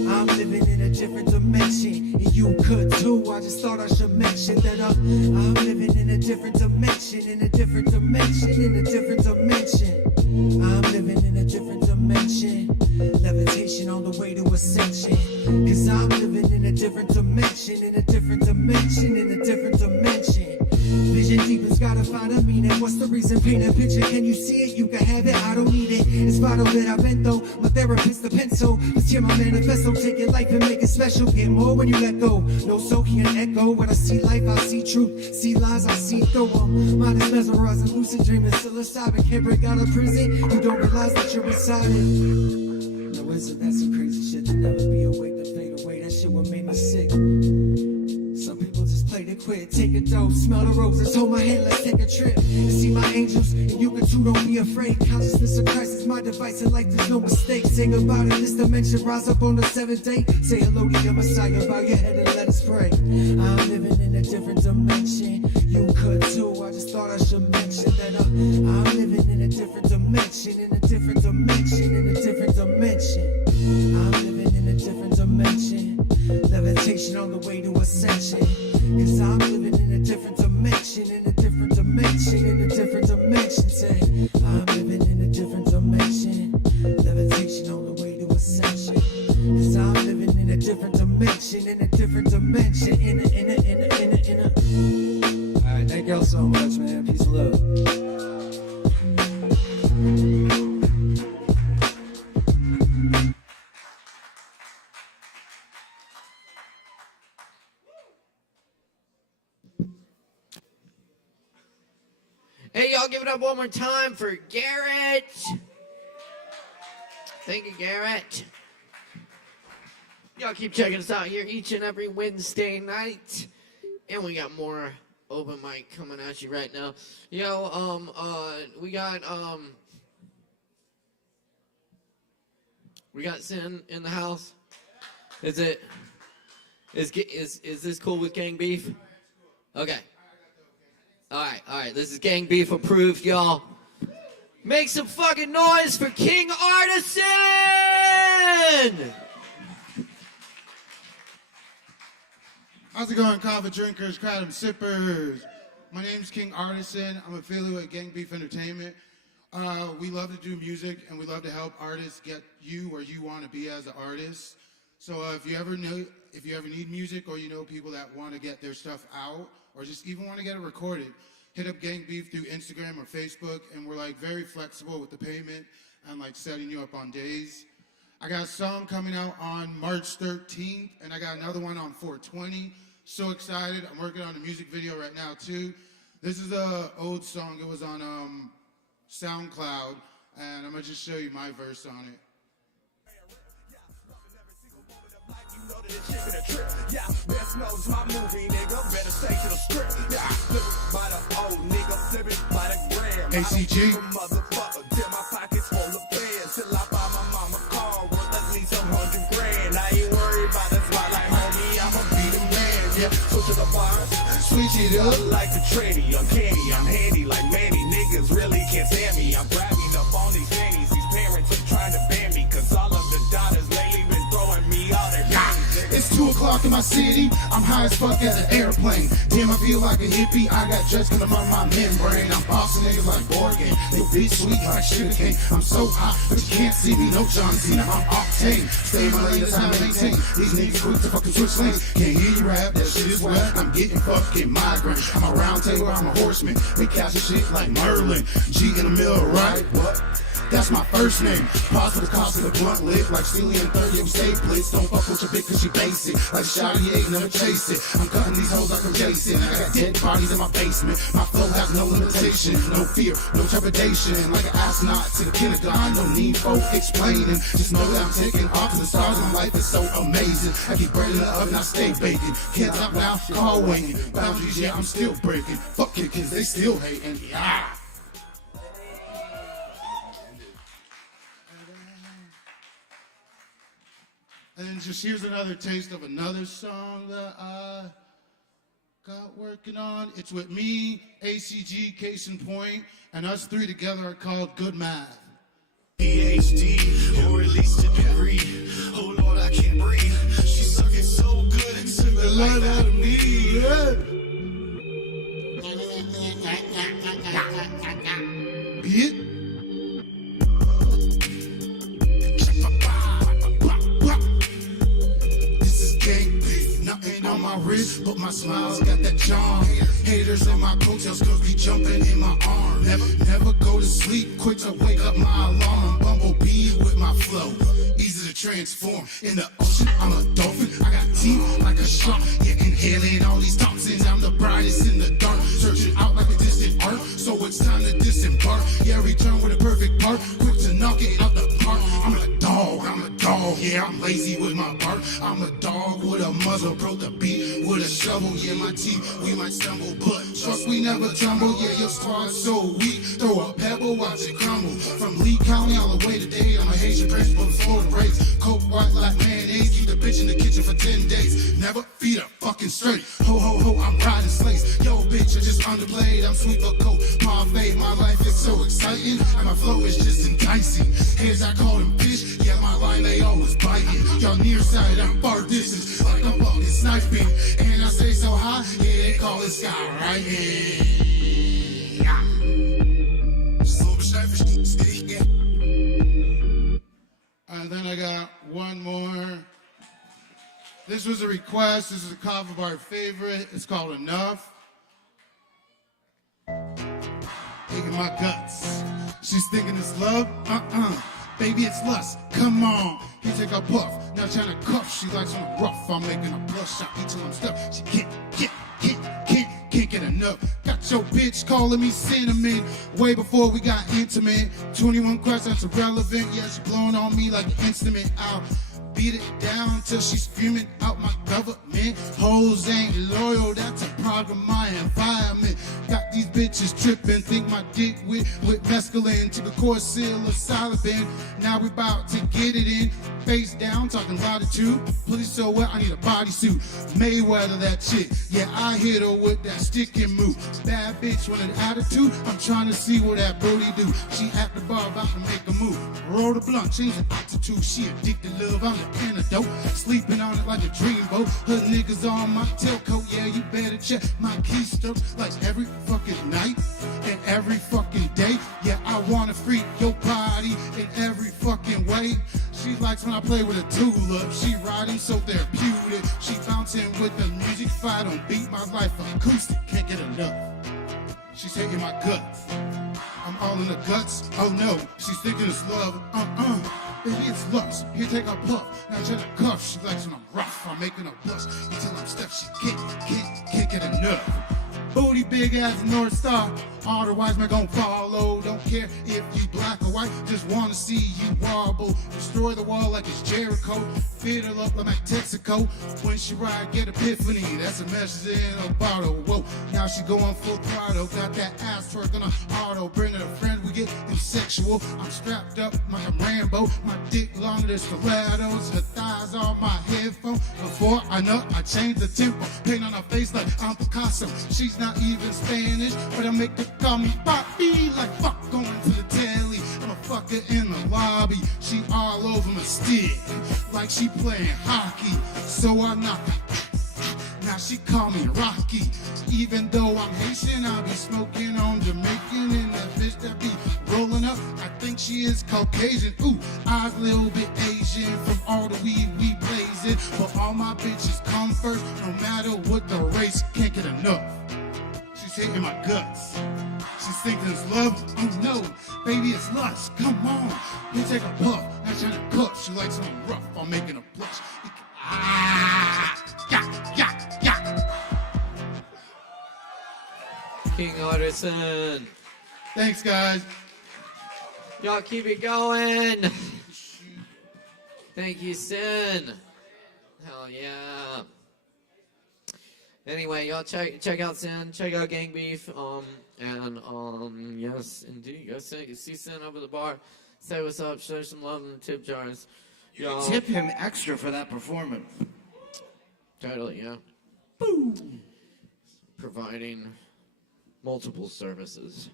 I'm living in a different dimension, and you could too. I just thought I should mention that I'm living in a different dimension, in a different dimension, in a different dimension. I'm living in a different dimension. Levitation on the way to ascension. Cause I'm living in a different dimension, in a different dimension, in a different dimension. Vision deepens, gotta find a meaning. What's the reason? Paint a picture, can you see it? You can have it, I don't need it. It's vital that I've been though. My therapist, the pencil. Let's hear my manifesto. Take your life and make it special. Get more when you let go. No soul can echo. When I see life, I see truth. See lies, I see through them. Mind is mesmerizing, lucid dreaming. Psilocybin can't break out of prison. You don't realize that you're inside it. No, isn't that some crazy shit to never be awake, to fade away? That shit what made me sick. Some people just play to quit. Take a dose, smell the roses, hold my hand, let's take a trip. And see my angels, and you can too, don't be afraid. Consciousness of Christ is my device, and life there's no mistake. Sing about it, this dimension, rise up on the seventh day. Say hello to your Messiah, bow your head and let us pray. I'm living in a different dimension. You could too, I just thought I should mention that I'm living in a different dimension, in a different dimension, in a different dimension. I'm living in a different dimension. Levitation on the way to ascension. Cause I'm living in a different dimension, in a different dimension, in a different dimension. Say, I'm living in a different dimension. Levitation on the way to ascension. Cause I'm living in a different dimension, in a different dimension, in a. Alright, thank y'all so much, man. Peace and love. Hey, y'all give it up one more time for Garrett. Thank you, Garrett. Y'all keep checking us out here each and every Wednesday night. And we got more open mic coming at you right now. Yo, we got Sin in the house. Is this cool with gang beef? Okay. All right. This is gang beef approved, y'all. Make some fucking noise for King Artisan! How's it going, Kava drinkers, crowd and sippers? My name's King Artisan. I'm affiliated with Gang Beef Entertainment. We love to do music, and we love to help artists get you where you want to be as an artist. So if you ever need music, or you know people that want to get their stuff out, or just even want to get it recorded, hit up Gang Beef through Instagram or Facebook, and we're like very flexible with the payment and like setting you up on days. I got a song coming out on March 13th, and I got another one on 4/20. So excited. I'm working on a music video right now too. This is an old song. It was on SoundCloud, and I'm gonna just show you my verse on it. Yeah, best knows my movie, nigga. Better stay to the script. Yeah, living by the old nigga, living by the gram. ACG. Motherfucker, till my pockets full of bands. Till I buy my mama car worth at least $100 grand. I ain't worried about the spotlight, homie. I'ma be the man. Yeah, switch to the bars. Switch it up. Like a tranny, I'm candy, I'm handy like Manny. Niggas really can't stand me. I'm grabbing up on these panties. These parents are trying to ban me, cause all of the daughters lately been throwing me all their panties. It's 2 o'clock in my city. I'm high as fuck as an airplane. Damn, I feel like a hippie. I got jets coming on my membrane. I'm bossing niggas like Borgen. They bitch sweet like sugarcane. I'm so hot, but you can't see me. No John Cena. I'm octane. Stay in my lane, that's how I maintain. These niggas quick to fucking switch lanes. Can't hear you rap, that shit is wet. I'm getting fucking migraine. I'm a round table, I'm a horseman. They catch shit like Merlin. G in the middle, right? What? That's my first name. Pause for the cost of the blunt lick. Like Steely and 30, we stay blitz. Don't fuck with your bitch cause she basic. Like Shawty ain't never chase it. I'm cutting these hoes like I'm Jason. I got dead bodies in my basement. My flow has no limitation. No fear, no trepidation. Like an astronaut to the kindergarten. No need for explaining. Just know that I'm taking off to the stars. My life is so amazing. I keep bread in the oven, I stay baking. Can't stop now, call waiting. Boundaries, yeah, I'm still breaking. Fuck it, kids, they still hating. Yeah. And just here's another taste of another song that I got working on. It's with me, ACG, Case in Point, and us three together are called Good Math. PhD, or at least a degree. Oh Lord, I can't breathe. She's sucking so good and took the life out of me. Yeah. Beat. Nothing on my wrist, but my smile's got that charm. Haters in my coattails, cause be jumping in my arm. Never go to sleep, quick to wake up my alarm. Bumblebee with my flow, easy to transform. In the ocean, I'm a dolphin, I got teeth like a shark. Yeah, inhaling all these toxins, I'm the brightest in the dark. Searching out like a distant art, so it's time to disembark. Yeah, return with a perfect part, quick to knock it out the park. I'm a dog, yeah, I'm lazy with my bark. I'm a dog with a muzzle, broke the beat with a shovel. Yeah, my teeth, we might stumble, but trust we never tumble. Yeah, your squad's so weak, throw a pebble, watch it crumble. From Lee County all the way to Dade, I'm a Haitian prince from Florida race. Coke white like mayonnaise, keep the bitch in the kitchen for 10 days. Never feed her fucking straight. Ho, ho, ho, I'm riding slates. Yo, bitch, you're just underplayed. I'm sweet but cold, parfait. My life is so exciting, and my flow is just enticing. Heads, I call them fish. Yeah, my line, they always biting. Y'all nearsighted, I'm far distance, like I'm fucking sniping. And I say so high, yeah, they call it skywriting. And then I got one more. This was a request. This is a Kava bar favorite. It's called Enough. Taking my guts. She's thinking it's love? Baby, it's lust. Come on. He take a puff. Now trying to cuff. She likes on the rough. I'm making a blush shot. Each time I'm stuck. She can't get enough. Got your bitch calling me cinnamon. Way before we got intimate. 21 questions irrelevant. Yeah, she blowing on me like an instrument. I'll beat it down till she's screaming out my government. Hoes ain't loyal. That's a part of my environment. Got These bitches trippin', think my dick with mescaline. Took a course seal of Solomon. Now we about to get it in. Face down, talking latitude. Pussy so wet, I need a bodysuit. Mayweather that chick. Yeah, I hit her with that stick and move. Bad bitch with an attitude. I'm trying to see what that booty do. She at the bar about to make a move. Roll the blunt, change the altitude. She addicted love, I'm the antidote. Sleeping on it like a dreamboat. Her niggas on my tailcoat. Yeah, you better check my keystrokes. Like every fucking night and every fucking day. Yeah, I wanna freak your body in every fucking way. She likes when I play with a tulip. She riding so therapeutic. She bouncing with the music. If I don't beat my life acoustic, can't get enough. She's hitting my guts. I'm all in the guts. Oh no, she's thinking it's love. Baby, it's lust. Here, take a puff. Now try to cuff. She likes when I'm rough. I'm making her blush until I'm stuck. She can't get enough. Booty big as a North Star. All the wise men gon' follow. Don't care if you black or white. Just wanna see you wobble. Destroy the wall like it's Jericho. Fit her up like Texaco. When she ride, get epiphany. That's a message in a bottle. Whoa, now she going full throttle. Got that ass twerk on a auto. Bring her a friend, we get sexual. I'm strapped up like I'm Rambo. My dick longer than stilettos. Her thighs on my headphone. Before I know, I change the tempo. Paint on her face like I'm Picasso. She's not even Spanish, but I make her call me Papi. Like fuck going to the telly. I'm a fucker in the lobby. She all over my stick, like she playing hockey. So I knock her. Now she call me Rocky. Even though I'm Haitian, I be smoking on Jamaican. And that bitch that be rolling up, I think she is Caucasian. Ooh, eyes a little bit Asian from all the weed we blazing. But all my bitches come first, no matter what the race, can't get enough. She's hitting my guts. She's thinking it's love. Oh no, baby, it's lust. Come on, you take a puff. Now trying to cuff. She likes something rough. I'm making a blush. King Artisan. Thanks, guys. Y'all keep it going. Thank you, Sin. Hell yeah. Anyway, y'all check out Sin, check out Gang Beef, and yes, indeed, go see Sin over the bar, say what's up, show some love in the tip jars. Y'all tip him extra for that performance. Totally, yeah. Boom. Providing multiple services,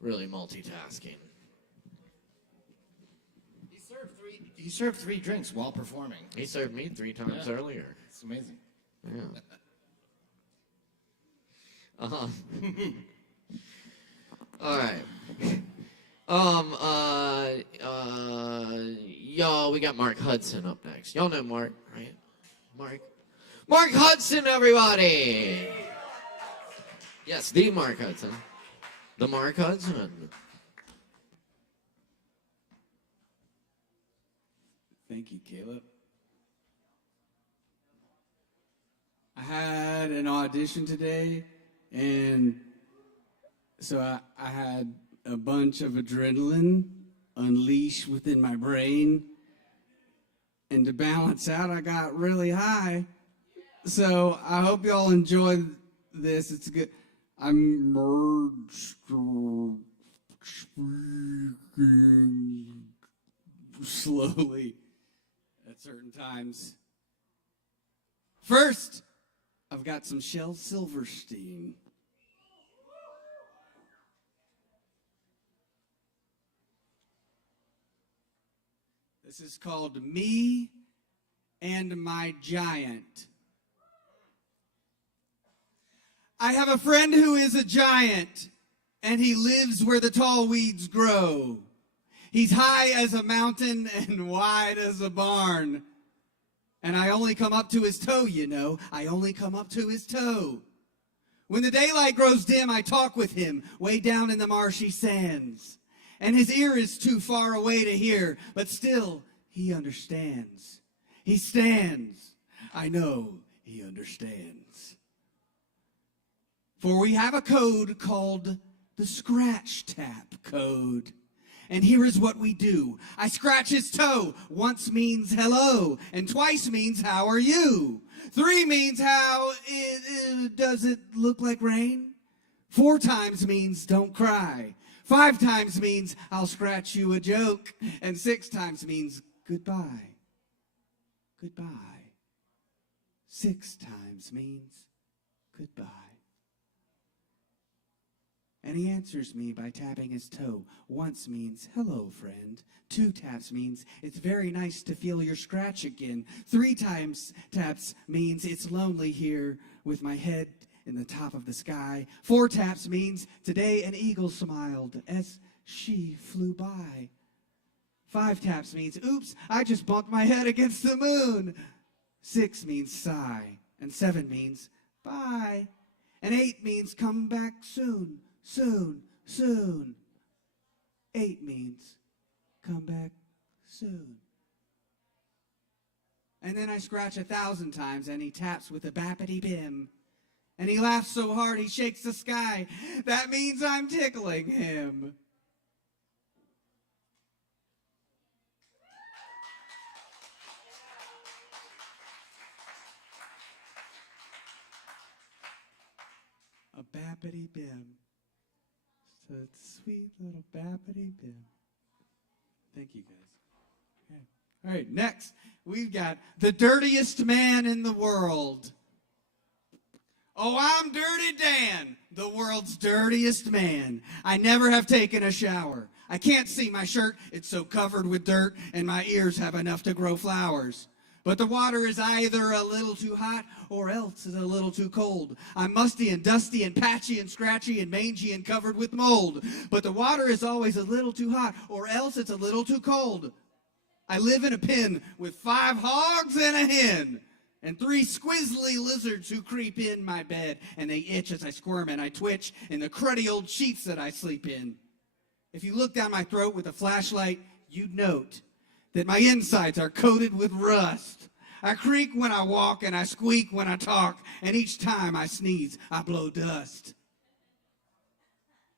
really multitasking. He served three drinks while performing. He served me 3 times earlier. It's amazing. Yeah. All right. Y'all, we got Mark Hudson up next. Y'all know Mark, right? Mark Hudson, everybody. Yes, the Mark Hudson. The Mark Hudson. Thank you, Caleb. I had an audition today, and so I had a bunch of adrenaline unleashed within my brain, and to balance out, I got really high. So I hope y'all enjoy this. It's good. I'm speaking slowly at certain times. First, I've got some Shel Silverstein. This is called Me and My Giant. I have a friend who is a giant, and he lives where the tall weeds grow. He's high as a mountain and wide as a barn. And I only come up to his toe, you know. I only come up to his toe. When the daylight grows dim, I talk with him way down in the marshy sands. And his ear is too far away to hear, but still, he understands. He stands. I know he understands. For we have a code called the Scratch Tap Code. And here is what we do. I scratch his toe. Once means hello, and twice means how are you? 3 means how does it look like rain? 4 times means don't cry. 5 times means I'll scratch you a joke. And 6 times means goodbye. Goodbye. 6 times means goodbye. And he answers me by tapping his toe. Once means, hello, friend. 2 taps means, it's very nice to feel your scratch again. 3 times taps means, it's lonely here with my head in the top of the sky. 4 taps means, today an eagle smiled as she flew by. 5 taps means, oops, I just bumped my head against the moon. 6 means sigh. And 7 means, bye. And 8 means, come back soon. Soon, soon. 8 means, come back soon. And then I scratch 1,000 times, and he taps with a bappity-bim. And he laughs so hard he shakes the sky. That means I'm tickling him. A bappity-bim. So it's sweet little bappity-bim. Thank you, guys. Okay. All right, next, we've got the dirtiest man in the world. Oh, I'm Dirty Dan, the world's dirtiest man. I never have taken a shower. I can't see my shirt. It's so covered with dirt, and my ears have enough to grow flowers. But the water is either a little too hot or else is a little too cold. I'm musty and dusty and patchy and scratchy and mangy and covered with mold. But the water is always a little too hot or else it's a little too cold. I live in a pen with 5 hogs and a hen and 3 squizzly lizards who creep in my bed, and they itch as I squirm and I twitch in the cruddy old sheets that I sleep in. If you look down my throat with a flashlight, you'd note that my insides are coated with rust. I creak when I walk and I squeak when I talk, and each time I sneeze, I blow dust.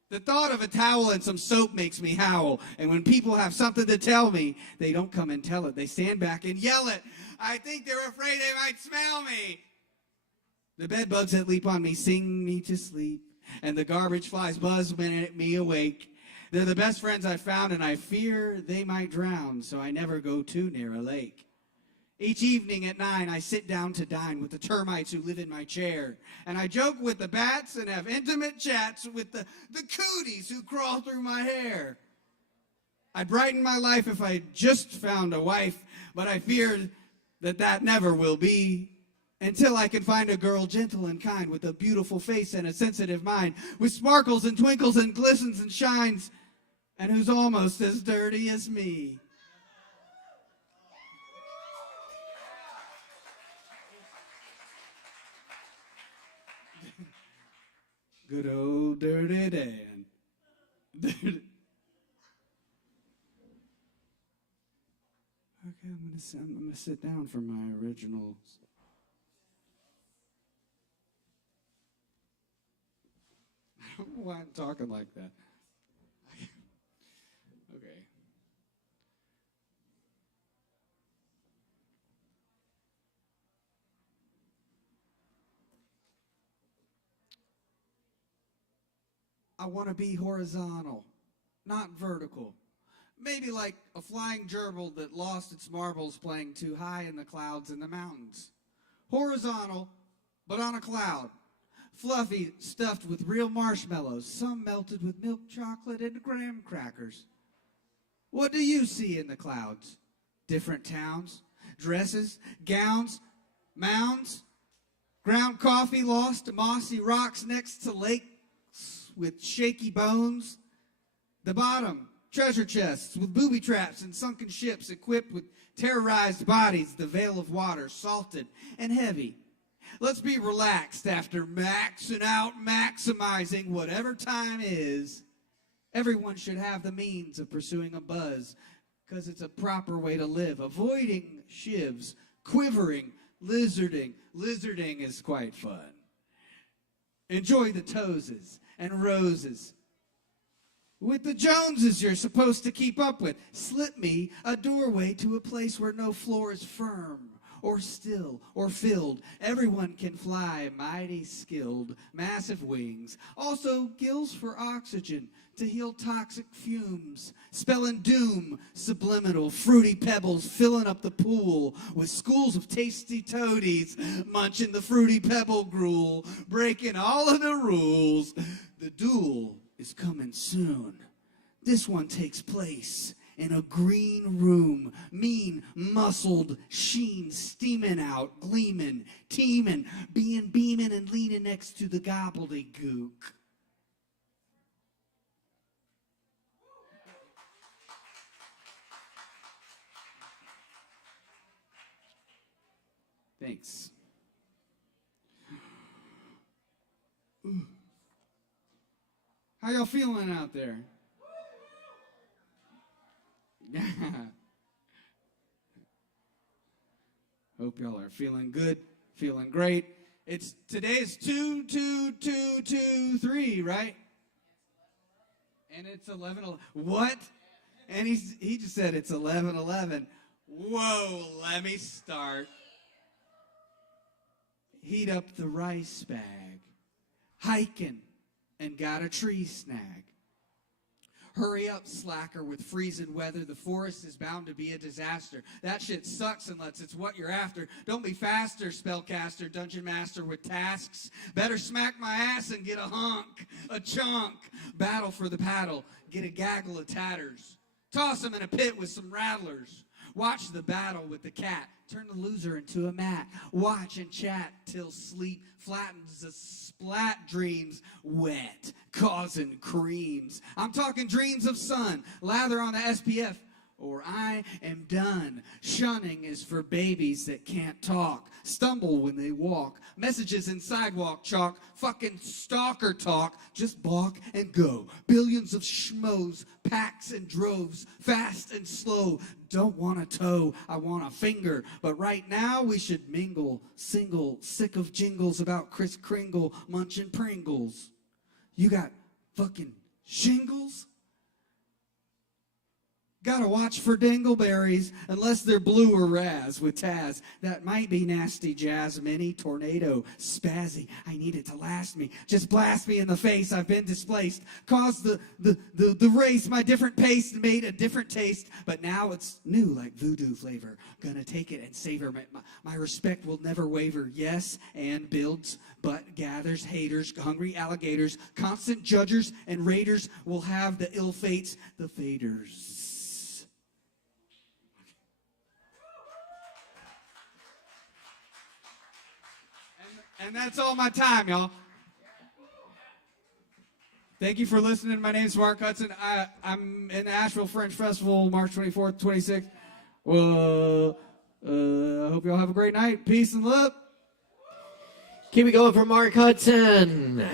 The thought of a towel and some soap makes me howl, and when people have something to tell me, they don't come and tell it. They stand back and yell it. I think they're afraid they might smell me. The bed bugs that leap on me sing me to sleep, and the garbage flies buzz at me awake. They're the best friends I've found, and I fear they might drown, so I never go too near a lake. Each evening at 9, I sit down to dine with the termites who live in my chair, and I joke with the bats and have intimate chats with the cooties who crawl through my hair. I'd brighten my life if I just found a wife, but I fear that never will be. Until I can find a girl gentle and kind with a beautiful face and a sensitive mind, with sparkles and twinkles and glistens and shines, and who's almost as dirty as me. Good old Dirty Dan. Okay, I'm gonna sit down for my original. I don't know why I'm talking like that. Okay. I want to be horizontal, not vertical. Maybe like a flying gerbil that lost its marbles playing too high in the clouds in the mountains. Horizontal, but on a cloud. Fluffy, stuffed with real marshmallows, some melted with milk chocolate and graham crackers. What do you see in the clouds? Different towns, dresses, gowns, mounds, ground coffee lost to mossy rocks next to lakes with shaky bones. The bottom, treasure chests with booby traps and sunken ships equipped with terrorized bodies, the veil of water, salted and heavy. Let's be relaxed after maxing out, maximizing whatever time is. Everyone should have the means of pursuing a buzz, because it's a proper way to live. Avoiding shivs, quivering, lizarding. Lizarding is quite fun. Enjoy the toeses and roses. With the Joneses you're supposed to keep up with. Slip me a doorway to a place where no floor is firm or still, or filled. Everyone can fly, mighty skilled, massive wings. Also gills for oxygen to heal toxic fumes. Spelling doom, subliminal, fruity pebbles filling up the pool with schools of tasty toadies munching the fruity pebble gruel, breaking all of the rules. The duel is coming soon. This one takes place in a green room, mean, muscled, sheen, steaming out, gleaming, teeming, beaming, and leaning next to the gobbledygook. Thanks. How y'all feeling out there? Hope y'all are feeling good, feeling great. Today is 2/2/2/2/3, right? And it's 11/11. What? And he just said it's 11/11. Whoa, let me start. Heat up the rice bag. Hiking and got a tree snag. Hurry up, slacker, with freezing weather. The forest is bound to be a disaster. That shit sucks unless it's what you're after. Don't be faster, spellcaster, dungeon master with tasks. Better smack my ass and get a hunk, a chunk. Battle for the paddle. Get a gaggle of tatters. Toss him in a pit with some rattlers. Watch the battle with the cat. Turn the loser into a mat. Watch and chat till sleep flattens the splat dreams wet, causing creams. I'm talking dreams of sun. Lather on the SPF or I am done. Shunning is for babies that can't talk. Stumble when they walk. Messages in sidewalk chalk. Fucking stalker talk. Just balk and go. Billions of schmoes. Packs and droves. Fast and slow. Don't want a toe. I want a finger. But right now we should mingle. Single. Sick of jingles about Kris Kringle munching Pringles. You got fucking shingles? Gotta watch for dingleberries, unless they're blue or raz with Taz. That might be nasty jazz, mini tornado, spazzy. I need it to last me. Just blast me in the face, I've been displaced. Caused the race, my different pace made a different taste. But now it's new like voodoo flavor. Gonna take it and savor. My respect will never waver. Yes, and builds, but gathers haters, hungry alligators, constant judgers and raiders will have the ill fates, the faders. And that's all my time, y'all. Thank you for listening. My name's Mark Hudson. I'm in the Asheville Fringe Festival, March 24th, 26th. Well, I hope y'all have a great night. Peace and love. Keep it going for Mark Hudson.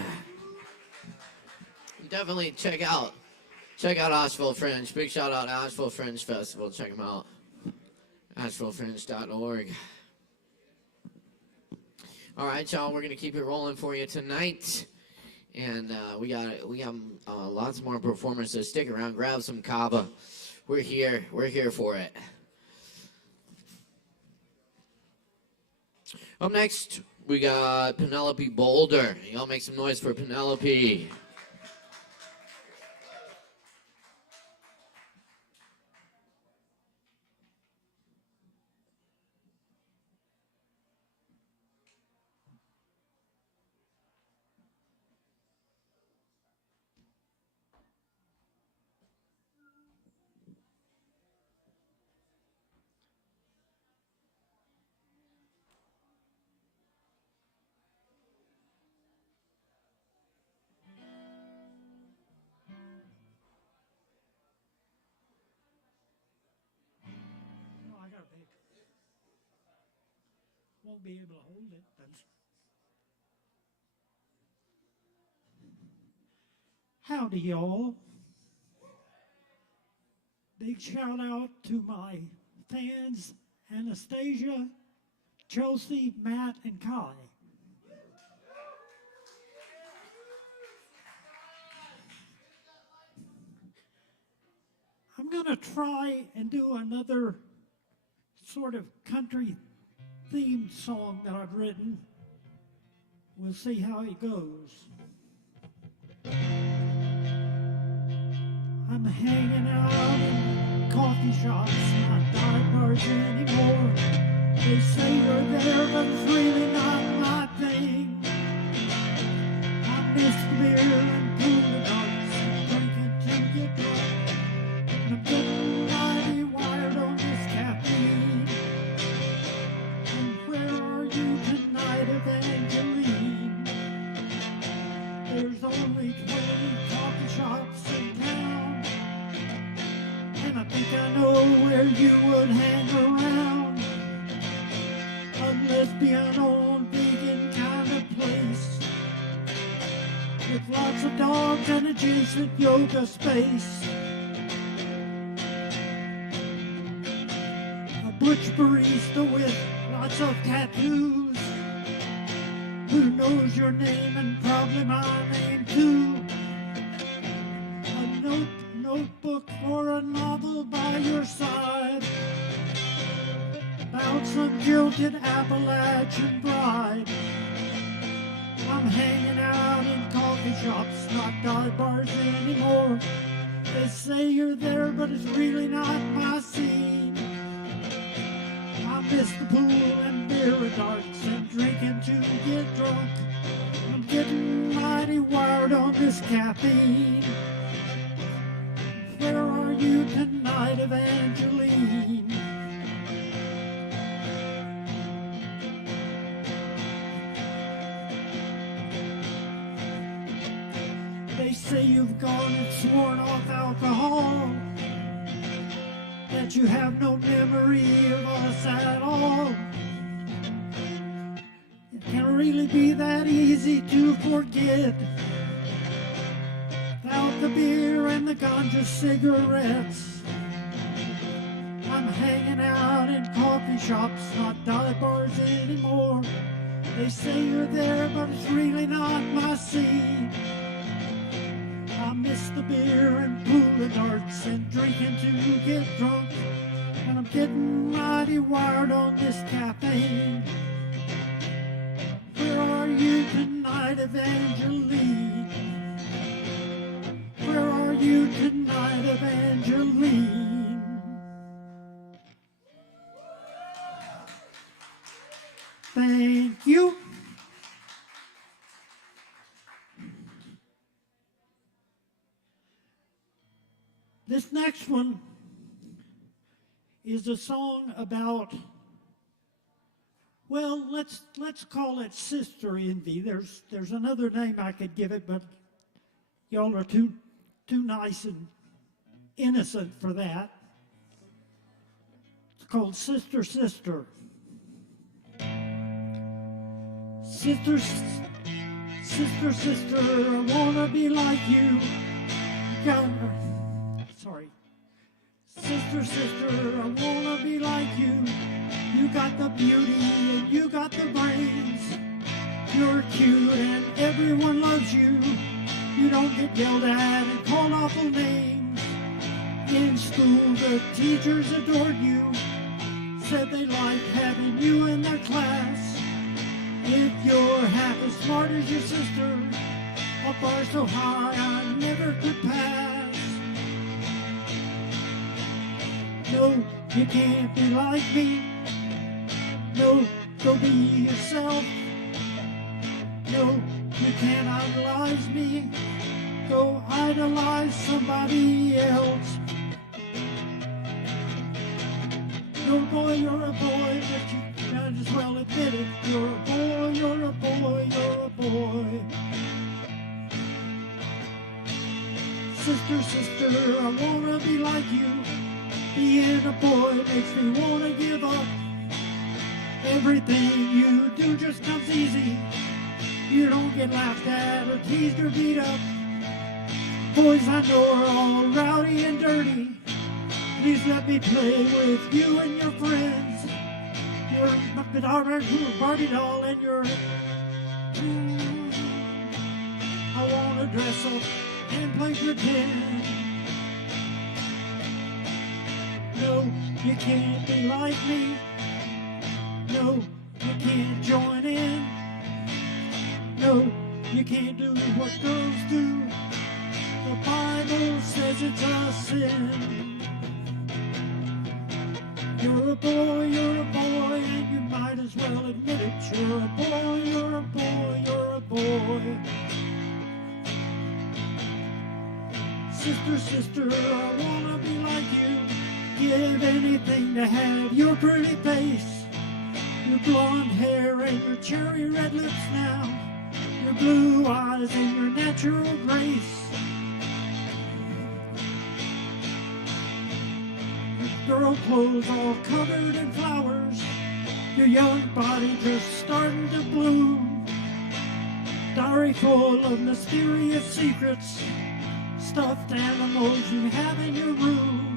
Definitely check out Asheville Fringe. Big shout out to Asheville Fringe Festival. Check them out. AshevilleFringe.org. All right, y'all, we're going to keep it rolling for you tonight. And we got lots more performances. Stick around, grab some Kava. We're here for it. Up next, we got Penelope Boulder. Y'all make some noise for Penelope. Won't be able to hold it, but howdy, y'all. Big shout out to my fans, Anastasia, Chelsea, Matt, and Kai. I'm going to try and do another sort of country theme song that I've written. We'll see how it goes. I'm hanging out in coffee shops, not dive bars anymore. They say you're there, but it's really not my thing. I miss beer and pool darts and drinking to get drunk. And I'm getting mighty wired on this caffeine. And where are you tonight, Evangeline? There's only 20 coffee shops in town, and I think I know where you would hang around. A lesbian-owned vegan kind of place, with lots of dogs and adjacent yoga space. A butch barista with lots of tattoos, who knows your name and probably my name too. A notebook or a novel by your side, about some jilted Appalachian bride. I'm hanging out in coffee shops, not dive bars anymore. They say you're there, but it's really not my scene. I miss the pool and beer and darts and drinking to get drunk. I'm getting mighty wired on this caffeine. Where are you tonight, Evangeline? They say you've gone and sworn off alcohol, that you have no memory of us at all. It can't really be that easy to forget, without the beer and the ganja cigarettes. I'm hanging out in coffee shops, not dive bars anymore. They say you're there, but it's really not my scene. I miss the beer and pool and darts and drinking to get drunk. And I'm getting mighty wired on this caffeine. Where are you tonight, Evangeline? Where are you tonight, Evangeline? Thank you. This next one is a song about, well, let's call it sister envy. There's another name I could give it, but y'all are too nice and innocent for that. It's called Sister Sister. Sister, sister, sister, I wanna be like you. Sorry. Sister, sister, I wanna be like you. You got the beauty and you got the brains. You're cute and everyone loves you. You don't get yelled at and called awful names. In school, the teachers adored you. Said they liked having you in their class. If you're half as smart as your sister, a bar so high I never could pass. No, you can't be like me. No, go be yourself. No, you can't idolize me. Go idolize somebody else. No, boy, you're a boy, but you might as well admit it. You're a boy, you're a boy, you're a boy. Sister, sister, I wanna be like you. Being a boy makes me wanna give up. Everything you do just comes easy. You don't get laughed at or teased or beat up. Boys I know are all rowdy and dirty. Please let me play with you and your friends. You're a Barbie doll and you're I wanna dress up and play pretend. No, you can't be like me. No, you can't join in. No, you can't do what girls do. The Bible says it's a sin. You're a boy, and you might as well admit it. You're a boy, you're a boy, you're a boy. Sister, sister, I wanna be like you. Give anything to have your pretty face, your blonde hair and your cherry red lips now, your blue eyes and your natural grace. Your girl clothes all covered in flowers, your young body just starting to bloom. Diary full of mysterious secrets, stuffed animals you have in your room.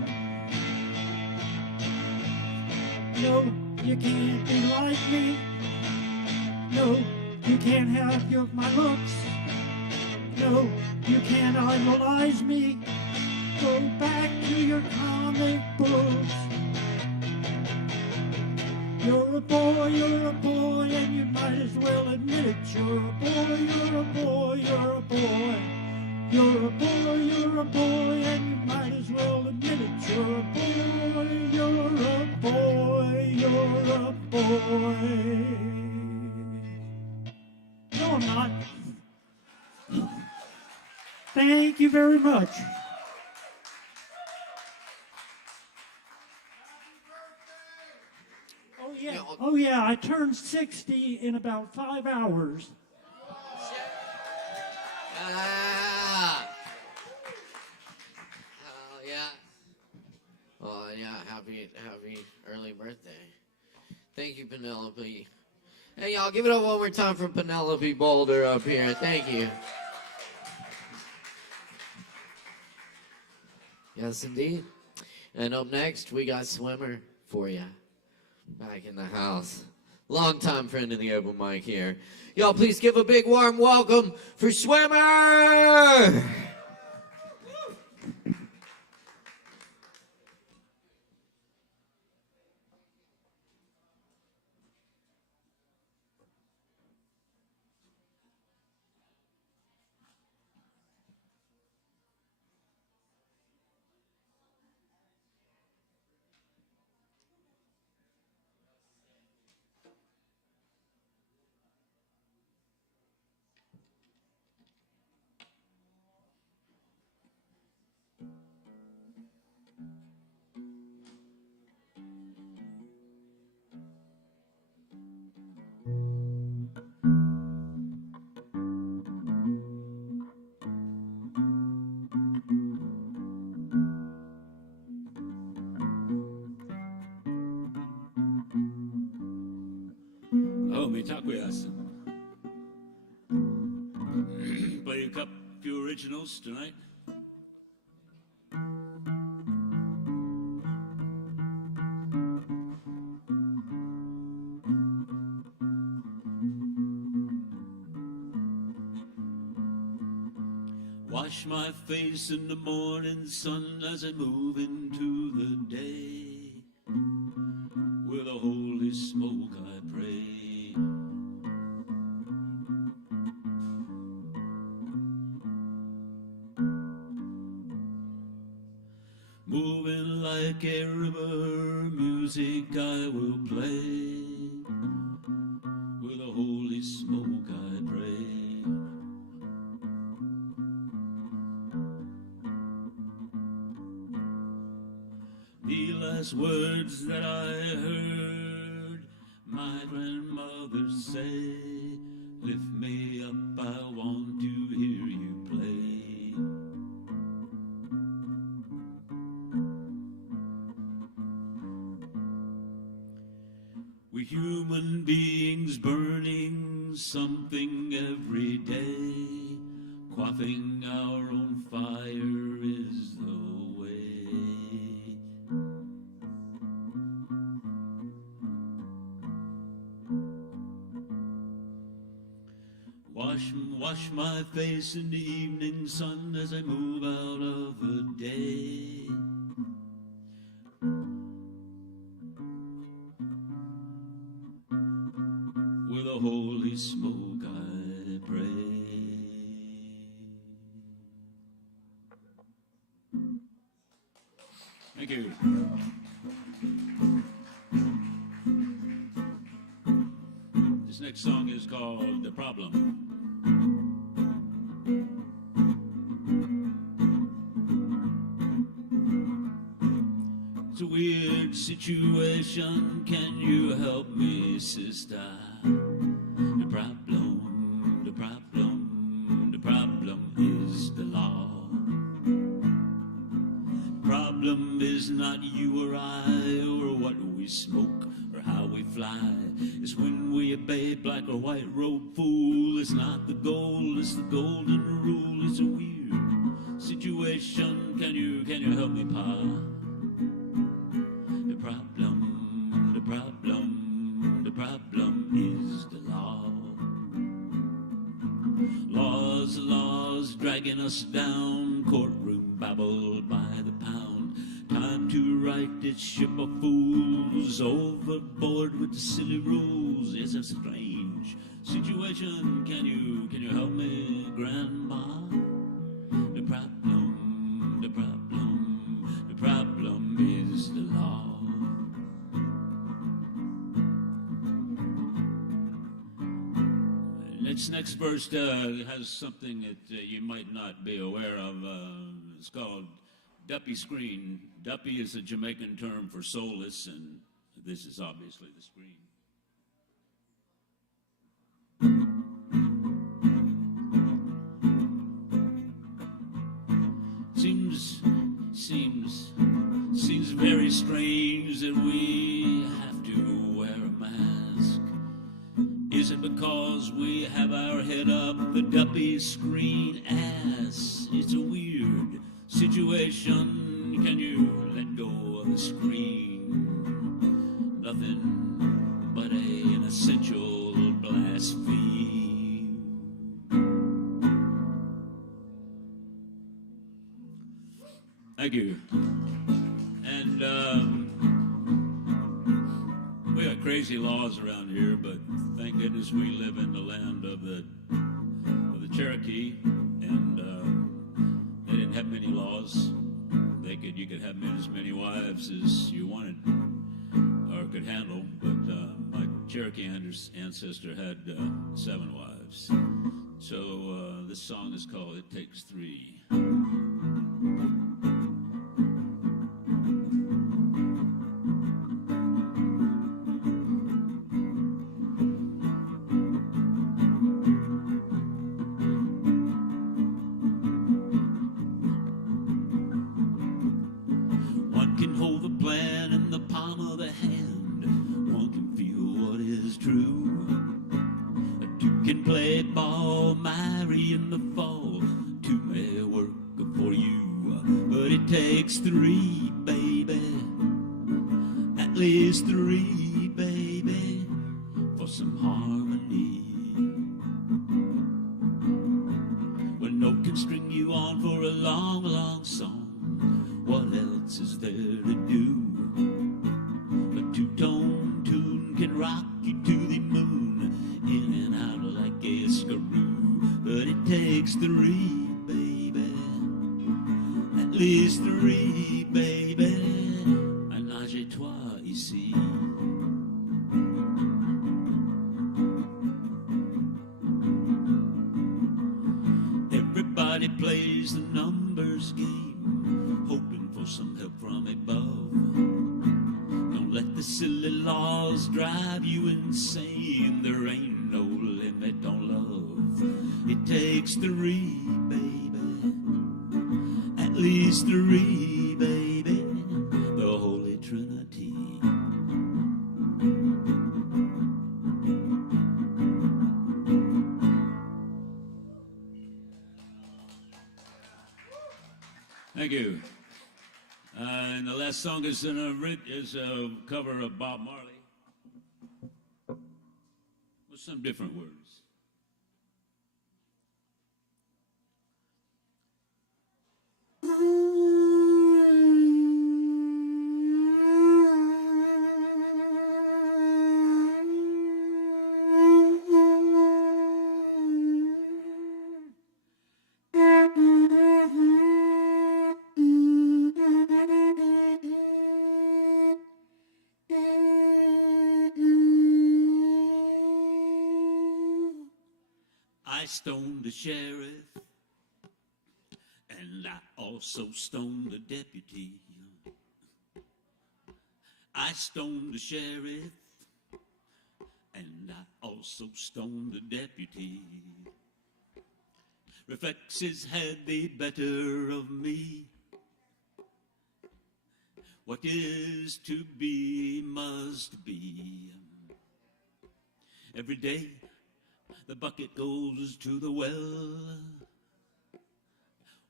No, you can't be like me. No, you can't have my looks. No, you can't idolize me. Go back to your comic books. You're a boy, and you might as well admit it. You're a boy, you're a boy, you're a boy. You're a boy, and you might as well admit it. You're a boy, you're a boy, you're a boy. No, I'm not. Thank you very much. Oh yeah, I turned 60 in about 5 hours. Oh yeah, happy early birthday. Thank you, Penelope. Hey y'all, give it up one more time for Penelope Boulder up here. Thank you. Yes, indeed. And up next, we got Swimmer for you. Back in the house. Longtime friend of the open mic here. Y'all, please give a big warm welcome for Swimmer! Play a couple few originals tonight. Wash my face in the morning sun as I move into the day. With a holy smoke I pray. Moving like a river, music I will play. With a holy smoke I pray. The last words that I heard my grandmother say, lift me up, I want to hear you play. We human beings burning something every day, quaffing our own fire is the way. Wash my face in the evening sun as I move out of the day. holy smoke I pray. Thank you. This next song is called The Problem. It's a weird situation, can you help me, sister? The problem is the law. Problem is not you or I, or what we smoke, or how we fly. It's when we obey black or white robe fool. It's not the gold, it's the golden rule. It's a weird situation, can you help me, pa? The problem is the law. Laws dragging us down, courtroom babble by the pound. Time to right this ship of fools, overboard with the silly rules. It's a strange situation, can you help me, grandma? The problem is the law. This next verse has something that you might not be aware of. It's called Duppy Screen. Duppy is a Jamaican term for soulless, and this is obviously the screen. Seems very strange that we have to wear a mask. Is it because we have our head up the Duppy screen ass? It's a weird situation. Can you let go of the screen? Nothing but an essential blaspheme. Thank you. And we got crazy laws around here, but thank goodness we live in the land of the Cherokee, and they didn't have many laws. You could have as many wives as you wanted or could handle, but my Cherokee ancestor had 7 wives. So this song is called "It Takes 3." Takes 3, baby, at least 3, baby, for some harmony. When no can string you on for a long, long song, what else is there to do? A 2-tone tune can rock you to the moon, in and out like a screw. But it takes 3. At least 3, baby, and j'ai toi ici. Everybody plays the numbers game, hoping for some help from above. Don't let the silly laws drive you insane. There ain't no limit on love. It takes 3, baby. At least 3, baby, the Holy Trinity. Thank you. And the last song is a cover of Bob Marley with some different words. I stoned the sheriff, and I also stoned the deputy. I stoned the sheriff, and I also stoned the deputy. Reflexes had the better of me. What is to be must be. Every day the bucket goes to the well.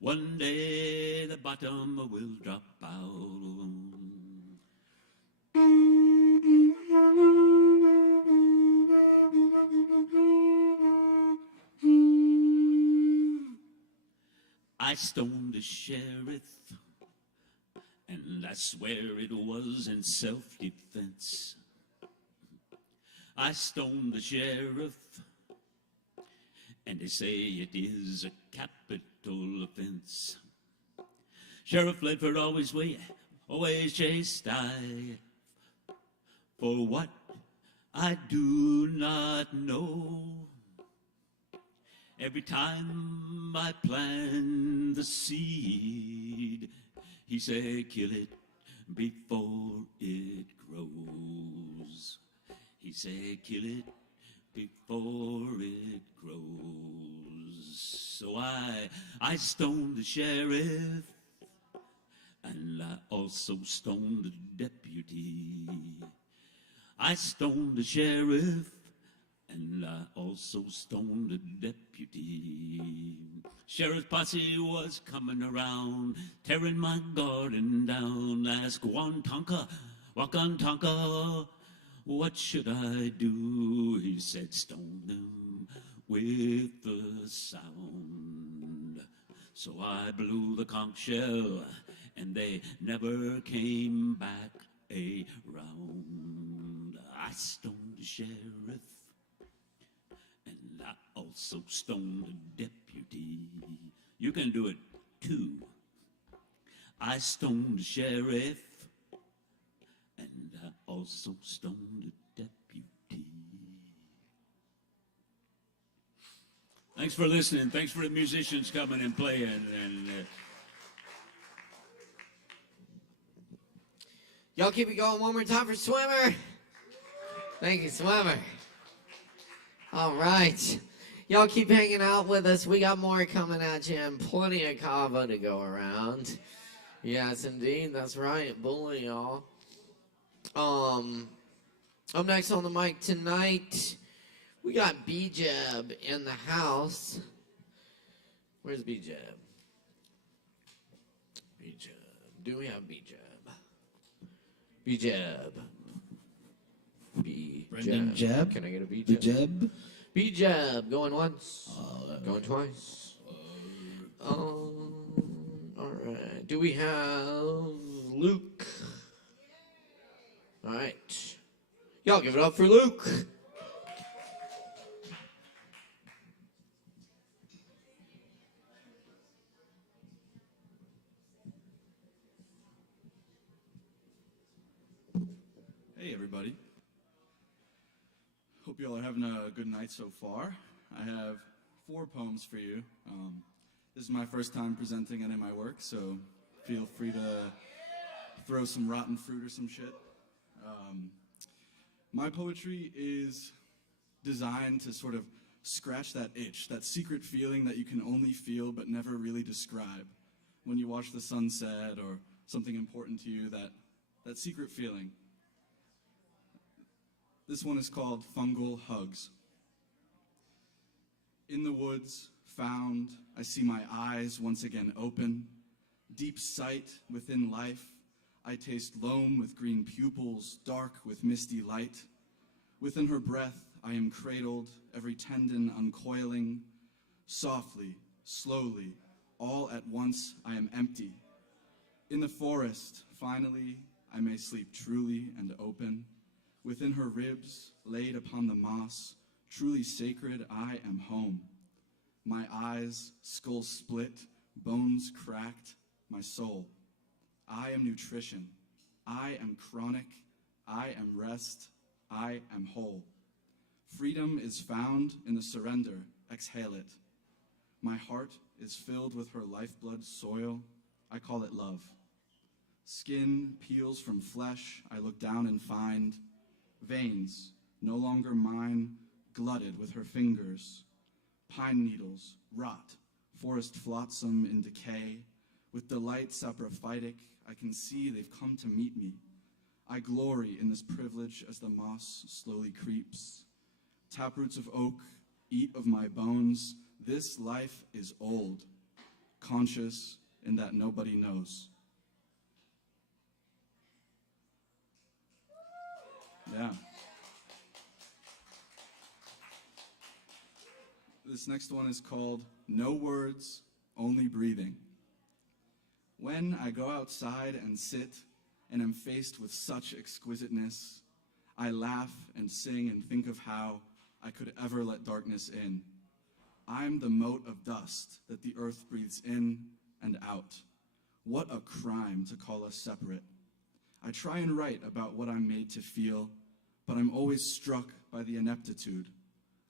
One day the bottom will drop out. I stoned the sheriff, and I swear it was in self-defense. I stoned the sheriff, and they say it is a capital offense. Sheriff Ledford always chased I, for what I do not know. Every time I plant the seed, he said, kill it before it grows. He said, kill it before it grows. So I stoned the sheriff, and I also stoned the deputy. I stoned the sheriff, and I also stoned the deputy. Sheriff's posse was coming around, tearing my garden down. Ask Wakantanka, what should I do? He said, stone them with the sound. So I blew the conch shell, and they never came back around. I stoned the sheriff, and I also stoned the deputy. You can do it too. I stoned the sheriff, and I also stoned the deputy. Thanks for listening. Thanks for the musicians coming and playing. And y'all keep it going one more time for Swimmer. Thank you, Swimmer. All right. Y'all keep hanging out with us. We got more coming at you and plenty of Kava to go around. Yes, indeed. That's right. Bully, y'all. Up next on the mic tonight, we got B-Jab in the house. Where's B-Jab? B-Jab. Do we have B-Jab? B-Jab. B-Jab. Brendan Jab? Can I get a B-Jab? B-Jab? B-Jab. Going once. Going twice. All right. Do we have Luke? All right. Y'all give it up for Luke. Hey, everybody. Hope you all are having a good night so far. I have 4 poems for you. This is my first time presenting any of my work, so feel free to throw some rotten fruit or some shit. My poetry is designed to sort of scratch that itch, that secret feeling that you can only feel but never really describe when you watch the sunset or something important to you, that secret feeling. This one is called Fungal Hugs. In the woods, found, I see my eyes once again open. Deep sight within life, I taste loam with green pupils, dark with misty light. Within her breath, I am cradled, every tendon uncoiling. Softly, slowly, all at once I am empty. In the forest, finally, I may sleep truly and open. Within her ribs, laid upon the moss, truly sacred, I am home. My eyes, skull split, bones cracked, my soul. I am nutrition. I am chronic. I am rest. I am whole. Freedom is found in the surrender exhale it. My heart is filled with her lifeblood soil. I call it love. Skin peels from flesh. I look down and find veins, no longer mine, glutted with her fingers. Pine needles, rot, forest flotsam in decay. With delight saprophytic, I can see they've come to meet me. I glory in this privilege as the moss slowly creeps. Taproots of oak, eat of my bones. This life is old, conscious in that nobody knows. Yeah. This next one is called No Words, Only Breathing. When I go outside and sit and am faced with such exquisiteness, I laugh and sing and think of how I could ever let darkness in. I'm the mote of dust that the earth breathes in and out. What a crime to call us separate. I try and write about what I'm made to feel, but I'm always struck by the ineptitude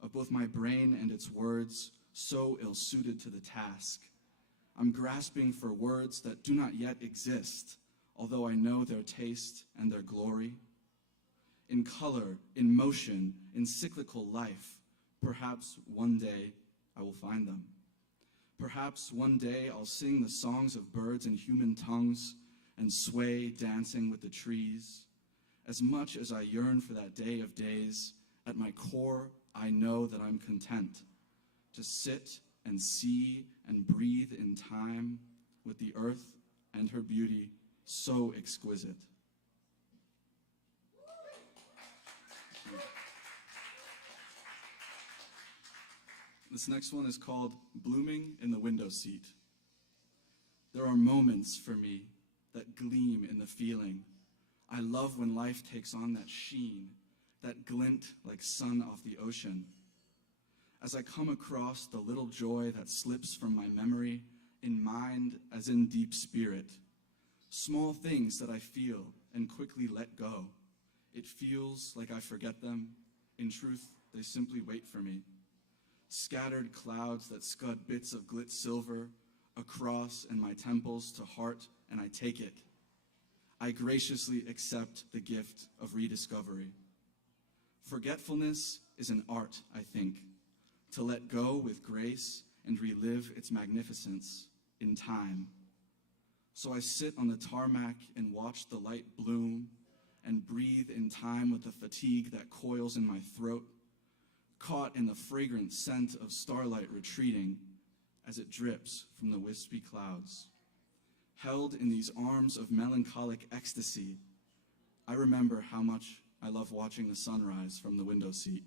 of both my brain and its words, so ill-suited to the task. I'm grasping for words that do not yet exist, although I know their taste and their glory. In color, in motion, in cyclical life, perhaps one day I will find them. Perhaps one day I'll sing the songs of birds in human tongues and sway dancing with the trees. As much as I yearn for that day of days, at my core, I know that I'm content to sit and see and breathe in time with the earth and her beauty so exquisite. This next one is called Blooming in the Window Seat. There are moments for me that gleam in the feeling. I love when life takes on that sheen, that glint like sun off the ocean. As I come across the little joy that slips from my memory, in mind as in deep spirit, small things that I feel and quickly let go. It feels like I forget them. In truth, they simply wait for me. Scattered clouds that scud bits of glit silver across and my temples to heart, and I take it. I graciously accept the gift of rediscovery. Forgetfulness is an art, I think, to let go with grace and relive its magnificence in time. So I sit on the tarmac and watch the light bloom and breathe in time with the fatigue that coils in my throat, caught in the fragrant scent of starlight retreating as it drips from the wispy clouds. Held in these arms of melancholic ecstasy, I remember how much I love watching the sunrise from the window seat.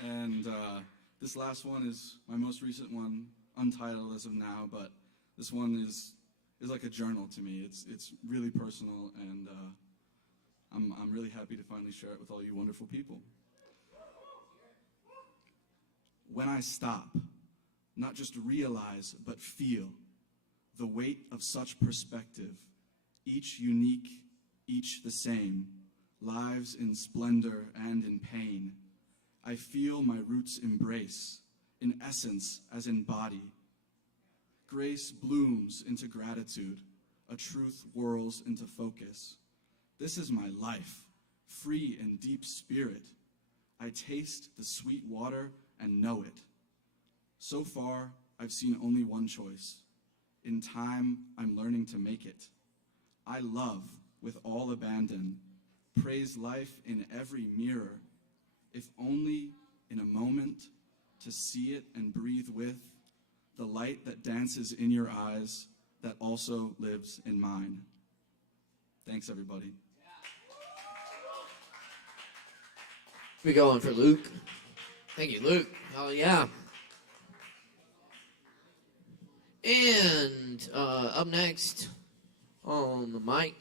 And this last one is my most recent one, untitled as of now, but this one is like a journal to me. It's really personal, and I'm really happy to finally share it with all you wonderful people. When I stop, not just realize, but feel the weight of such perspective, each unique, each the same, lives in splendor and in pain. I feel my roots embrace, in essence as in body. Grace blooms into gratitude, a truth whirls into focus. This is my life, free and deep spirit. I taste the sweet water and know it. So far, I've seen only one choice. In time, I'm learning to make it. I love with all abandon, praise life in every mirror, if only in a moment to see it and breathe with the light that dances in your eyes that also lives in mine. Thanks, everybody. We going for Luke. Thank you, Luke. Oh, yeah. And up next on the mic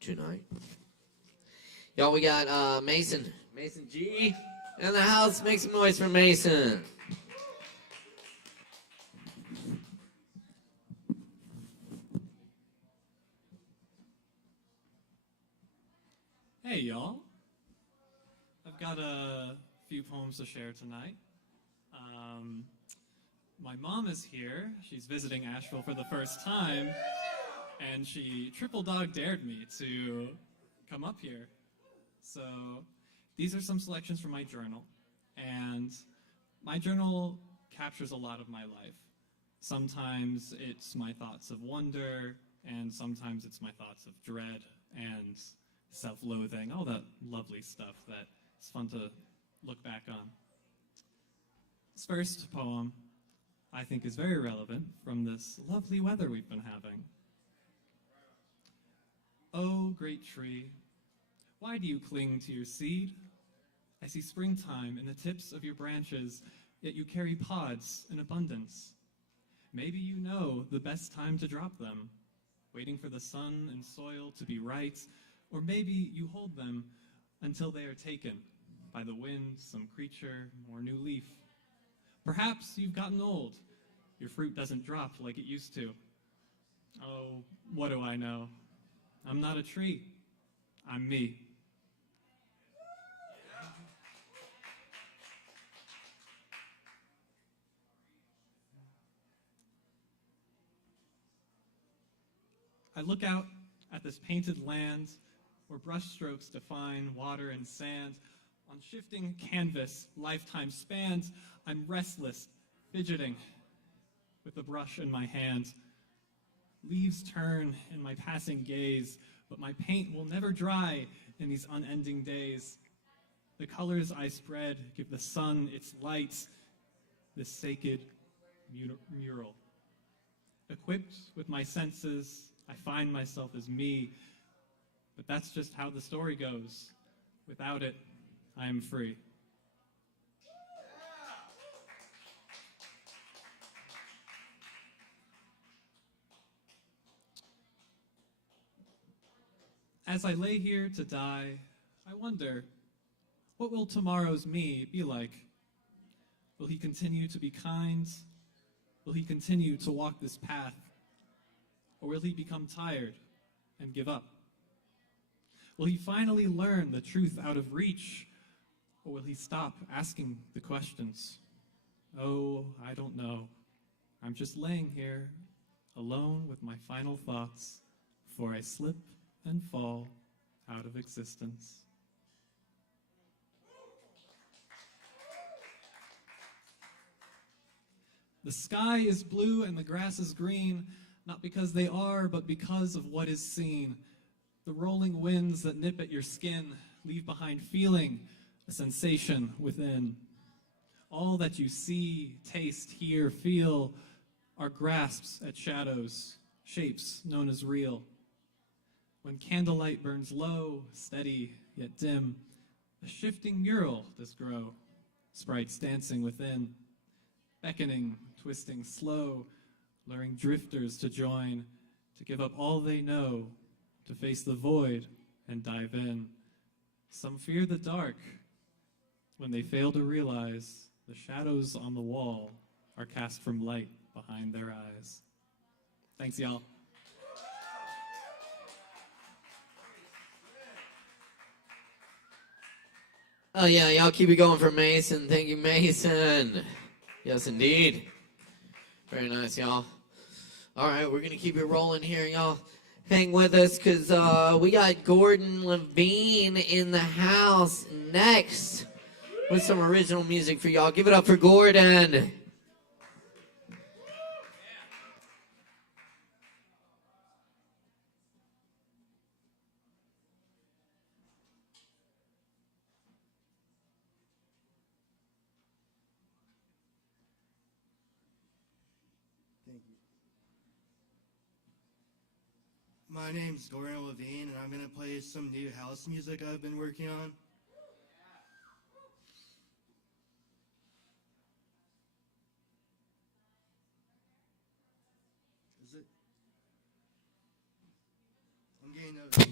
tonight, y'all, we got Mason G in the house. Make some noise for Mason. Hey, y'all. I've got a few poems to share tonight. My mom is here. She's visiting Asheville for the first time, and she triple dog dared me to come up here. So these are some selections from my journal, and my journal captures a lot of my life. Sometimes it's my thoughts of wonder, and sometimes it's my thoughts of dread and self-loathing, all that lovely stuff that it's fun to look back on. This first poem, I think, is very relevant from this lovely weather we've been having. Oh, great tree, why do you cling to your seed? I see springtime in the tips of your branches, yet you carry pods in abundance. Maybe you know the best time to drop them, waiting for the sun and soil to be right, or maybe you hold them until they are taken by the wind, some creature, or new leaf. Perhaps you've gotten old. Your fruit doesn't drop like it used to. Oh, what do I know? I'm not a tree. I'm me. I look out at this painted land where brushstrokes define water and sand. On shifting canvas, lifetime spans, I'm restless, fidgeting with the brush in my hand. Leaves turn in my passing gaze, but my paint will never dry in these unending days. The colors I spread give the sun its light, this sacred mural. Equipped with my senses, I find myself as me, but that's just how the story goes. Without it, I am free. As I lay here to die, I wonder, what will tomorrow's me be like? Will he continue to be kind? Will he continue to walk this path? Or will he become tired and give up? Will he finally learn the truth out of reach? Or will he stop asking the questions? Oh, I don't know. I'm just laying here, alone with my final thoughts, before I slip and fall out of existence. The sky is blue and the grass is green, not because they are, but because of what is seen. The rolling winds that nip at your skin leave behind feeling, a sensation within. All that you see, taste, hear, feel are grasps at shadows, shapes known as real. When candlelight burns low, steady yet dim, a shifting mural does grow, sprites dancing within, beckoning, twisting slow, luring drifters to join, to give up all they know, to face the void and dive in. Some fear the dark when they fail to realize the shadows on the wall are cast from light behind their eyes. Thanks, y'all. Oh yeah, y'all keep it going for Mason. Thank you, Mason. Yes, indeed. Very nice, y'all. All right, we're going to keep it rolling here, y'all. Hang with us because we got Gordon Levine in the house next with some original music for y'all. Give it up for Gordon. My name's Gordon Levine, and I'm going to play some new house music I've been working on. Is it? I'm getting a...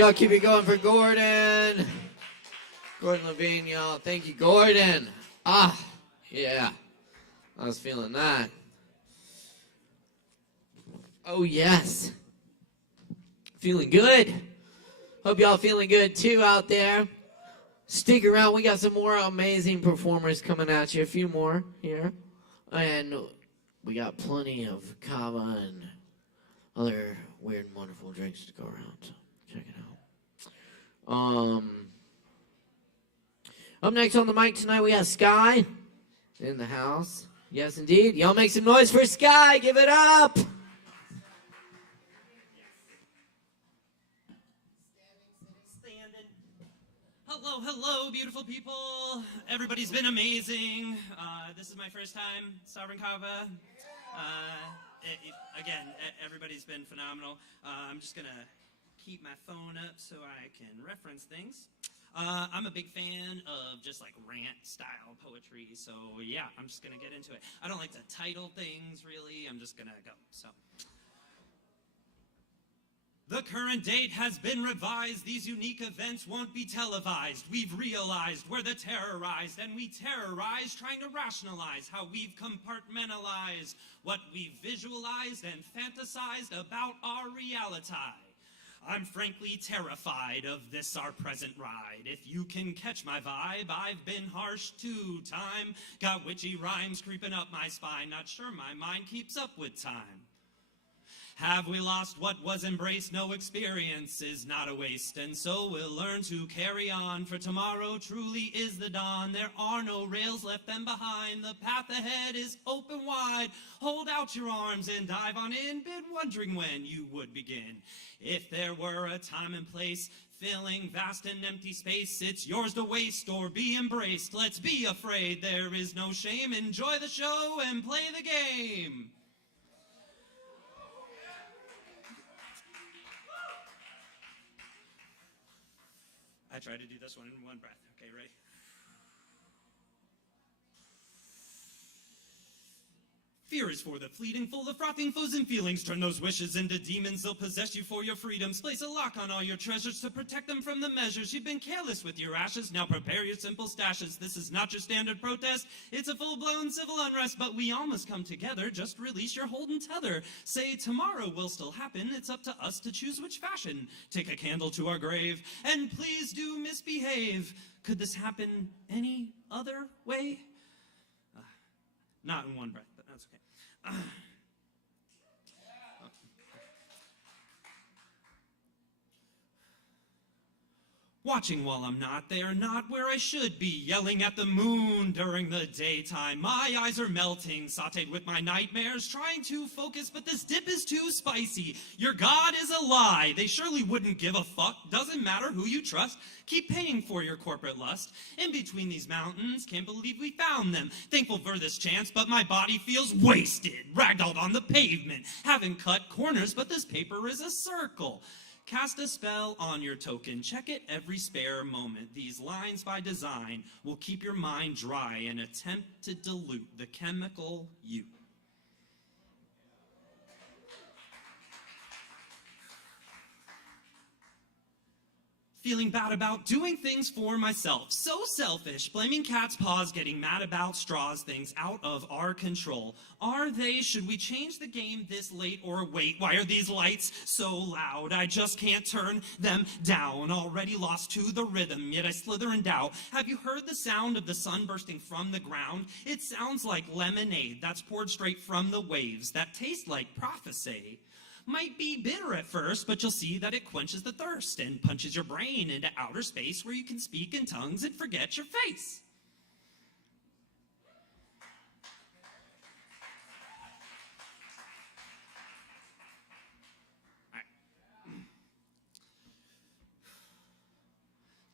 Y'all keep it going for Gordon. Gordon Levine, y'all. Thank you, Gordon. Ah, yeah. I was feeling that. Oh, yes. Feeling good. Hope y'all feeling good, too, out there. Stick around. We got some more amazing performers coming at you. A few more here. And we got plenty of Kava and other weird and wonderful drinks to go around. So check it out. Up next on the mic tonight, we got Sky in the house. Yes, indeed. Y'all make some noise for Sky. Give it up. Hello, hello, beautiful people. Everybody's been amazing. This is my first time Sovereign Kava. Again, everybody's been phenomenal. I'm just going to keep my phone up so I can reference things. I'm a big fan of just like rant-style poetry, so yeah, I'm just going to get into it. I don't like to title things, really. I'm just going to go, so. The current date has been revised. These unique events won't be televised. We've realized we're the terrorized, and we terrorize trying to rationalize how we've compartmentalized what we've visualized and fantasized about our reality. I'm frankly terrified of this, our present ride. If you can catch my vibe, I've been harsh too. Time got witchy rhymes creeping up my spine. Not sure my mind keeps up with time. Have we lost what was embraced? No, experience is not a waste, and so we'll learn to carry on, for tomorrow truly is the dawn. There are no rails left them behind. The path ahead is open wide. Hold out your arms and dive on in. Been wondering when you would begin. If there were a time and place, filling vast and empty space, it's yours to waste or be embraced. Let's be afraid, there is no shame. Enjoy the show and play the game. I try to do this one in one breath. Okay, ready? Fear is for the fleeting, full of frothing foes and feelings. Turn those wishes into demons, they'll possess you for your freedoms. Place a lock on all your treasures to protect them from the measures. You've been careless with your ashes, now prepare your simple stashes. This is not your standard protest, it's a full-blown civil unrest, but we all must come together. Just release your hold and tether. Say tomorrow will still happen, it's up to us to choose which fashion. Take a candle to our grave, and please do misbehave. Could this happen any other way? Not in one breath, but that's okay. Watching while I'm not there, not where I should be, yelling at the moon during the daytime. My eyes are melting, sauteed with my nightmares, trying to focus, but this dip is too spicy. Your God is a lie. They surely wouldn't give a fuck. Doesn't matter who you trust. Keep paying for your corporate lust. In between these mountains, can't believe we found them. Thankful for this chance, but my body feels wasted. Ragdolled on the pavement. Haven't cut corners, but this paper is a circle. Cast a spell on your token. Check it every spare moment. These lines by design will keep your mind dry and attempt to dilute the chemical you. Feeling bad about doing things for myself. So selfish, blaming cat's paws, getting mad about straws, things out of our control. Are they? Should we change the game this late or wait? Why are these lights so loud? I just can't turn them down. Already lost to the rhythm, yet I slither in doubt. Have you heard the sound of the sun bursting from the ground? It sounds like lemonade that's poured straight from the waves that taste like prophecy. Might be bitter at first, but you'll see that it quenches the thirst and punches your brain into outer space where you can speak in tongues and forget your face.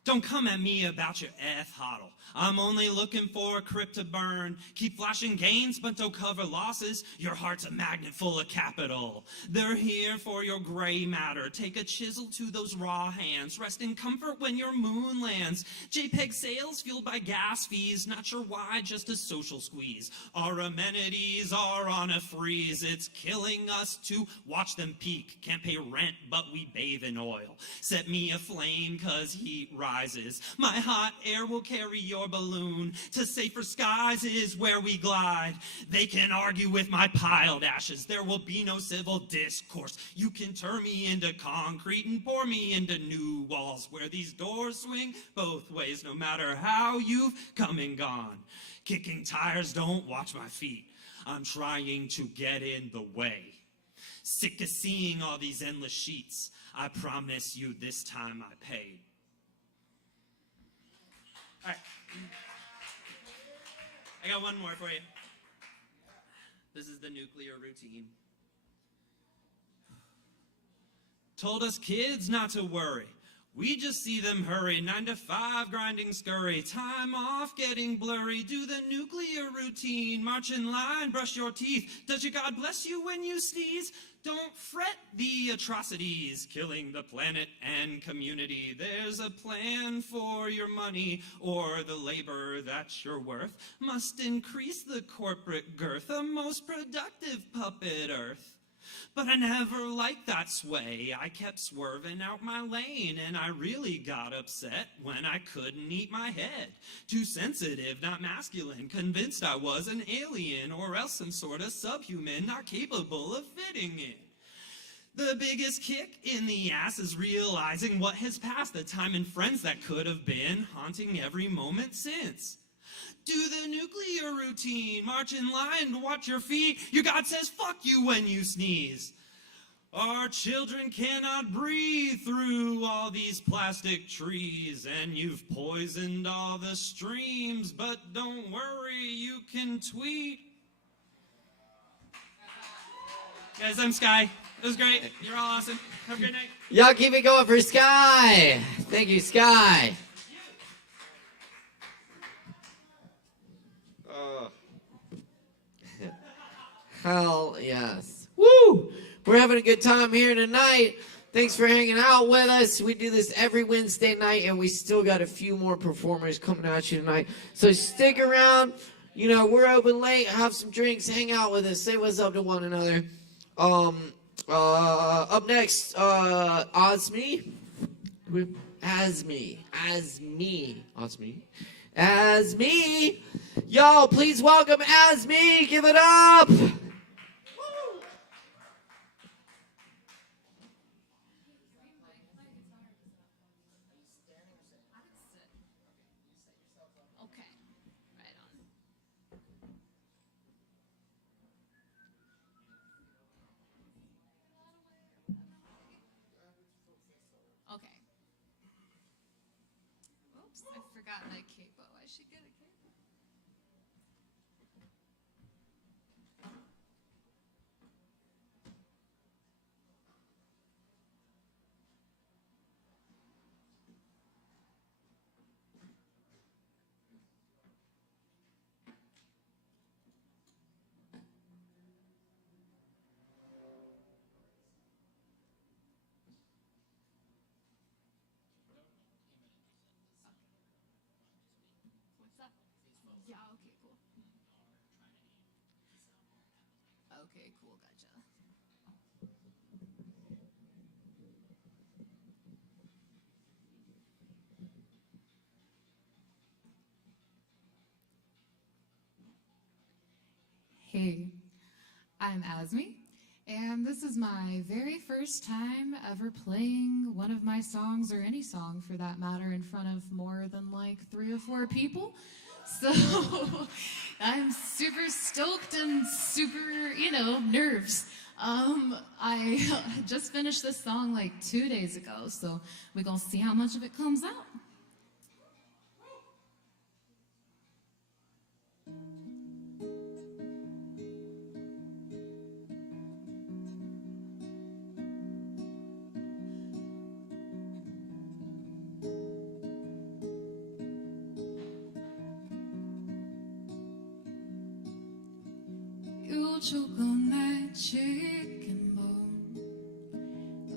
Don't come at me about your hodl. I'm only looking for a crypt to burn. Keep flashing gains, but don't cover losses. Your heart's a magnet full of capital. They're here for your gray matter. Take a chisel to those raw hands. Rest in comfort when your moon lands. JPEG sales fueled by gas fees. Not sure why, just a social squeeze. Our amenities are on a freeze. It's killing us to watch them peak. Can't pay rent, but we bathe in oil. Set me aflame, cause heat rises. My hot air will carry your balloon to safer skies is where we glide. They can argue with my piled ashes. There will be no civil discourse. You can turn me into concrete and pour me into new walls where these doors swing both ways, no matter how you've come and gone. Kicking tires, don't watch my feet. I'm trying to get in the way. Sick of seeing all these endless sheets. I promise you this time I paid. All right. I got one more for you. This is the nuclear routine. Told us kids not to worry. We just see them hurry. 9 to 5 grinding scurry. Time off getting blurry. Do the nuclear routine. March in line, brush your teeth. Does your God bless you when you sneeze? Don't fret the atrocities killing the planet and community. There's a plan for your money, or the labor that you're worth must increase the corporate girth, a most productive puppet Earth. But I never liked that sway. I kept swerving out my lane, and I really got upset when I couldn't eat my head. Too sensitive, not masculine, convinced I was an alien, or else some sort of subhuman, not capable of fitting in. The biggest kick in the ass is realizing what has passed, the time and friends that could have been, haunting every moment since. Do the nuclear routine, march in line, watch your feet. Your God says fuck you when you sneeze. Our children cannot breathe through all these plastic trees, and you've poisoned all the streams, but don't worry, you can tweet. Guys, I'm Sky. It was great. You're all awesome. Have a good night. Y'all keep it going for Sky. Thank you, Sky. Hell yes. Woo! We're having a good time here tonight. Thanks for hanging out with us. We do this every Wednesday night, and we still got a few more performers coming at you tonight. So stick around. You know, we're open late. Have some drinks. Hang out with us. Say what's up to one another. Up next, Asmi. Y'all, please welcome Asmi. Give it up. Oops, I forgot my capo. I should get a capo. What's up? Yeah, okay, cool. Okay, cool, gotcha. Hey, I'm Asmi, and this is my very first time ever playing one of my songs, or any song for that matter, in front of more than like 3 or 4 people. So I'm super stoked and super, nerves. I just finished this song like 2 days ago, so we're gonna see how much of it comes out. You'll choke on that chicken bone,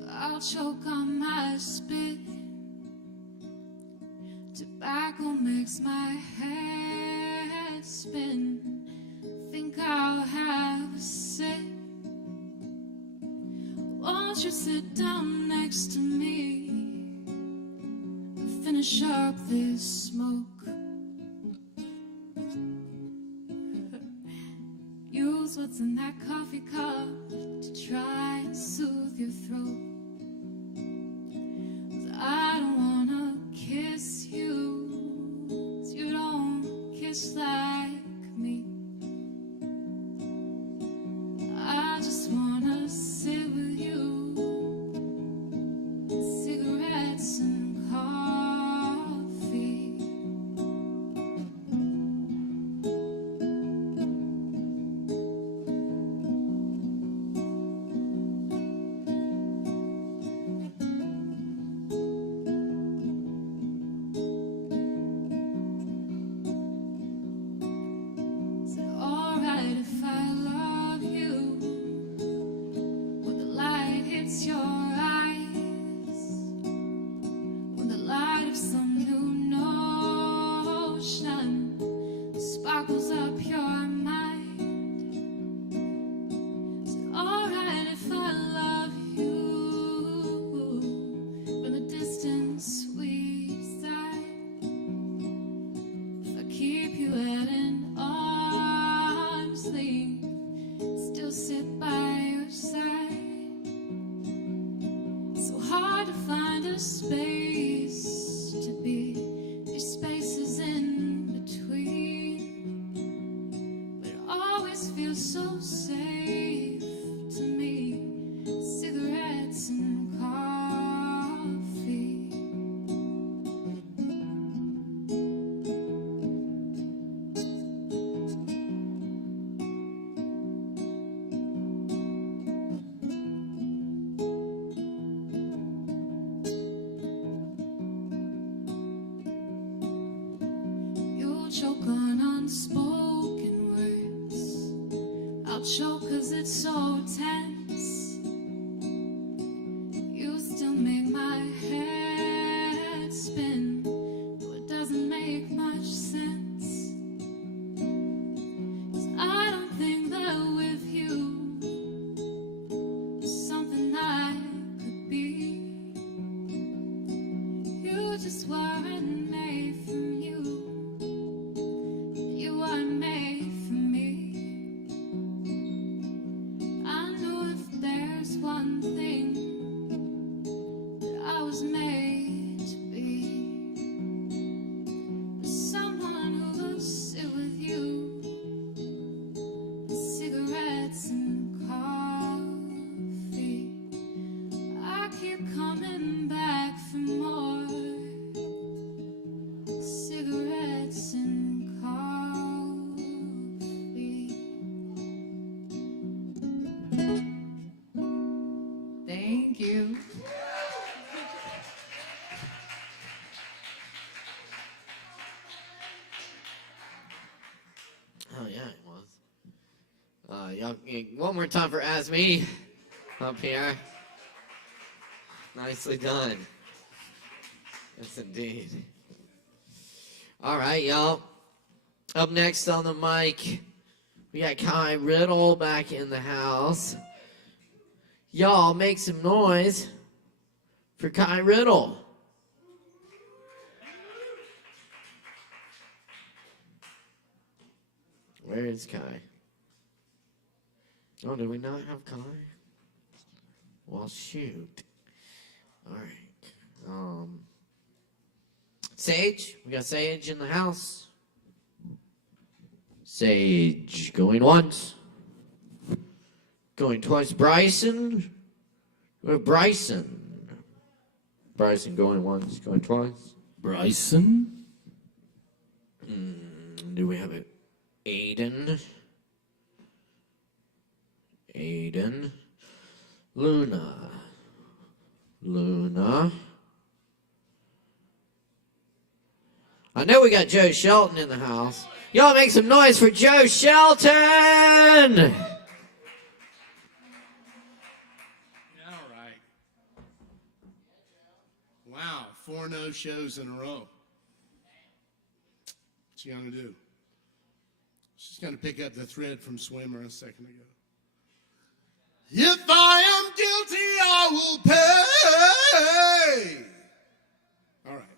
I'll choke on my spit. Tobacco makes my head spin. Think I'll have a sip. Won't you sit down next to me and finish up this smoke? Use what's in that coffee cup to try and soothe your throat. 'Cause I don't wanna kiss you, 'cause you don't kiss like me. I just wanna sit with you, cigarettes and coffee. You'll choke on unspoken words. I'll choke 'cause it's so tense. You still make my head spin, though it doesn't make much sense. 'Cause I don't think that with you is something I could be. You just weren't made from you. You weren't made for me. I know if there's one thing that I was made to be, someone who will sit with you, cigarettes and coffee. I keep coming back for more cigarettes and coffee. Thank you. Oh yeah, it was. One more time for As Me up here. Nicely done. Yes, indeed. All right, y'all. Up next on the mic, we got Kai Riddle back in the house. Y'all make some noise for Kai Riddle. Where is Kai? Oh, do we not have Kai? Well, shoot. All right. Sage, we got Sage in the house. Sage going once, going twice. Bryson, Bryson going once, going twice. Bryson? Do we have it? Aiden, Luna. I know we got Joe Shelton in the house. Y'all make some noise for Joe Shelton! All right. Wow, 4 no-shows in a row. What's she gonna do? She's gonna pick up the thread from Swimmer a second ago. If I am guilty, I will pay. All right.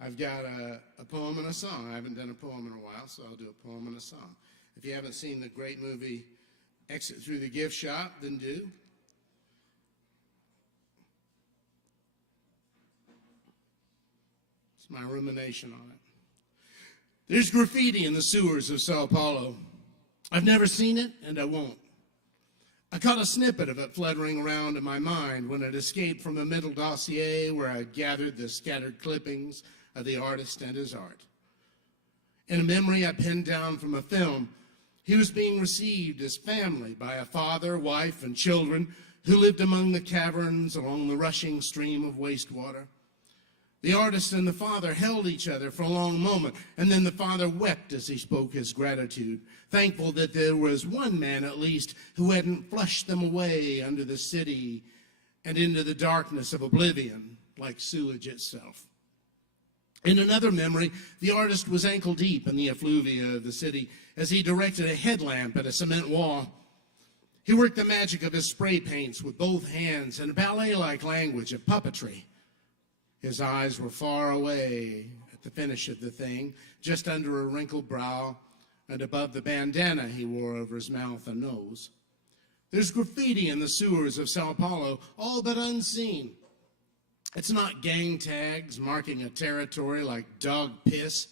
I've got a poem and a song. I haven't done a poem in a while, so I'll do a poem and a song. If you haven't seen the great movie Exit Through the Gift Shop, then do. It's my rumination on it. There's graffiti in the sewers of Sao Paulo. I've never seen it, and I won't. I caught a snippet of it fluttering around in my mind when it escaped from a mental dossier where I gathered the scattered clippings of the artist and his art. In a memory I pinned down from a film, he was being received as family by a father, wife, and children who lived among the caverns along the rushing stream of wastewater. The artist and the father held each other for a long moment, and then the father wept as he spoke his gratitude, thankful that there was one man at least who hadn't flushed them away under the city and into the darkness of oblivion, like sewage itself. In another memory, the artist was ankle deep in the effluvia of the city as he directed a headlamp at a cement wall. He worked the magic of his spray paints with both hands in a ballet-like language of puppetry. His eyes were far away at the finish of the thing, just under a wrinkled brow and above the bandana he wore over his mouth and nose. There's graffiti in the sewers of Sao Paulo, all but unseen. It's not gang tags marking a territory like dog piss.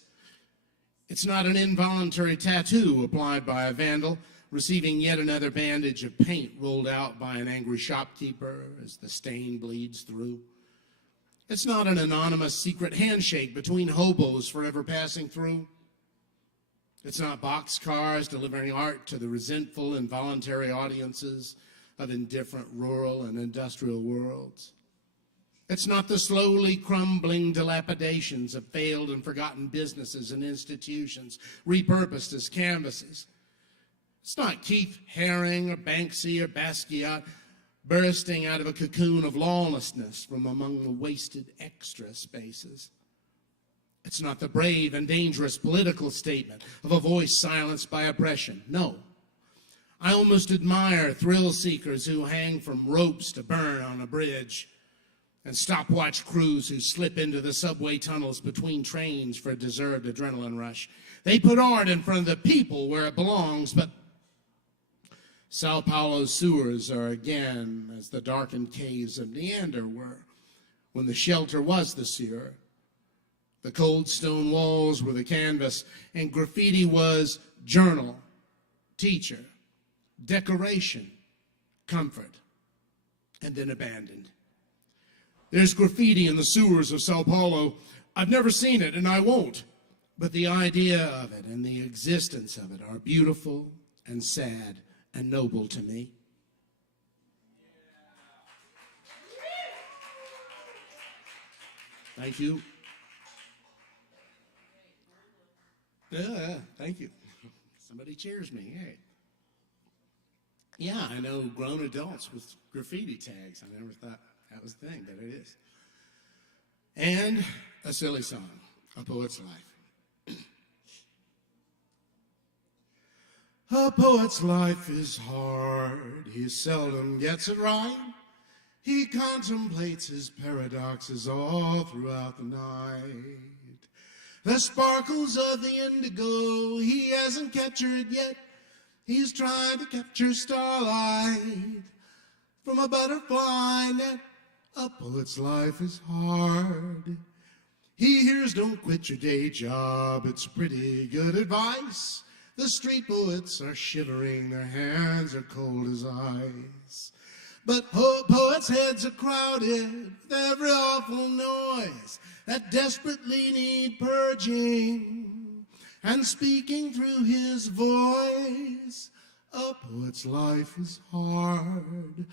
It's not an involuntary tattoo applied by a vandal, receiving yet another bandage of paint rolled out by an angry shopkeeper as the stain bleeds through. It's not an anonymous secret handshake between hobos forever passing through. It's not boxcars delivering art to the resentful, involuntary audiences of indifferent rural and industrial worlds. It's not the slowly crumbling dilapidations of failed and forgotten businesses and institutions repurposed as canvases. It's not Keith Haring or Banksy or Basquiat bursting out of a cocoon of lawlessness from among the wasted extra spaces. It's not the brave and dangerous political statement of a voice silenced by oppression. No. I almost admire thrill seekers who hang from ropes to burn on a bridge, and stopwatch crews who slip into the subway tunnels between trains for a deserved adrenaline rush. They put art in front of the people where it belongs, but Sao Paulo's sewers are again as the darkened caves of Neander were when the shelter was the sewer. The cold stone walls were the canvas, and graffiti was journal, teacher, decoration, comfort, and then abandoned. There's graffiti in the sewers of Sao Paulo. I've never seen it, and I won't. But the idea of it and the existence of it are beautiful and sad and noble to me. Thank you. Yeah, thank you. Somebody cheers me. Hey. Yeah, I know grown adults with graffiti tags. I never thought that was the thing, but it is. And a silly song, A Poet's Life. A poet's life is hard, he seldom gets it right. He contemplates his paradoxes all throughout the night. The sparkles of the indigo, he hasn't captured yet. He's trying to capture starlight from a butterfly net. A poet's life is hard. He hears don't quit your day job, it's pretty good advice. The street poets are shivering, their hands are cold as ice. But poets' heads are crowded with every awful noise that desperately need purging. And speaking through his voice, a poet's life is hard.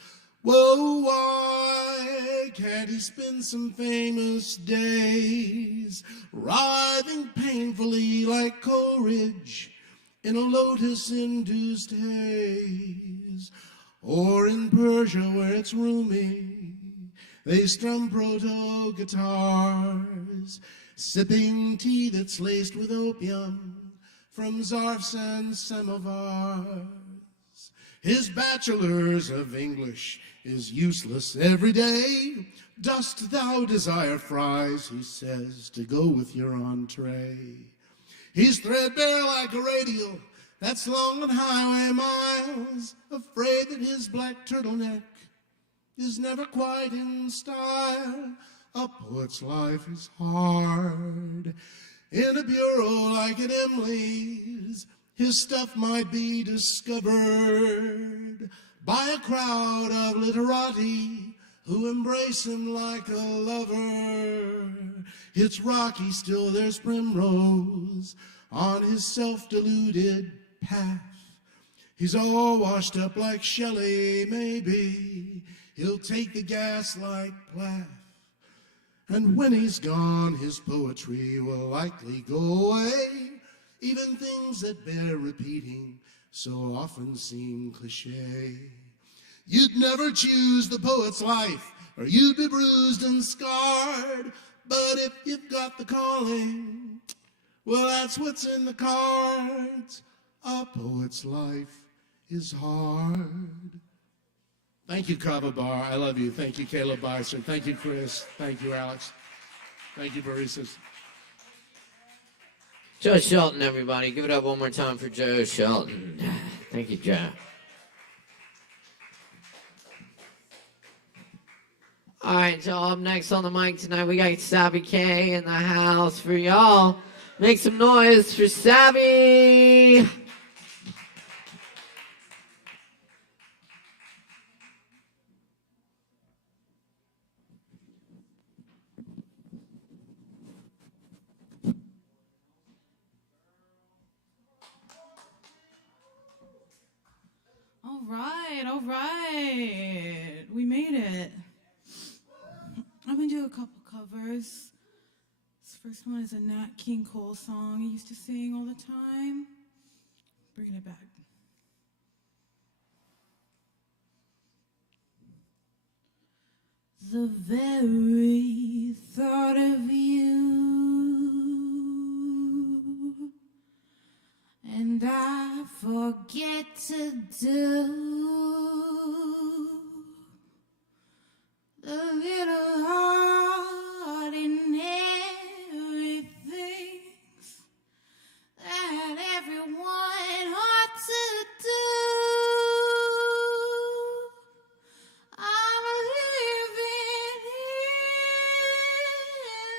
Whoa, why can't he spend some famous days writhing painfully like Coleridge in a lotus-induced haze? Or in Persia where it's roomy, they strum proto-guitars, sipping tea that's laced with opium from zarfs and samovars. His bachelor's of English is useless every day. Dost thou desire fries, he says, to go with your entree? He's threadbare like a radial that's long on highway miles, afraid that his black turtleneck is never quite in style. A poet's life is hard. In a bureau like at Emily's, his stuff might be discovered by a crowd of literati who embrace him like a lover. It's rocky, still there's primrose on his self-deluded path. He's all washed up like Shelley, maybe he'll take the gas like Plath. And when he's gone, his poetry will likely go away. Even things that bear repeating so often seem cliche. You'd never choose the poet's life, or you'd be bruised and scarred. But if you've got the calling, well, that's what's in the cards. A poet's life is hard. Thank you, Kava Bar. I love you. Thank you, Caleb Beissert. Thank you, Chris. Thank you, Alex. Thank you, baristas. Joe Shelton, everybody. Give it up one more time for Joe Shelton. Thank you, Joe. All right, so up next on the mic tonight, we got Savvy K in the house for y'all. Make some noise for Savvy. All right. We made it. I've been a couple covers. This first one is a Nat King Cole song he used to sing all the time. Bringing it back. The very thought of you, and I forget to do the little ordinary things that everyone ought to do. I'm living in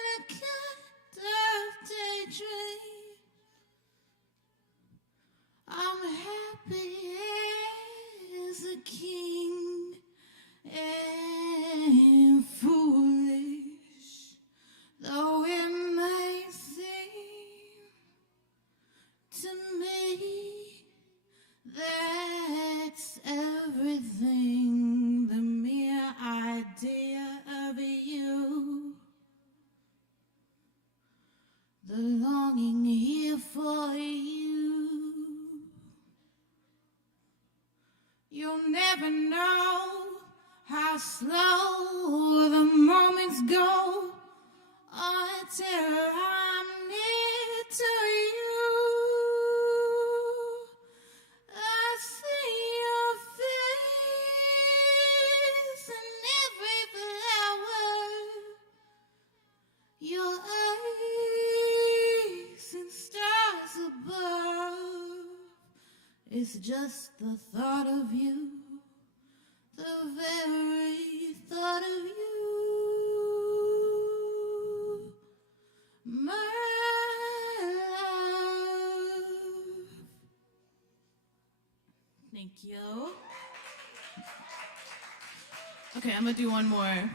a kind of daydream. I'm happy as a king and foolish, though it may seem to me that's everything. The mere idea of you, the longing here for you. You'll never know how slow the moments go until I'm near to you. I see your face in every flower, your eyes and stars above. It's just the thought of you, the very thought of you, my love. Thank you. Okay, I'm gonna do one more. Okay.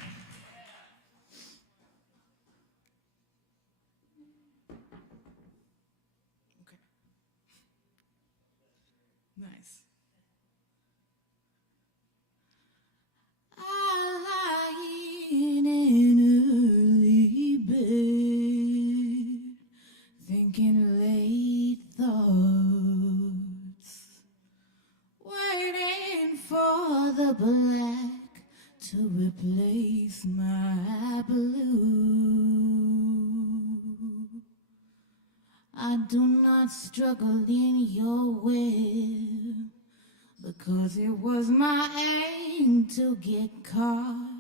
Nice. I lie in an early bed, thinking late thoughts, waiting for the black to replace my blue. I do not struggle in your web, because it was my aim to get caught.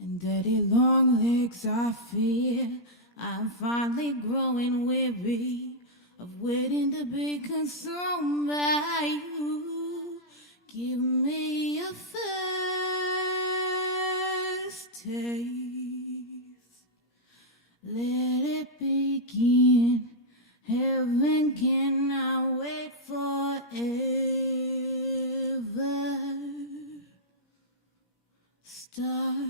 And daddy long legs, I fear I'm finally growing weary of waiting to be consumed by you. Give me a first taste, let it begin. Heaven cannot wait forever. Start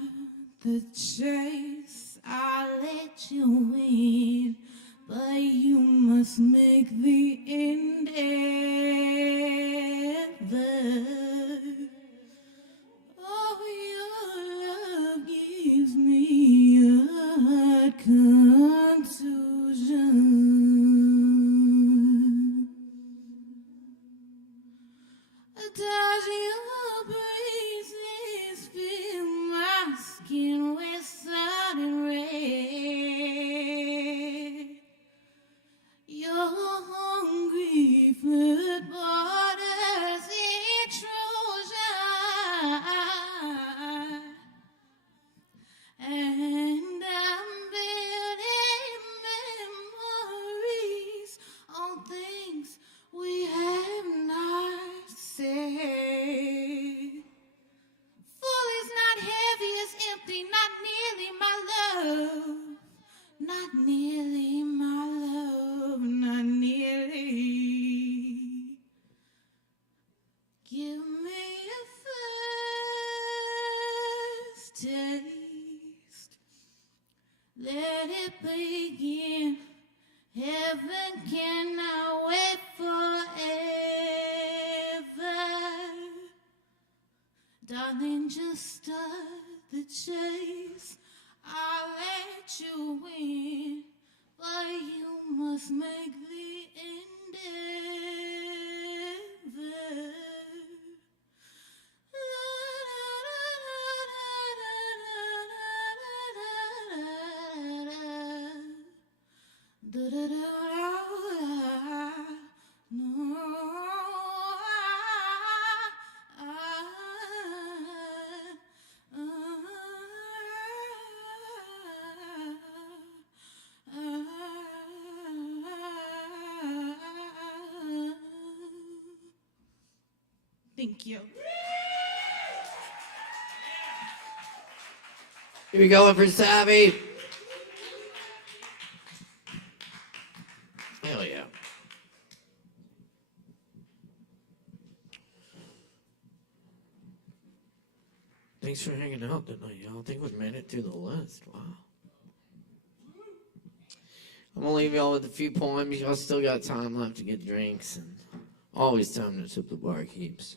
the chase, I'll let you in, but you must make the end ever. Oh, your love gives me a contusion. Does your breezes fill my skin with sudden red? Your hungry flood borders intrusion, and I'm building memories on things we have not said. Full is not heavy, is empty, not nearly my love, not nearly my love, not nearly. Give me a first taste, let it begin. Heaven cannot wait forever. Darling, just start the chase. I'll let you win, but you must make the endeavor. Thank you. Here we go for Savvy. Hell yeah. Thanks for hanging out tonight, y'all. I think we've made it through the list. Wow. I'm gonna leave y'all with a few poems. Y'all still got time left to get drinks, and always time to tip the barkeeps.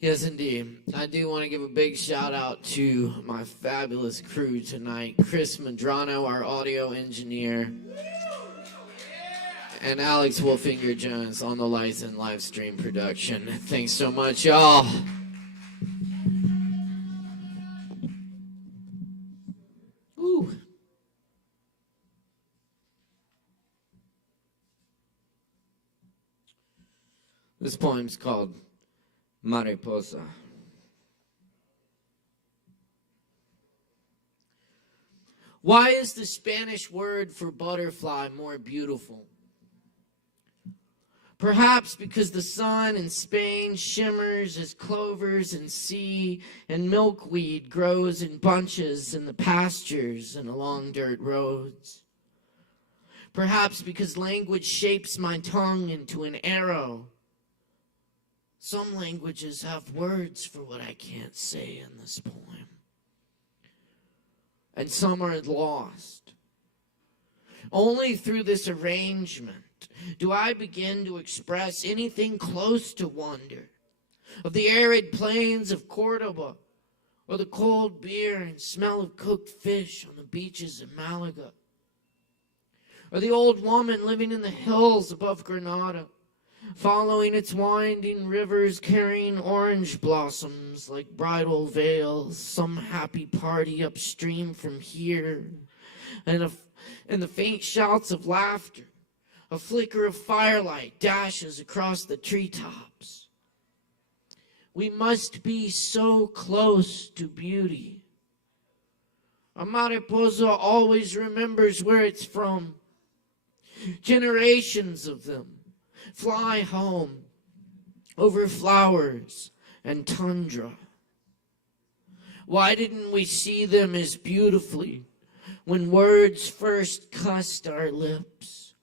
Yes, indeed. I do want to give a big shout out to my fabulous crew tonight. Chris Medrano, our audio engineer, and Alex Wolfinger Jones on the lights and live stream production. Thanks so much, y'all. Woo. This poem's called Mariposa. Why is the Spanish word for butterfly more beautiful? Perhaps because the sun in Spain shimmers as clovers in sea, and milkweed grows in bunches in the pastures and along dirt roads. Perhaps because language shapes my tongue into an arrow. Some languages have words for what I can't say in this poem. And some are lost. Only through this arrangement do I begin to express anything close to wonder of the arid plains of Cordoba, or the cold beer and smell of cooked fish on the beaches of Malaga, or the old woman living in the hills above Granada, following its winding rivers, carrying orange blossoms like bridal veils, some happy party upstream from here, and the faint shouts of laughter, a flicker of firelight dashes across the treetops. We must be so close to beauty. A mariposa always remembers where it's from. Generations of them fly home over flowers and tundra. Why didn't we see them as beautifully when words first cussed our lips?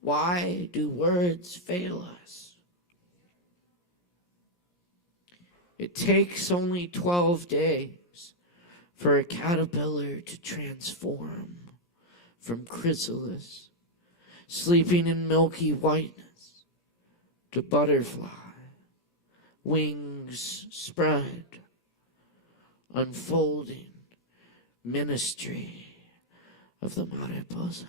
Why do words fail us? It takes only 12 days for a caterpillar to transform from chrysalis, sleeping in milky whiteness, to butterfly, wings spread, unfolding ministry of the mariposa.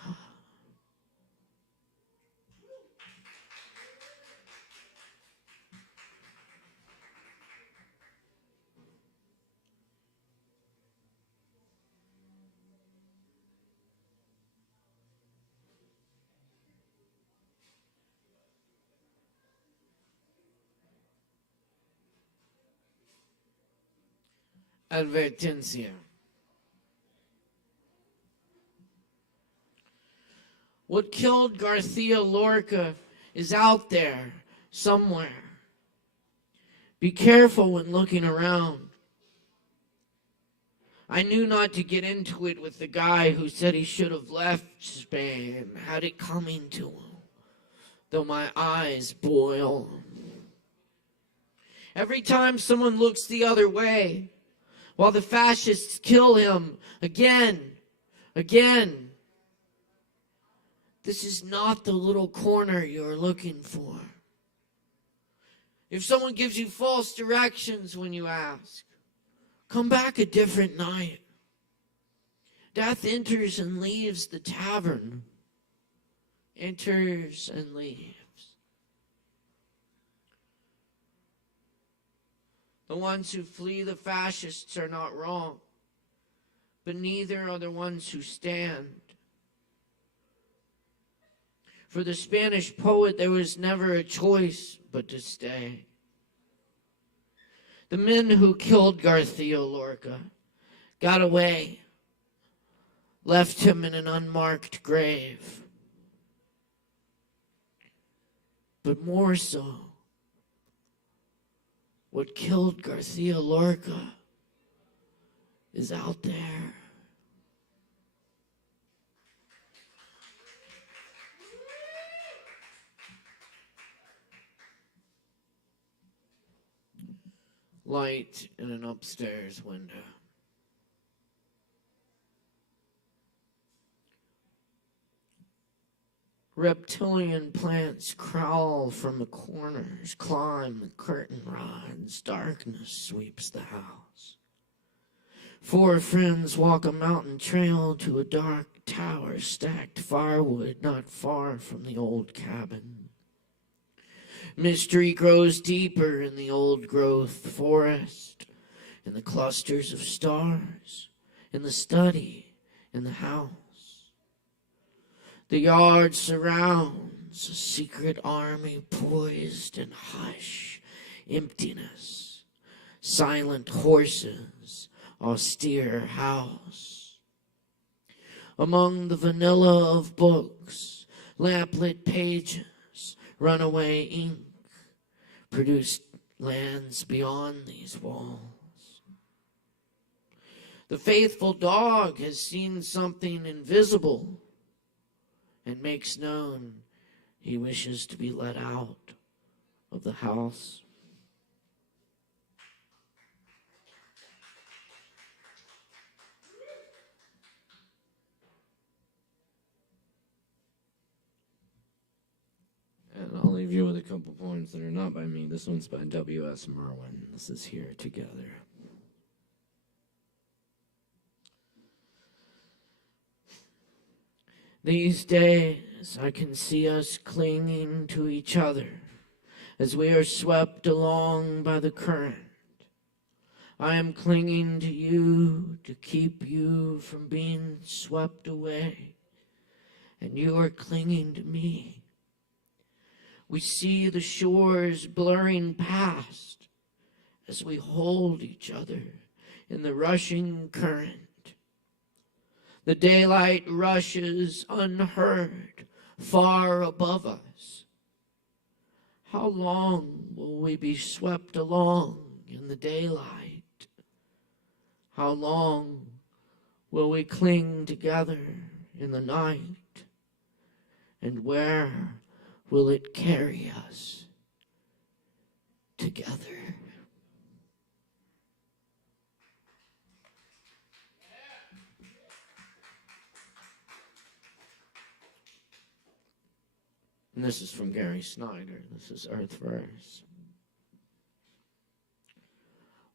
Advertencia. What killed Garcia Lorca is out there somewhere. Be careful when looking around. I knew not to get into it with the guy who said he should have left Spain, had it coming to him, though my eyes boil. Every time someone looks the other way, while the fascists kill him again. This is not the little corner you're looking for. If someone gives you false directions when you ask, Come back a different night. Death enters and leaves the tavern. Enters and leaves. The ones who flee the fascists are not wrong, but neither are the ones who stand. For the Spanish poet, there was never a choice but to stay. The men who killed Garcia Lorca got away, left him in an unmarked grave. But more so, what killed Garcia Lorca is out there. Light in an upstairs window. Reptilian plants crawl from the corners, climb the curtain rods. Darkness sweeps the house. 4 friends walk a mountain trail to a dark tower, stacked firewood not far from the old cabin. Mystery grows deeper in the old-growth forest, in the clusters of stars, in the study, in the house. The yard surrounds a secret army poised in hush, emptiness, silent horses, austere house. Among the vanilla of books, lamplit pages, runaway ink, produced lands beyond these walls. The faithful dog has seen something invisible and makes known he wishes to be let out of the house. And I'll leave you with a couple poems that are not by me. This one's by W.S. Merwin. This is Here Together. These days, I can see us clinging to each other as we are swept along by the current. I am clinging to you to keep you from being swept away, and you are clinging to me. We see the shores blurring past as we hold each other in the rushing current. The daylight rushes unheard far above us. How long will we be swept along in the daylight? How long will we cling together in the night? And where will it carry us together? And this is from Gary Snyder. This is Earth Verse.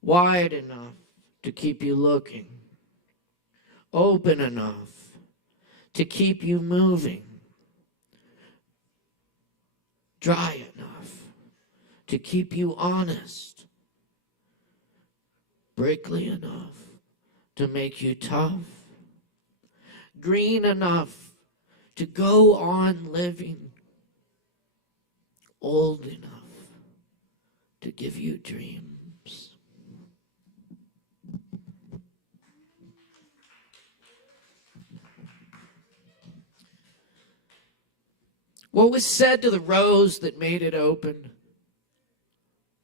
Wide enough to keep you looking. Open enough to keep you moving. Dry enough to keep you honest. Prickly enough to make you tough. Green enough to go on living. Old enough to give you dreams. What was said to the rose that made it open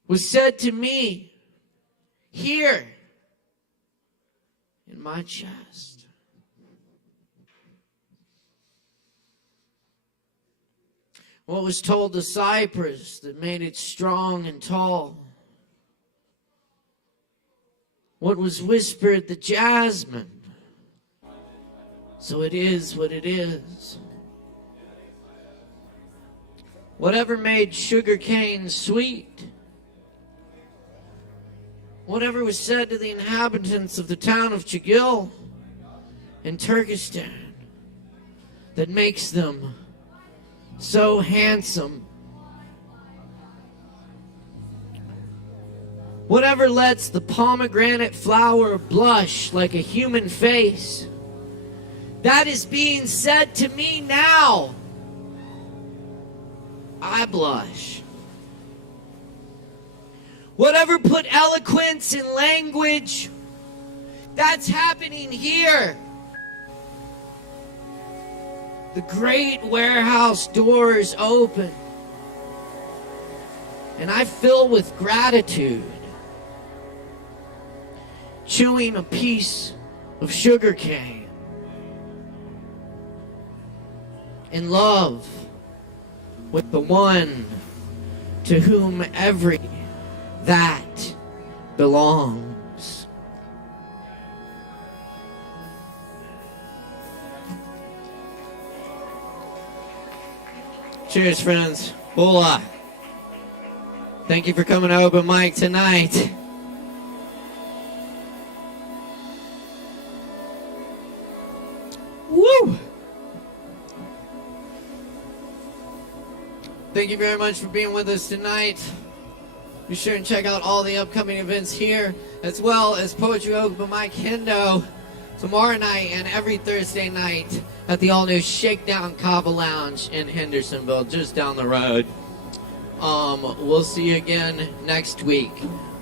was said to me here in my chest. What was told the cypress that made it strong and tall? What was whispered the jasmine? So it is what it is. Whatever made sugar cane sweet whatever was said to the inhabitants of the town of ASHEViLLE in Turkestan that makes them so handsome. Whatever lets the pomegranate flower blush like a human face, that is being said to me now. I blush. Whatever put eloquence in language, that's happening here. The great warehouse doors open, and I fill with gratitude, chewing a piece of sugar cane in love with the one to whom every that belongs. Cheers, friends. Hola. Thank you for coming to Open Mic tonight. Woo! Thank you very much for being with us tonight. Be sure and check out all the upcoming events here, as well as Poetry Open Mic Hendo tomorrow night and every Thursday night at the all-new Shakedown Kava Lounge in Hendersonville, just down the road. We'll see you again next week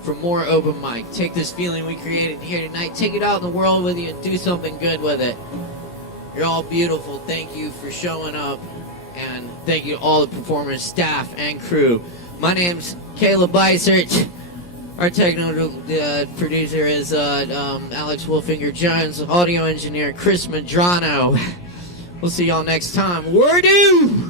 for more Open Mic. Take this feeling we created here tonight, take it out in the world with you, and do something good with it. You're all beautiful. Thank you for showing up, and thank you to all the performers, staff, and crew. My name's Caleb Beissert. Our technical producer is Alex Wolfinger Jones. Audio engineer Chris Medrano. We'll see y'all next time. Word-oo!